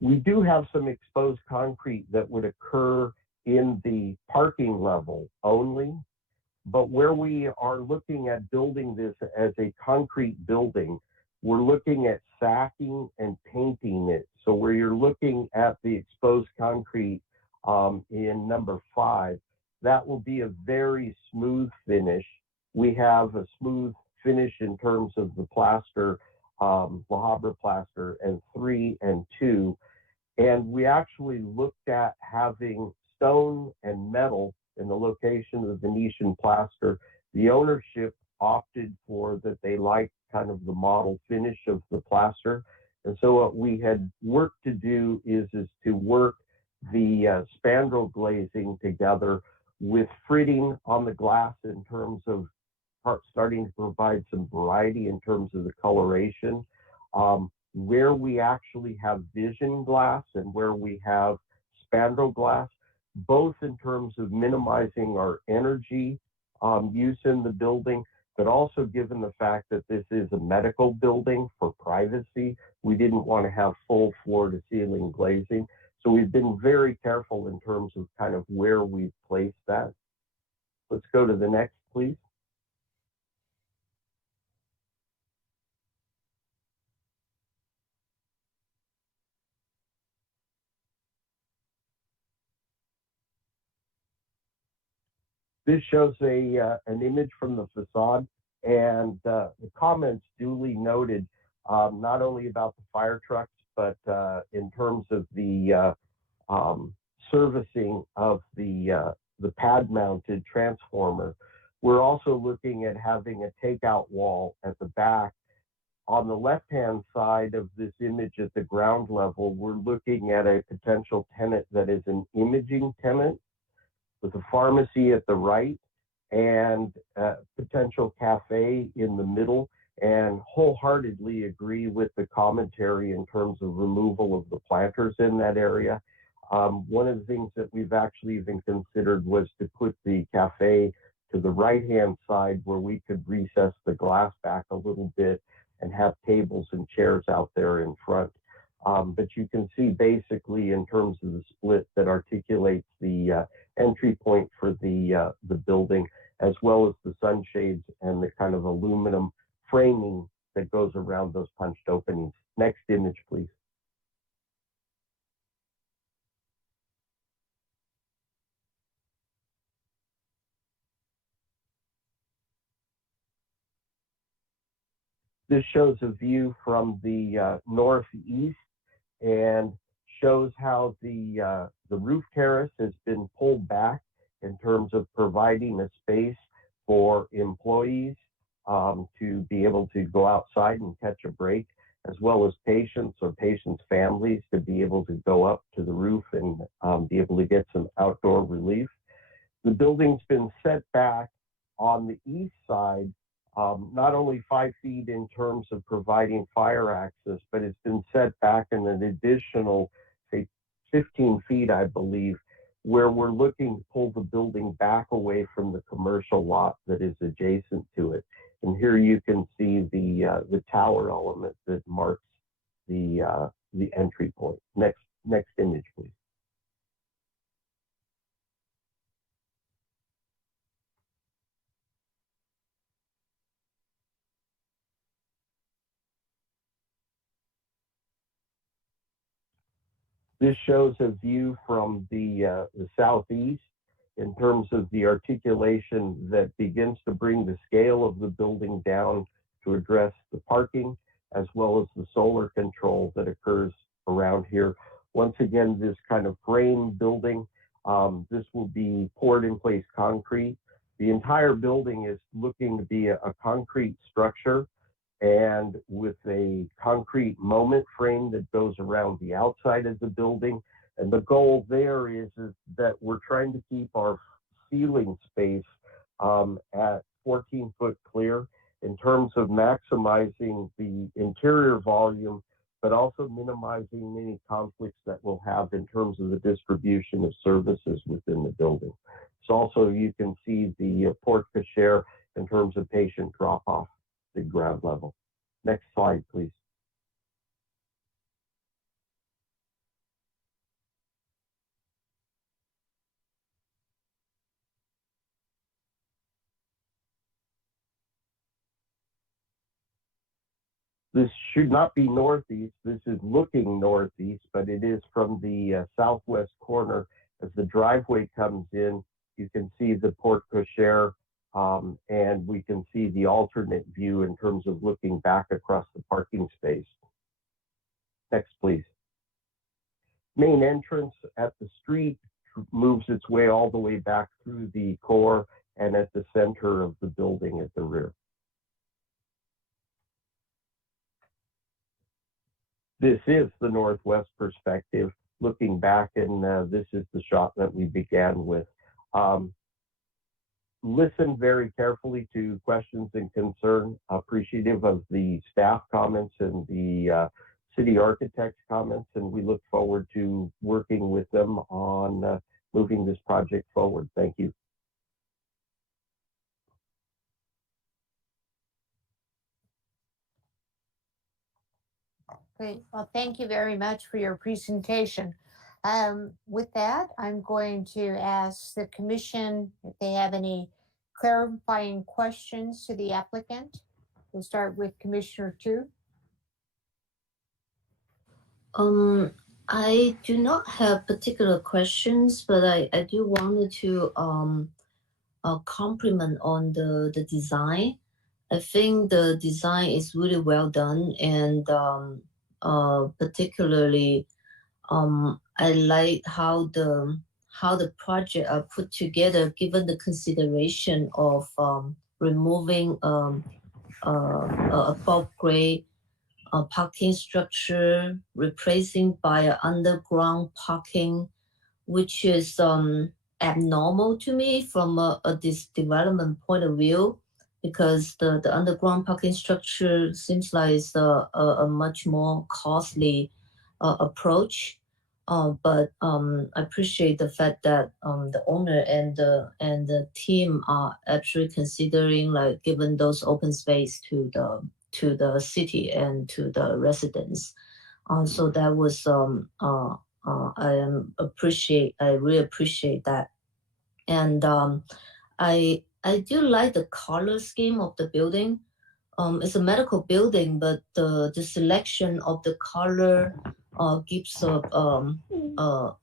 We do have some exposed concrete that would occur in the parking level only, but where we are looking at building this as a concrete building, we're looking at sacking and painting it. So where you're looking at the exposed concrete in number 5, that will be a very smooth finish. We have a smooth finish in terms of the plaster, La Habra plaster, and 3 and 2. And we actually looked at having stone and metal in the location of the Venetian plaster. The ownership opted for that they liked kind of the model finish of the plaster. And so what we had worked to do is to work the spandrel glazing together with fritting on the glass in terms of starting to provide some variety in terms of the coloration. Where we actually have vision glass and where we have spandrel glass, both in terms of minimizing our energy use in the building, but also given the fact that this is a medical building for privacy, we didn't want to have full floor to ceiling glazing. So we've been very careful in terms of kind of where we've placed that. Let's go to the next, please. This shows an image from the facade, and the comments duly noted not only about the fire trucks, but in terms of the servicing of the pad-mounted transformer. We're also looking at having a takeout wall at the back. On the left-hand side of this image at the ground level, we're looking at a potential tenant that is an imaging tenant, with a pharmacy at the right and a potential cafe in the middle, and wholeheartedly agree with the commentary in terms of removal of the planters in that area. One of the things that we've actually even considered was to put the cafe to the right-hand side where we could recess the glass back a little bit and have tables and chairs out there in front. But you can see basically in terms of the split that articulates the entry point for the building, as well as the sunshades and the kind of aluminum framing that goes around those punched openings. Next image, please. This shows a view from the northeast and shows how the roof terrace has been pulled back in terms of providing a space for employees to be able to go outside and catch a break, as well as patients or patients' families to be able to go up to the roof and be able to get some outdoor relief. The building's been set back on the east side not only 5 feet in terms of providing fire access, but it's been set back in an additional, say, 15 feet, I believe, where we're looking to pull the building back away from the commercial lot that is adjacent to it. And here you can see the tower element that marks the entry point. Next image, please. This shows a view from the southeast in terms of the articulation that begins to bring the scale of the building down to address the parking, as well as the solar control that occurs around here. Once again, this kind of frame building, this will be poured in place concrete. The entire building is looking to be a concrete structure, and with a concrete moment frame that goes around the outside of the building. And the goal there is that we're trying to keep our ceiling space at 14 foot clear in terms of maximizing the interior volume, but also minimizing any conflicts that we'll have in terms of the distribution of services within the building. So also you can see the porte cochere in terms of patient drop off the ground level. Next slide, please. This should not be northeast. This is looking northeast, but it is from the southwest corner. As the driveway comes in, you can see the porte cochere, and we can see the alternate view in terms of looking back across the parking space. Next, please. Main entrance at the street moves its way all the way back through the core and at the center of the building at the rear. This is the northwest perspective looking back, and this is the shot that we began with. Listen very carefully to questions and concern, appreciative of the staff comments and the city architect's comments, and we look forward to working with them on moving this project forward. Thank you. Great. Well, thank you very much for your presentation. With that, I'm going to ask the commission if they have any clarifying questions to the applicant. We'll start with Commissioner Tu. I do not have particular questions, but I do wanted to compliment on the design. I think the design is really well done, and particularly I like how the project are put together, given the consideration of removing above grade parking structure, replacing by an underground parking, which is abnormal to me from this development point of view, because the underground parking structure seems like it's a much more costly approach. But I appreciate the fact that the owner and the team are actually considering, like, giving those open space to the city and to the residents. So that was I really appreciate that. And I do like the color scheme of the building. It's a medical building, but the selection of the color gives a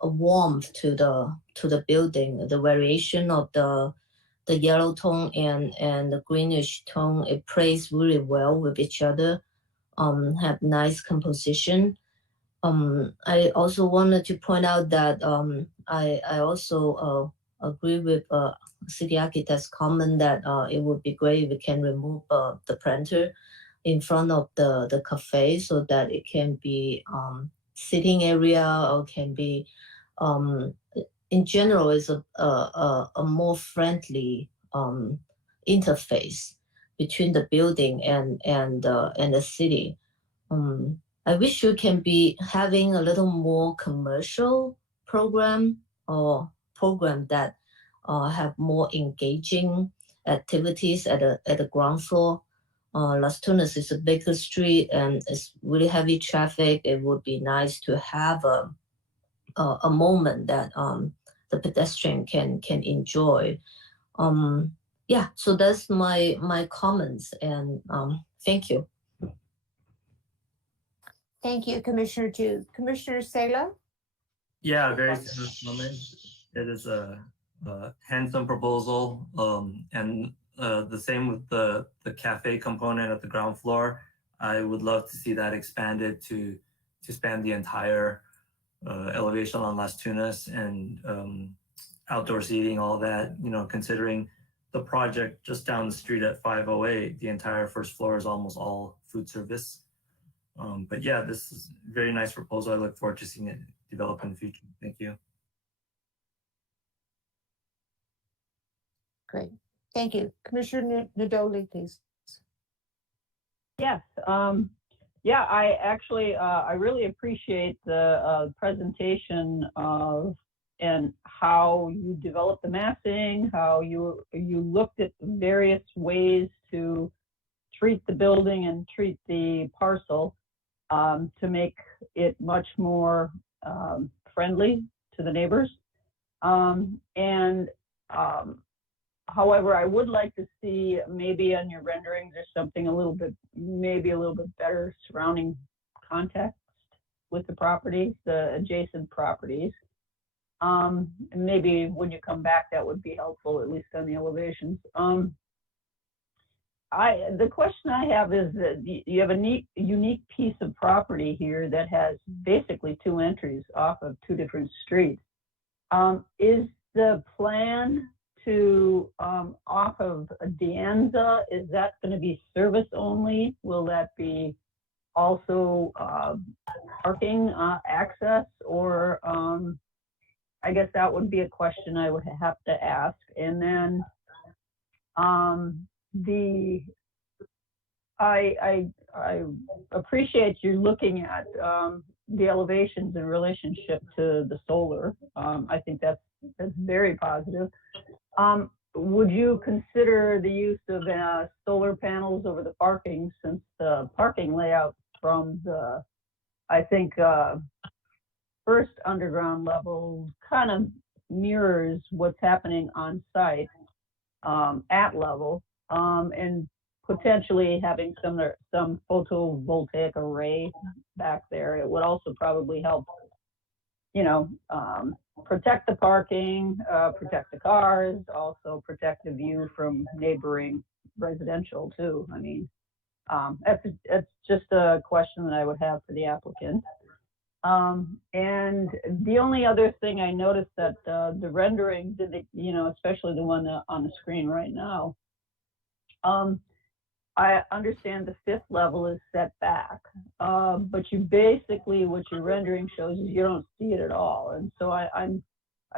warmth to the building. The variation of the yellow tone and the greenish tone, it plays really well with each other. Have nice composition. I also wanted to point out that I also agree with city architect's comment that it would be great if we can remove the planter in front of the cafe, so that it can be sitting area, or can be in general is a more friendly interface, between the building and the city. I wish you can be having a little more commercial program or program that have more engaging activities at the ground floor. Las Tunas is a bigger street and it's really heavy traffic. It would be nice to have a moment that the pedestrian can enjoy. Yeah, so that's my comments, and thank you. Thank you, Commissioner Ju. Commissioner Sala? Yeah, very similar comment. It is a handsome proposal, and the same with the cafe component at the ground floor. I would love to see that expanded to span the entire elevation on Las Tunas and outdoor seating, all that. You know, considering the project just down the street at 508, the entire first floor is almost all food service. But yeah, this is a very nice proposal. I look forward to seeing it develop in the future. Thank you. Great. Thank you. Commissioner Nadoli, please. Yes. Yeah, I actually, I really appreciate the presentation of and how you developed the massing, how you looked at various ways to treat the building and treat the parcel to make it much more friendly to the neighbors. However, I would like to see maybe on your renderings there's something maybe a little bit better surrounding context with the property, the adjacent properties. And maybe when you come back, that would be helpful, at least on the elevations. The question I have is that you have a unique piece of property here that has basically two entries off of two different streets. Is the plan to off of Dianza, is that going to be service only? Will that be also parking access? Or I guess that would be a question I would have to ask. And then I appreciate you looking at the elevations in relationship to the solar. I think that's very positive. Would you consider the use of solar panels over the parking, since the parking layout from the, I think, first underground level kind of mirrors what's happening on site at level, and potentially having some photovoltaic array back there? It would also probably help, you know, protect the parking, protect the cars, also protect the view from neighboring residential too. I mean, that's just a question that I would have for the applicant. And the only other thing I noticed that the renderings, you know, especially the one on the screen right now, I understand the fifth level is set back, but you basically, what your rendering shows is you don't see it at all. And so I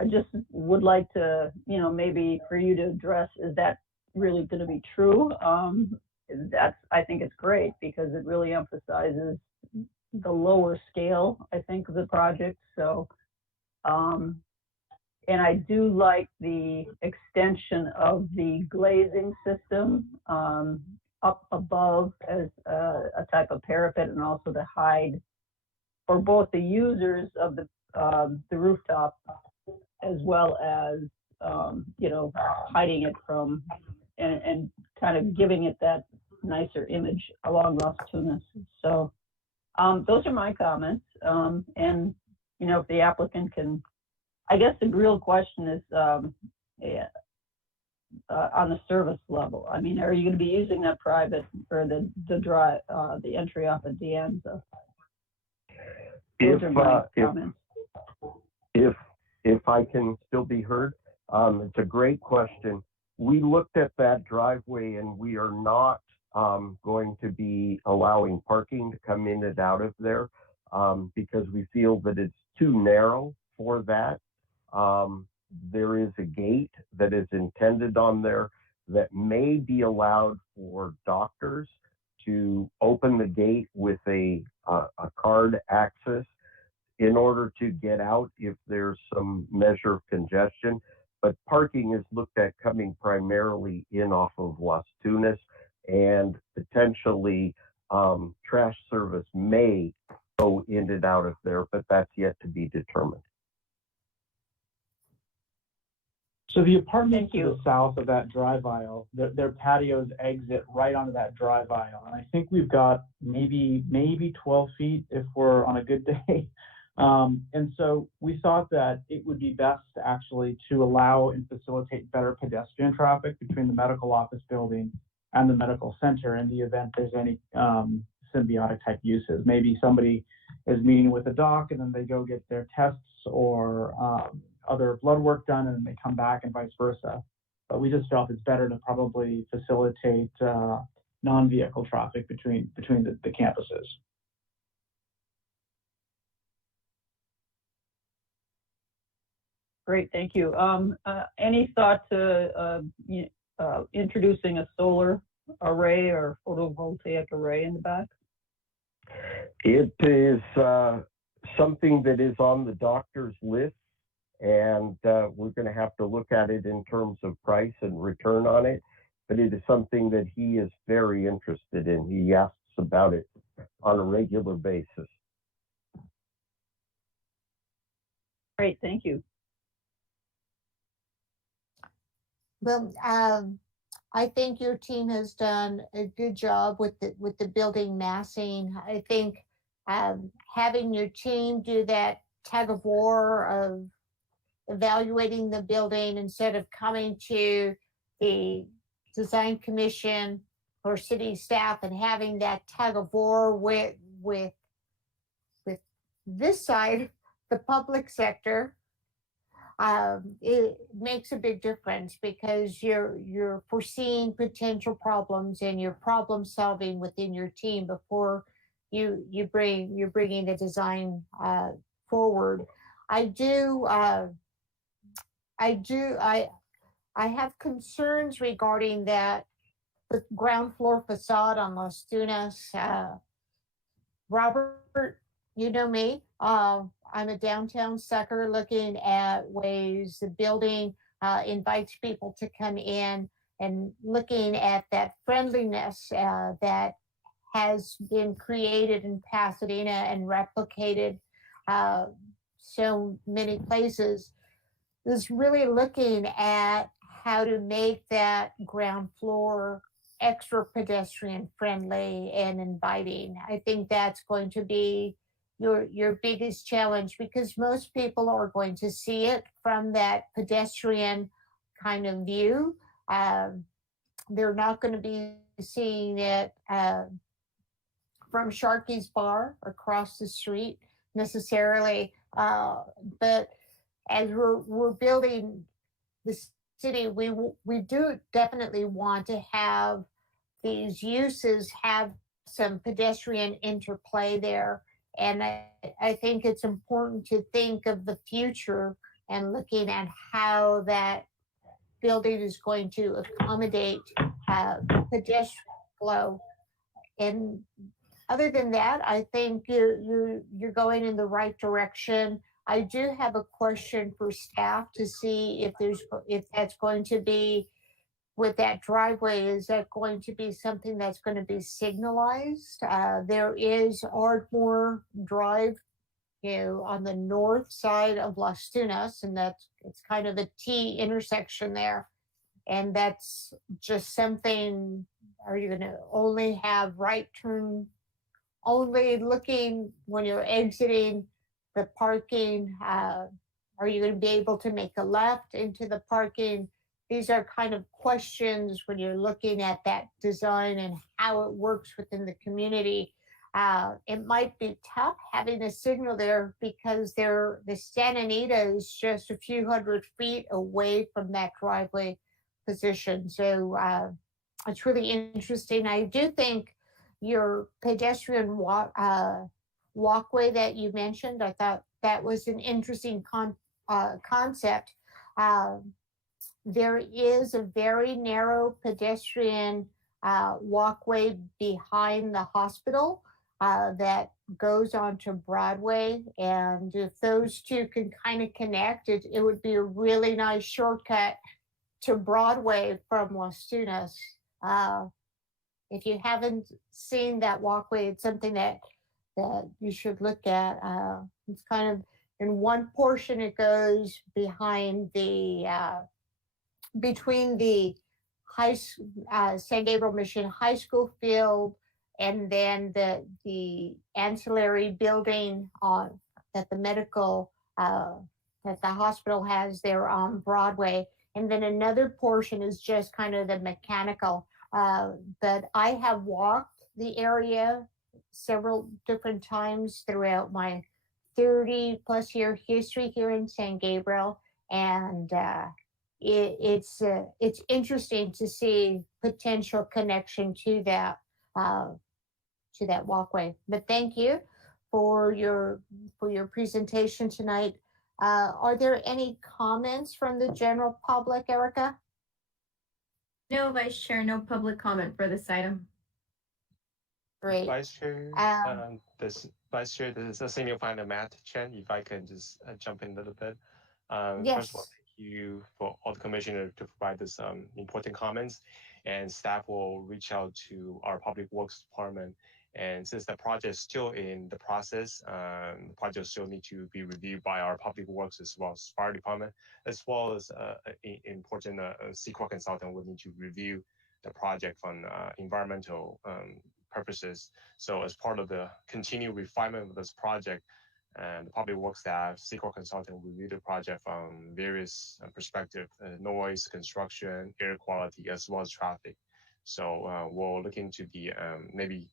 just would like to, you know, maybe for you to address, is that really going to be true? I think it's great because it really emphasizes the lower scale, I think, of the project. So, and I do like the extension of the glazing system up above as a type of parapet, and also to hide for both the users of the rooftop, as well as you know, hiding it from and kind of giving it that nicer image along Las Tunas. So those are my comments. And you know, if the applicant can, I guess the real question is on the service level. I mean, are you going to be using that private or the entry off of Dianza? Those are my comments. If I can still be heard, it's a great question. We looked at that driveway, and we are not going to be allowing parking to come in and out of there because we feel that it's too narrow for that. There is a gate that is intended on there that may be allowed for doctors to open the gate with a card access in order to get out if there's some measure of congestion. But parking is looked at coming primarily in off of Las Tunas, and potentially trash service may go in and out of there, but that's yet to be determined. So the apartments to the south of that drive aisle, their patios exit right onto that drive aisle. And I think we've got maybe 12 feet if we're on a good day. And so we thought that it would be best actually to allow and facilitate better pedestrian traffic between the medical office building and the medical center in the event there's any symbiotic type uses. Maybe somebody is meeting with a doc and then they go get their tests or other blood work done and they come back and vice versa. But we just felt it's better to probably facilitate non-vehicle traffic between the campuses. Great, thank you. Any thought to introducing a solar array or photovoltaic array in the back? It is something that is on the doctor's list, and we're going to have to look at it in terms of price and return on it. But it is something that he is very interested in. He asks about it on a regular basis. Great, thank you. Well, I think your team has done a good job with the building massing. I think having your team do that tug of war of evaluating the building instead of coming to the design commission or city staff and having that tug of war with this side, the public sector. It makes a big difference because you're foreseeing potential problems and you're problem solving within your team before you're bringing the design forward. I have concerns regarding that the ground floor facade on Las Tunas. Robert, you know me. I'm a downtown sucker looking at ways the building invites people to come in and looking at that friendliness that has been created in Pasadena and replicated so many places. Is really looking at how to make that ground floor extra pedestrian friendly and inviting. I think that's going to be your biggest challenge because most people are going to see it from that pedestrian kind of view. They're not going to be seeing it from Sharky's Bar across the street necessarily. But as we're building the city, we do definitely want to have these uses have some pedestrian interplay there. And I think it's important to think of the future and looking at how that building is going to accommodate pedestrian flow. And other than that, I think you're going in the right direction. I do have a question for staff to see if that's going to be with that driveway. Is that going to be something that's going to be signalized? There is Ardmore Drive, on the north side of Las Tunas, and it's kind of a T intersection there. And that's just something. Are you going to only have right turn only looking when you're exiting the parking? Are you going to be able to make a left into the parking? These are kind of questions when you're looking at that design and how it works within the community. It might be tough having a signal there because the Santa Anita is just a few hundred feet away from that driveway position. So it's really interesting. I do think your pedestrian walkway that you mentioned, I thought that was an interesting concept. there is a very narrow pedestrian walkway behind the hospital that goes onto Broadway. And if those two can kind of connect, it would be a really nice shortcut to Broadway from Las Tunas. If you haven't seen that walkway, it's something that you should look at. It's kind of in one portion, it goes behind the between the San Gabriel Mission High School field and then the ancillary building that the medical that the hospital has there on Broadway. And then another portion is just kind of the mechanical. But I have walked the area several different times throughout my 30+ year history here in San Gabriel, and it's interesting to see potential connection to that walkway. But thank you for your presentation tonight. Are there any comments from the general public, Erica? No, Vice Chair, no public comment for this item. Great. Vice Chair, this is a senior planner, Matt Chen. If I can just jump in a little bit. Yes. First of all, thank you for all the commissioners to provide this important comments, and staff will reach out to our Public Works Department. And since the project is still in the process, the project still need to be reviewed by our Public Works as well as Fire Department, as well as important CEQA consultant will need to review the project from environmental purposes. So as part of the continued refinement of this project, and the Public Works staff, CEQA consultant will review the project from various perspectives, noise, construction, air quality, as well as traffic. So we'll look into the maybe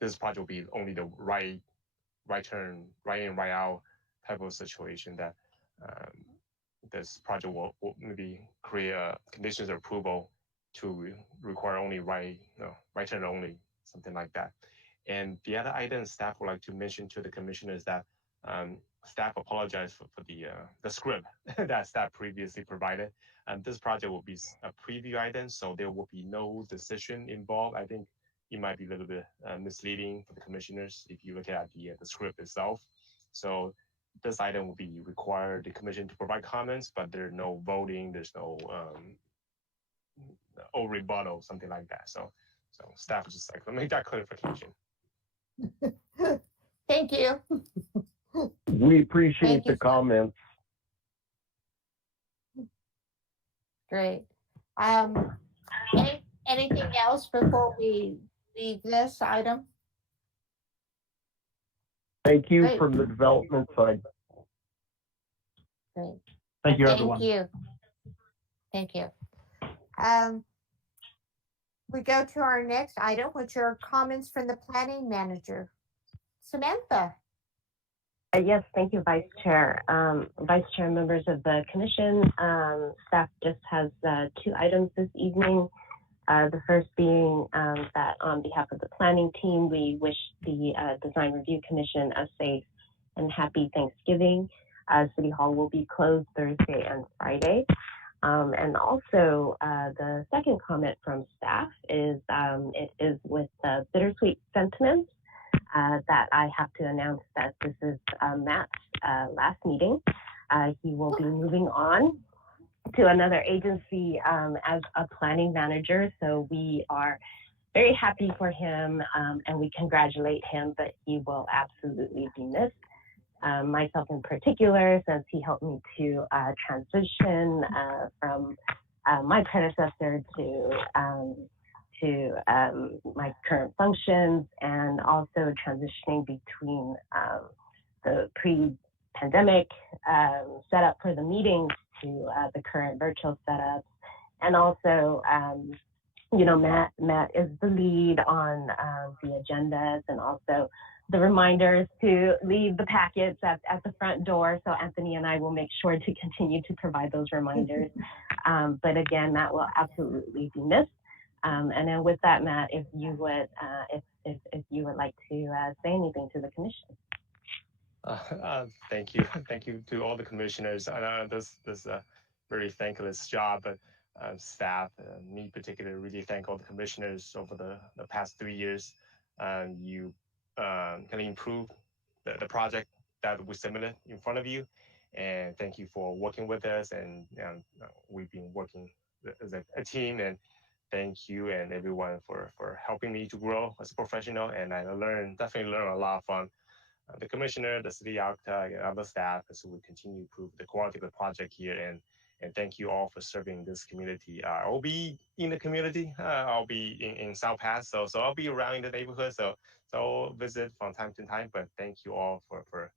this project will be only the right turn, right in, right out type of situation that this project will maybe create conditions of approval to require only right turn only, something like that. And the other item staff would like to mention to the commissioners that staff apologize for the script that staff previously provided. And this project will be a preview item, so there will be no decision involved. I think it might be a little bit misleading for the commissioners if you look at the script itself. So this item will be required the commission to provide comments, but there's no voting, there's no rebuttal, something like that. So staff is just like, let me make that clarification. Thank you. We appreciate the comments. Great. Anything else before we leave this item? Thank you Great. from the development side. Great. Thank you, everyone. Thank you. We go to our next item, which are comments from the planning manager. Samantha. Yes, thank you, Vice Chair. Vice Chair, members of the commission, staff just has 2 items this evening. The first being that on behalf of the planning team, we wish the Design Review Commission a safe and happy Thanksgiving. City Hall will be closed Thursday and Friday. And also the second comment from staff is it is with bittersweet sentiments that I have to announce that this is Matt's last meeting. He will be moving on to another agency as a planning manager. So we are very happy for him and we congratulate him, but he will absolutely be missed. Myself in particular, since he helped me to transition from my predecessor to my current functions, and also transitioning between the pre-pandemic setup for the meetings to the current virtual setups. And also, Matt is the lead on the agendas and also the reminders to leave the packets at the front door. So Anthony and I will make sure to continue to provide those reminders. But again, Matt will absolutely be missed. And then with that, Matt, if you would like to say anything to the commission. Thank you to all the commissioners. This very thankless job, but staff, me particularly, really thank all the commissioners over the past 3 years. You kind of improved the project that we submitted in front of you. And thank you for working with us. And we've been working as a team. And thank you and everyone for helping me to grow as a professional. And I definitely learned a lot from the commissioner, the city architect, and other staff as we continue to improve the quality of the project here. And thank you all for serving this community. I'll be in the community. I'll be in South Pass, so I'll be around in the neighborhood. So I'll visit from time to time. But thank you all for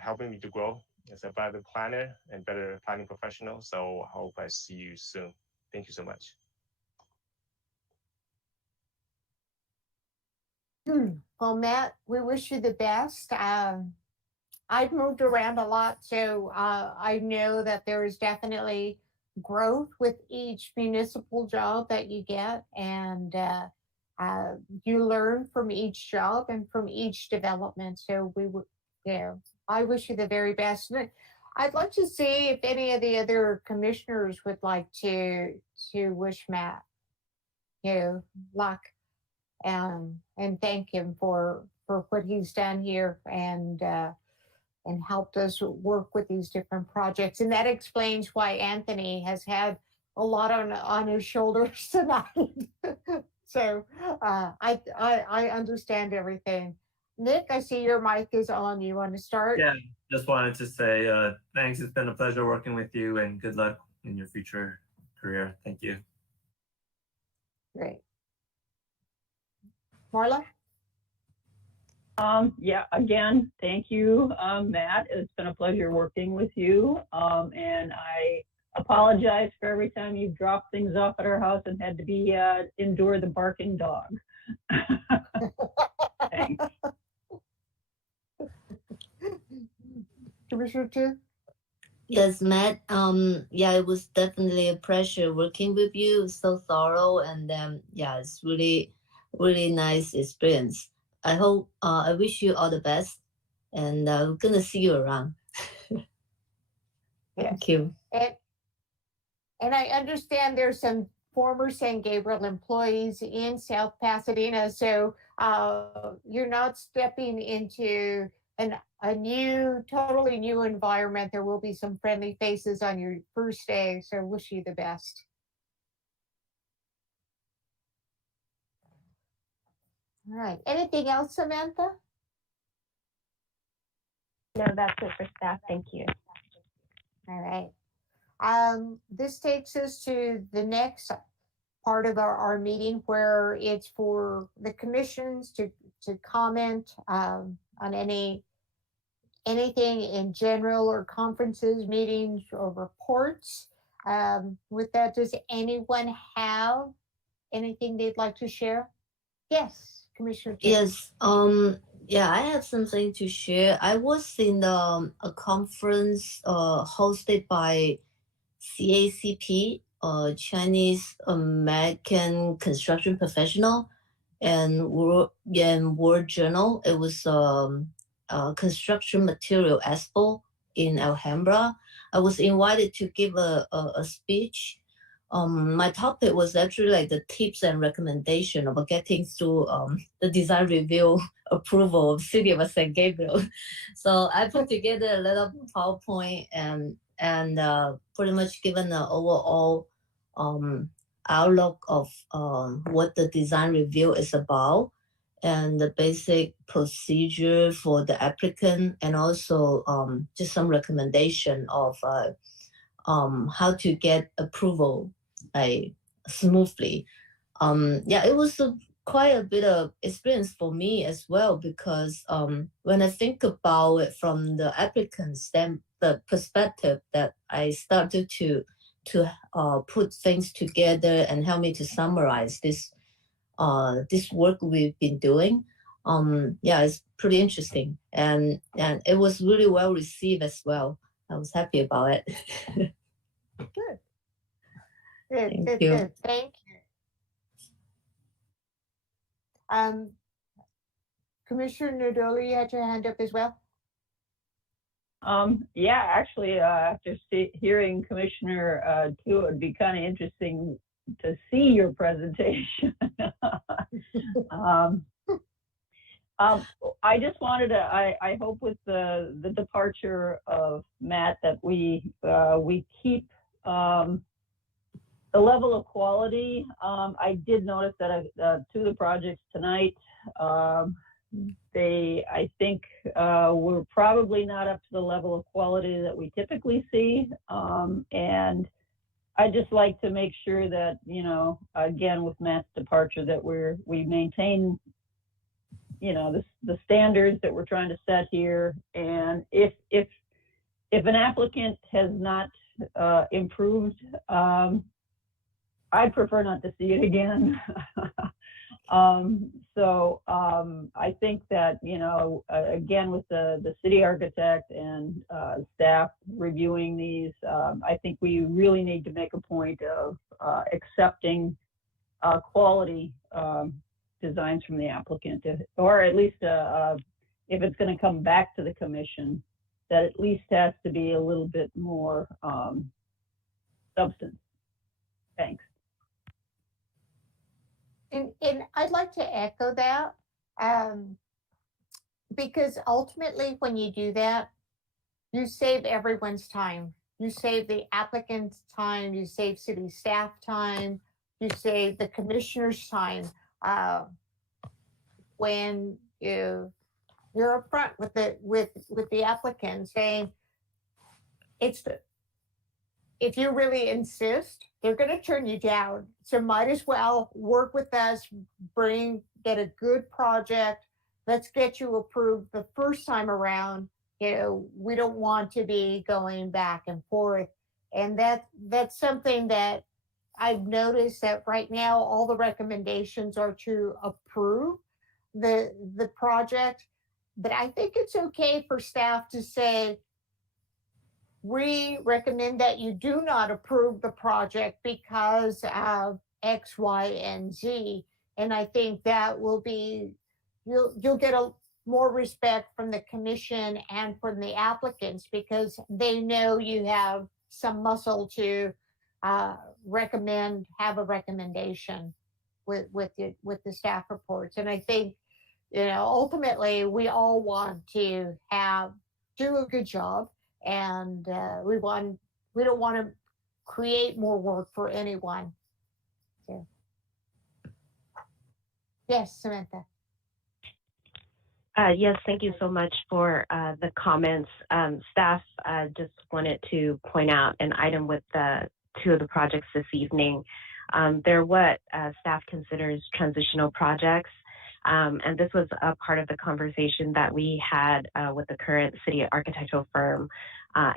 helping me to grow as a better planner and better planning professional. So I hope I see you soon. Thank you so much. Well, Matt, we wish you the best. I've moved around a lot, so I know that there is definitely growth with each municipal job that you get, and you learn from each job and from each development. So I wish you the very best. I'd like to see if any of the other commissioners would like to wish Matt, luck, and thank him for what he's done here and helped us work with these different projects. And that explains why Anthony has had a lot on his shoulders tonight. So I understand everything. Nick, I see your mic is on. You want to start? Yeah, just wanted to say thanks. It's been a pleasure working with you, and good luck in your future career. Thank you. Great. Marla? Yeah, again, thank you, Matt. It's been a pleasure working with you. And I apologize for every time you've dropped things off at our house and had to endure the barking dog. Thanks. Commissioner Tu? Yes, Matt. Yeah, it was definitely a pleasure working with you. So thorough, and yeah, it's really, really nice experience. I hope, I wish you all the best, and we're gonna see you around. Thank you. And I understand there's some former San Gabriel employees in South Pasadena, so you're not stepping into a totally new environment. There will be some friendly faces on your first day, so wish you the best. All right. Anything else, Samantha? No, that's it for staff. Thank you. All right. This takes us to the next part of our meeting, where it's for the commissions to comment on anything in general, or conferences, meetings, or reports. With that, does anyone have anything they'd like to share? Yes. Commissioner Jim. Yes, yeah, I have something to share. I was in a conference hosted by CACP, Chinese American Construction Professional, and World Journal. It was a construction material expo in Alhambra. I was invited to give a speech. My topic was actually like the tips and recommendation about getting through the design review approval of City of San Gabriel. So I put together a little PowerPoint and pretty much given the overall outlook of what the design review is about, and the basic procedure for the applicant, and also just some recommendation of how to get approval smoothly. Yeah, it was quite a bit of experience for me as well, because when I think about it from the applicant's the perspective, that I started to put things together and help me to summarize this work we've been doing. Yeah, it's pretty interesting, and it was really well received as well. I was happy about it. Good. Thank you. Good. Thank you. Commissioner Nadoli, you had your hand up as well. Yeah, actually, after hearing Commissioner Tu, it'd be kind of interesting to see your presentation. I just wanted to, I hope with the departure of Matt that we keep the level of quality. I did notice that two of the projects tonight, I think, were probably not up to the level of quality that we typically see. And I just like to make sure that, you know, again, with Matt's departure, that we maintain, you know, the standards that we're trying to set here. And if an applicant has not improved, I prefer not to see it again. I think that, you know, again, with the city architect and staff reviewing these, I think we really need to make a point of accepting quality designs from the applicant, or at least if it's going to come back to the commission, that at least has to be a little bit more substance. Thanks. And I'd like to echo that, because ultimately when you do that, you save everyone's time. You save the applicant's time, you save city staff time, you save the commissioner's time. When you're upfront with the applicant saying, if you really insist, they're going to turn you down. So might as well work with us, get a good project. Let's get you approved the first time around. You know, we don't want to be going back and forth. And that's something that I've noticed, that right now all the recommendations are to approve the project. But I think it's okay for staff to say, we recommend that you do not approve the project because of X, Y, and Z. And I think that will be, you'll get more respect from the commission and from the applicants, because they know you have some muscle to have a recommendation with the staff reports. And I think, you know, ultimately we all want to do a good job. And we don't want to create more work for anyone. So. Yes, Samantha. Yes, thank you so much for the comments. Staff just wanted to point out an item with two of the projects this evening. They're what staff considers transitional projects. And this was a part of the conversation that we had with the current city architectural firm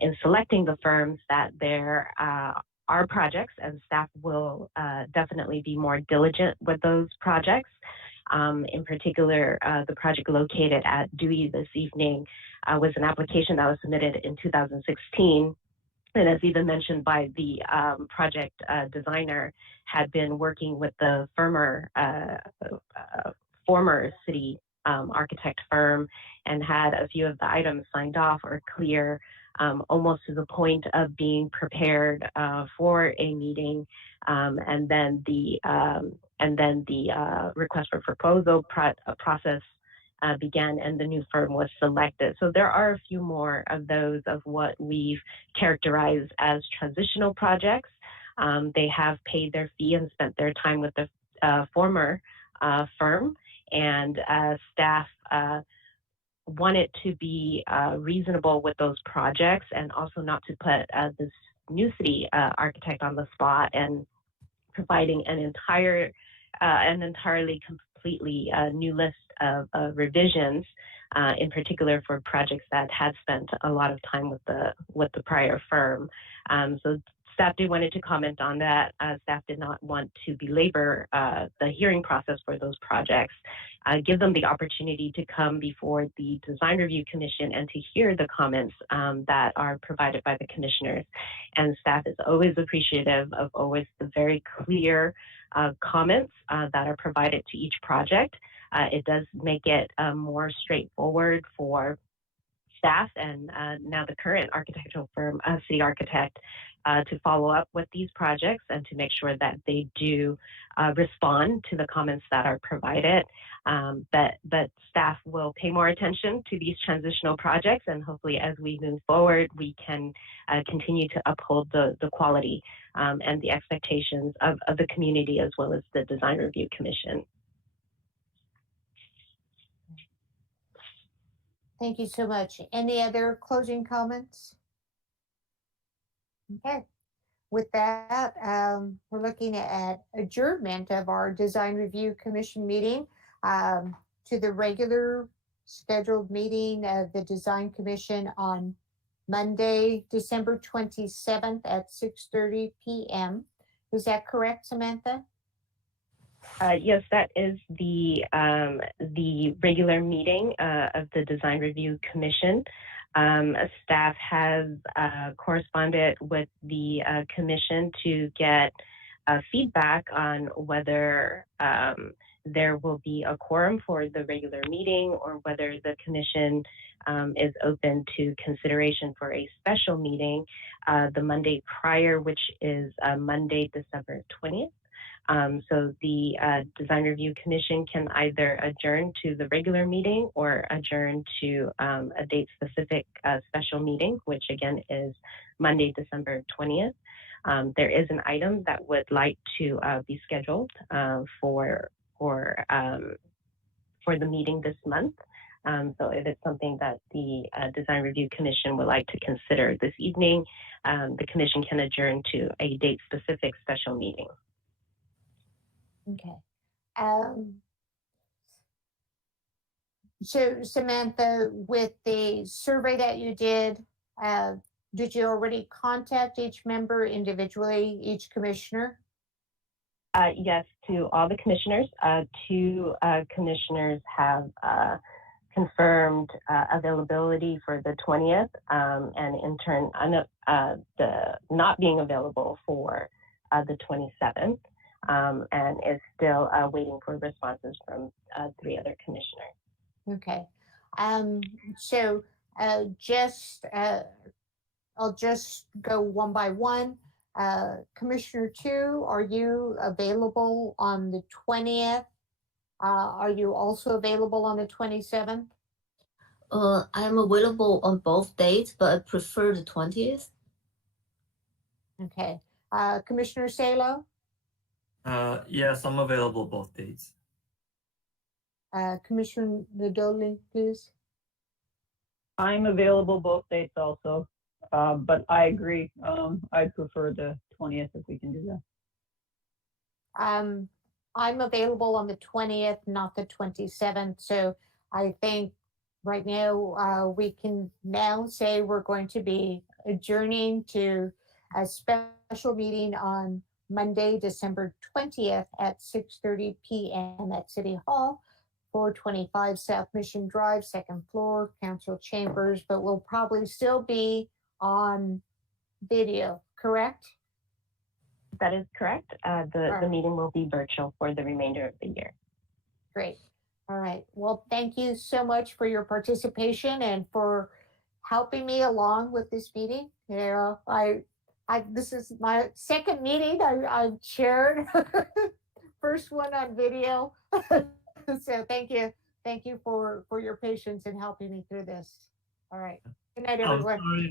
in selecting the firms, that there are projects, and staff will definitely be more diligent with those projects. In particular, the project located at Dewey this evening was an application that was submitted in 2016. And as even mentioned by the project designer, had been working with the former city architect firm, and had a few of the items signed off or clear, almost to the point of being prepared for a meeting, and then the request for proposal process began, and the new firm was selected. So there are a few more of those of what we've characterized as transitional projects. They have paid their fee and spent their time with the former firm, and staff wanted to be reasonable with those projects, and also not to put this new city architect on the spot and providing an entirely completely new list of revisions, in particular for projects that had spent a lot of time with the prior firm. So staff wanted to comment on that. Staff did not want to belabor the hearing process for those projects, give them the opportunity to come before the Design Review Commission and to hear the comments that are provided by the commissioners. And staff is always appreciative of always the very clear comments that are provided to each project. It does make it more straightforward for staff and now the current architectural firm, City Architect, to follow up with these projects and to make sure that they do respond to the comments that are provided. But staff will pay more attention to these transitional projects, and hopefully as we move forward, we can continue to uphold the quality and the expectations of the community as well as the Design Review Commission. Thank you so much. Any other closing comments? Okay. With that, we're looking at adjournment of our Design Review Commission meeting to the regular scheduled meeting of the Design Commission on Monday, December 27th at 6:30 p.m. Is that correct, Samantha? Yes, that is the regular meeting of the Design Review Commission. Staff has corresponded with the commission to get feedback on whether there will be a quorum for the regular meeting or whether the commission is open to consideration for a special meeting the Monday prior, which is Monday, December 20th. So the Design Review Commission can either adjourn to the regular meeting or adjourn to a date-specific special meeting, which again is Monday, December 20th. There is an item that would like to be scheduled for the meeting this month. So if it's something that the Design Review Commission would like to consider this evening, the commission can adjourn to a date-specific special meeting. Okay. So Samantha, with the survey that you did you already contact each member individually, each commissioner? Yes, to all the commissioners. Two commissioners have confirmed availability for the 20th, and in turn, the not being available for the 27th. And is still waiting for responses from 3 other commissioners. Okay. So I'll just go one by one. Commissioner 2, are you available on the 20th? Are you also available on the 27th? I'm available on both dates, but I prefer the 20th. Okay. Commissioner Salo? Yes, I'm available both dates. Commissioner Nadoli, please. I'm available both dates also, but I agree. I'd prefer the 20th if we can do that. I'm available on the 20th, not the 27th. So I think right now we can now say we're going to be adjourning to a special meeting on Monday, December 20th at 6:30 p.m. at City Hall, 425 South Mission Drive, 2nd floor, council chambers, but we'll probably still be on video, correct? That is correct. The meeting will be virtual for the remainder of the year. Great. All right. Well, thank you so much for your participation and for helping me along with this meeting. You know, this is my second meeting I've chaired. First one on video. So thank you. Thank you for your patience in helping me through this. All right. Good night, everyone.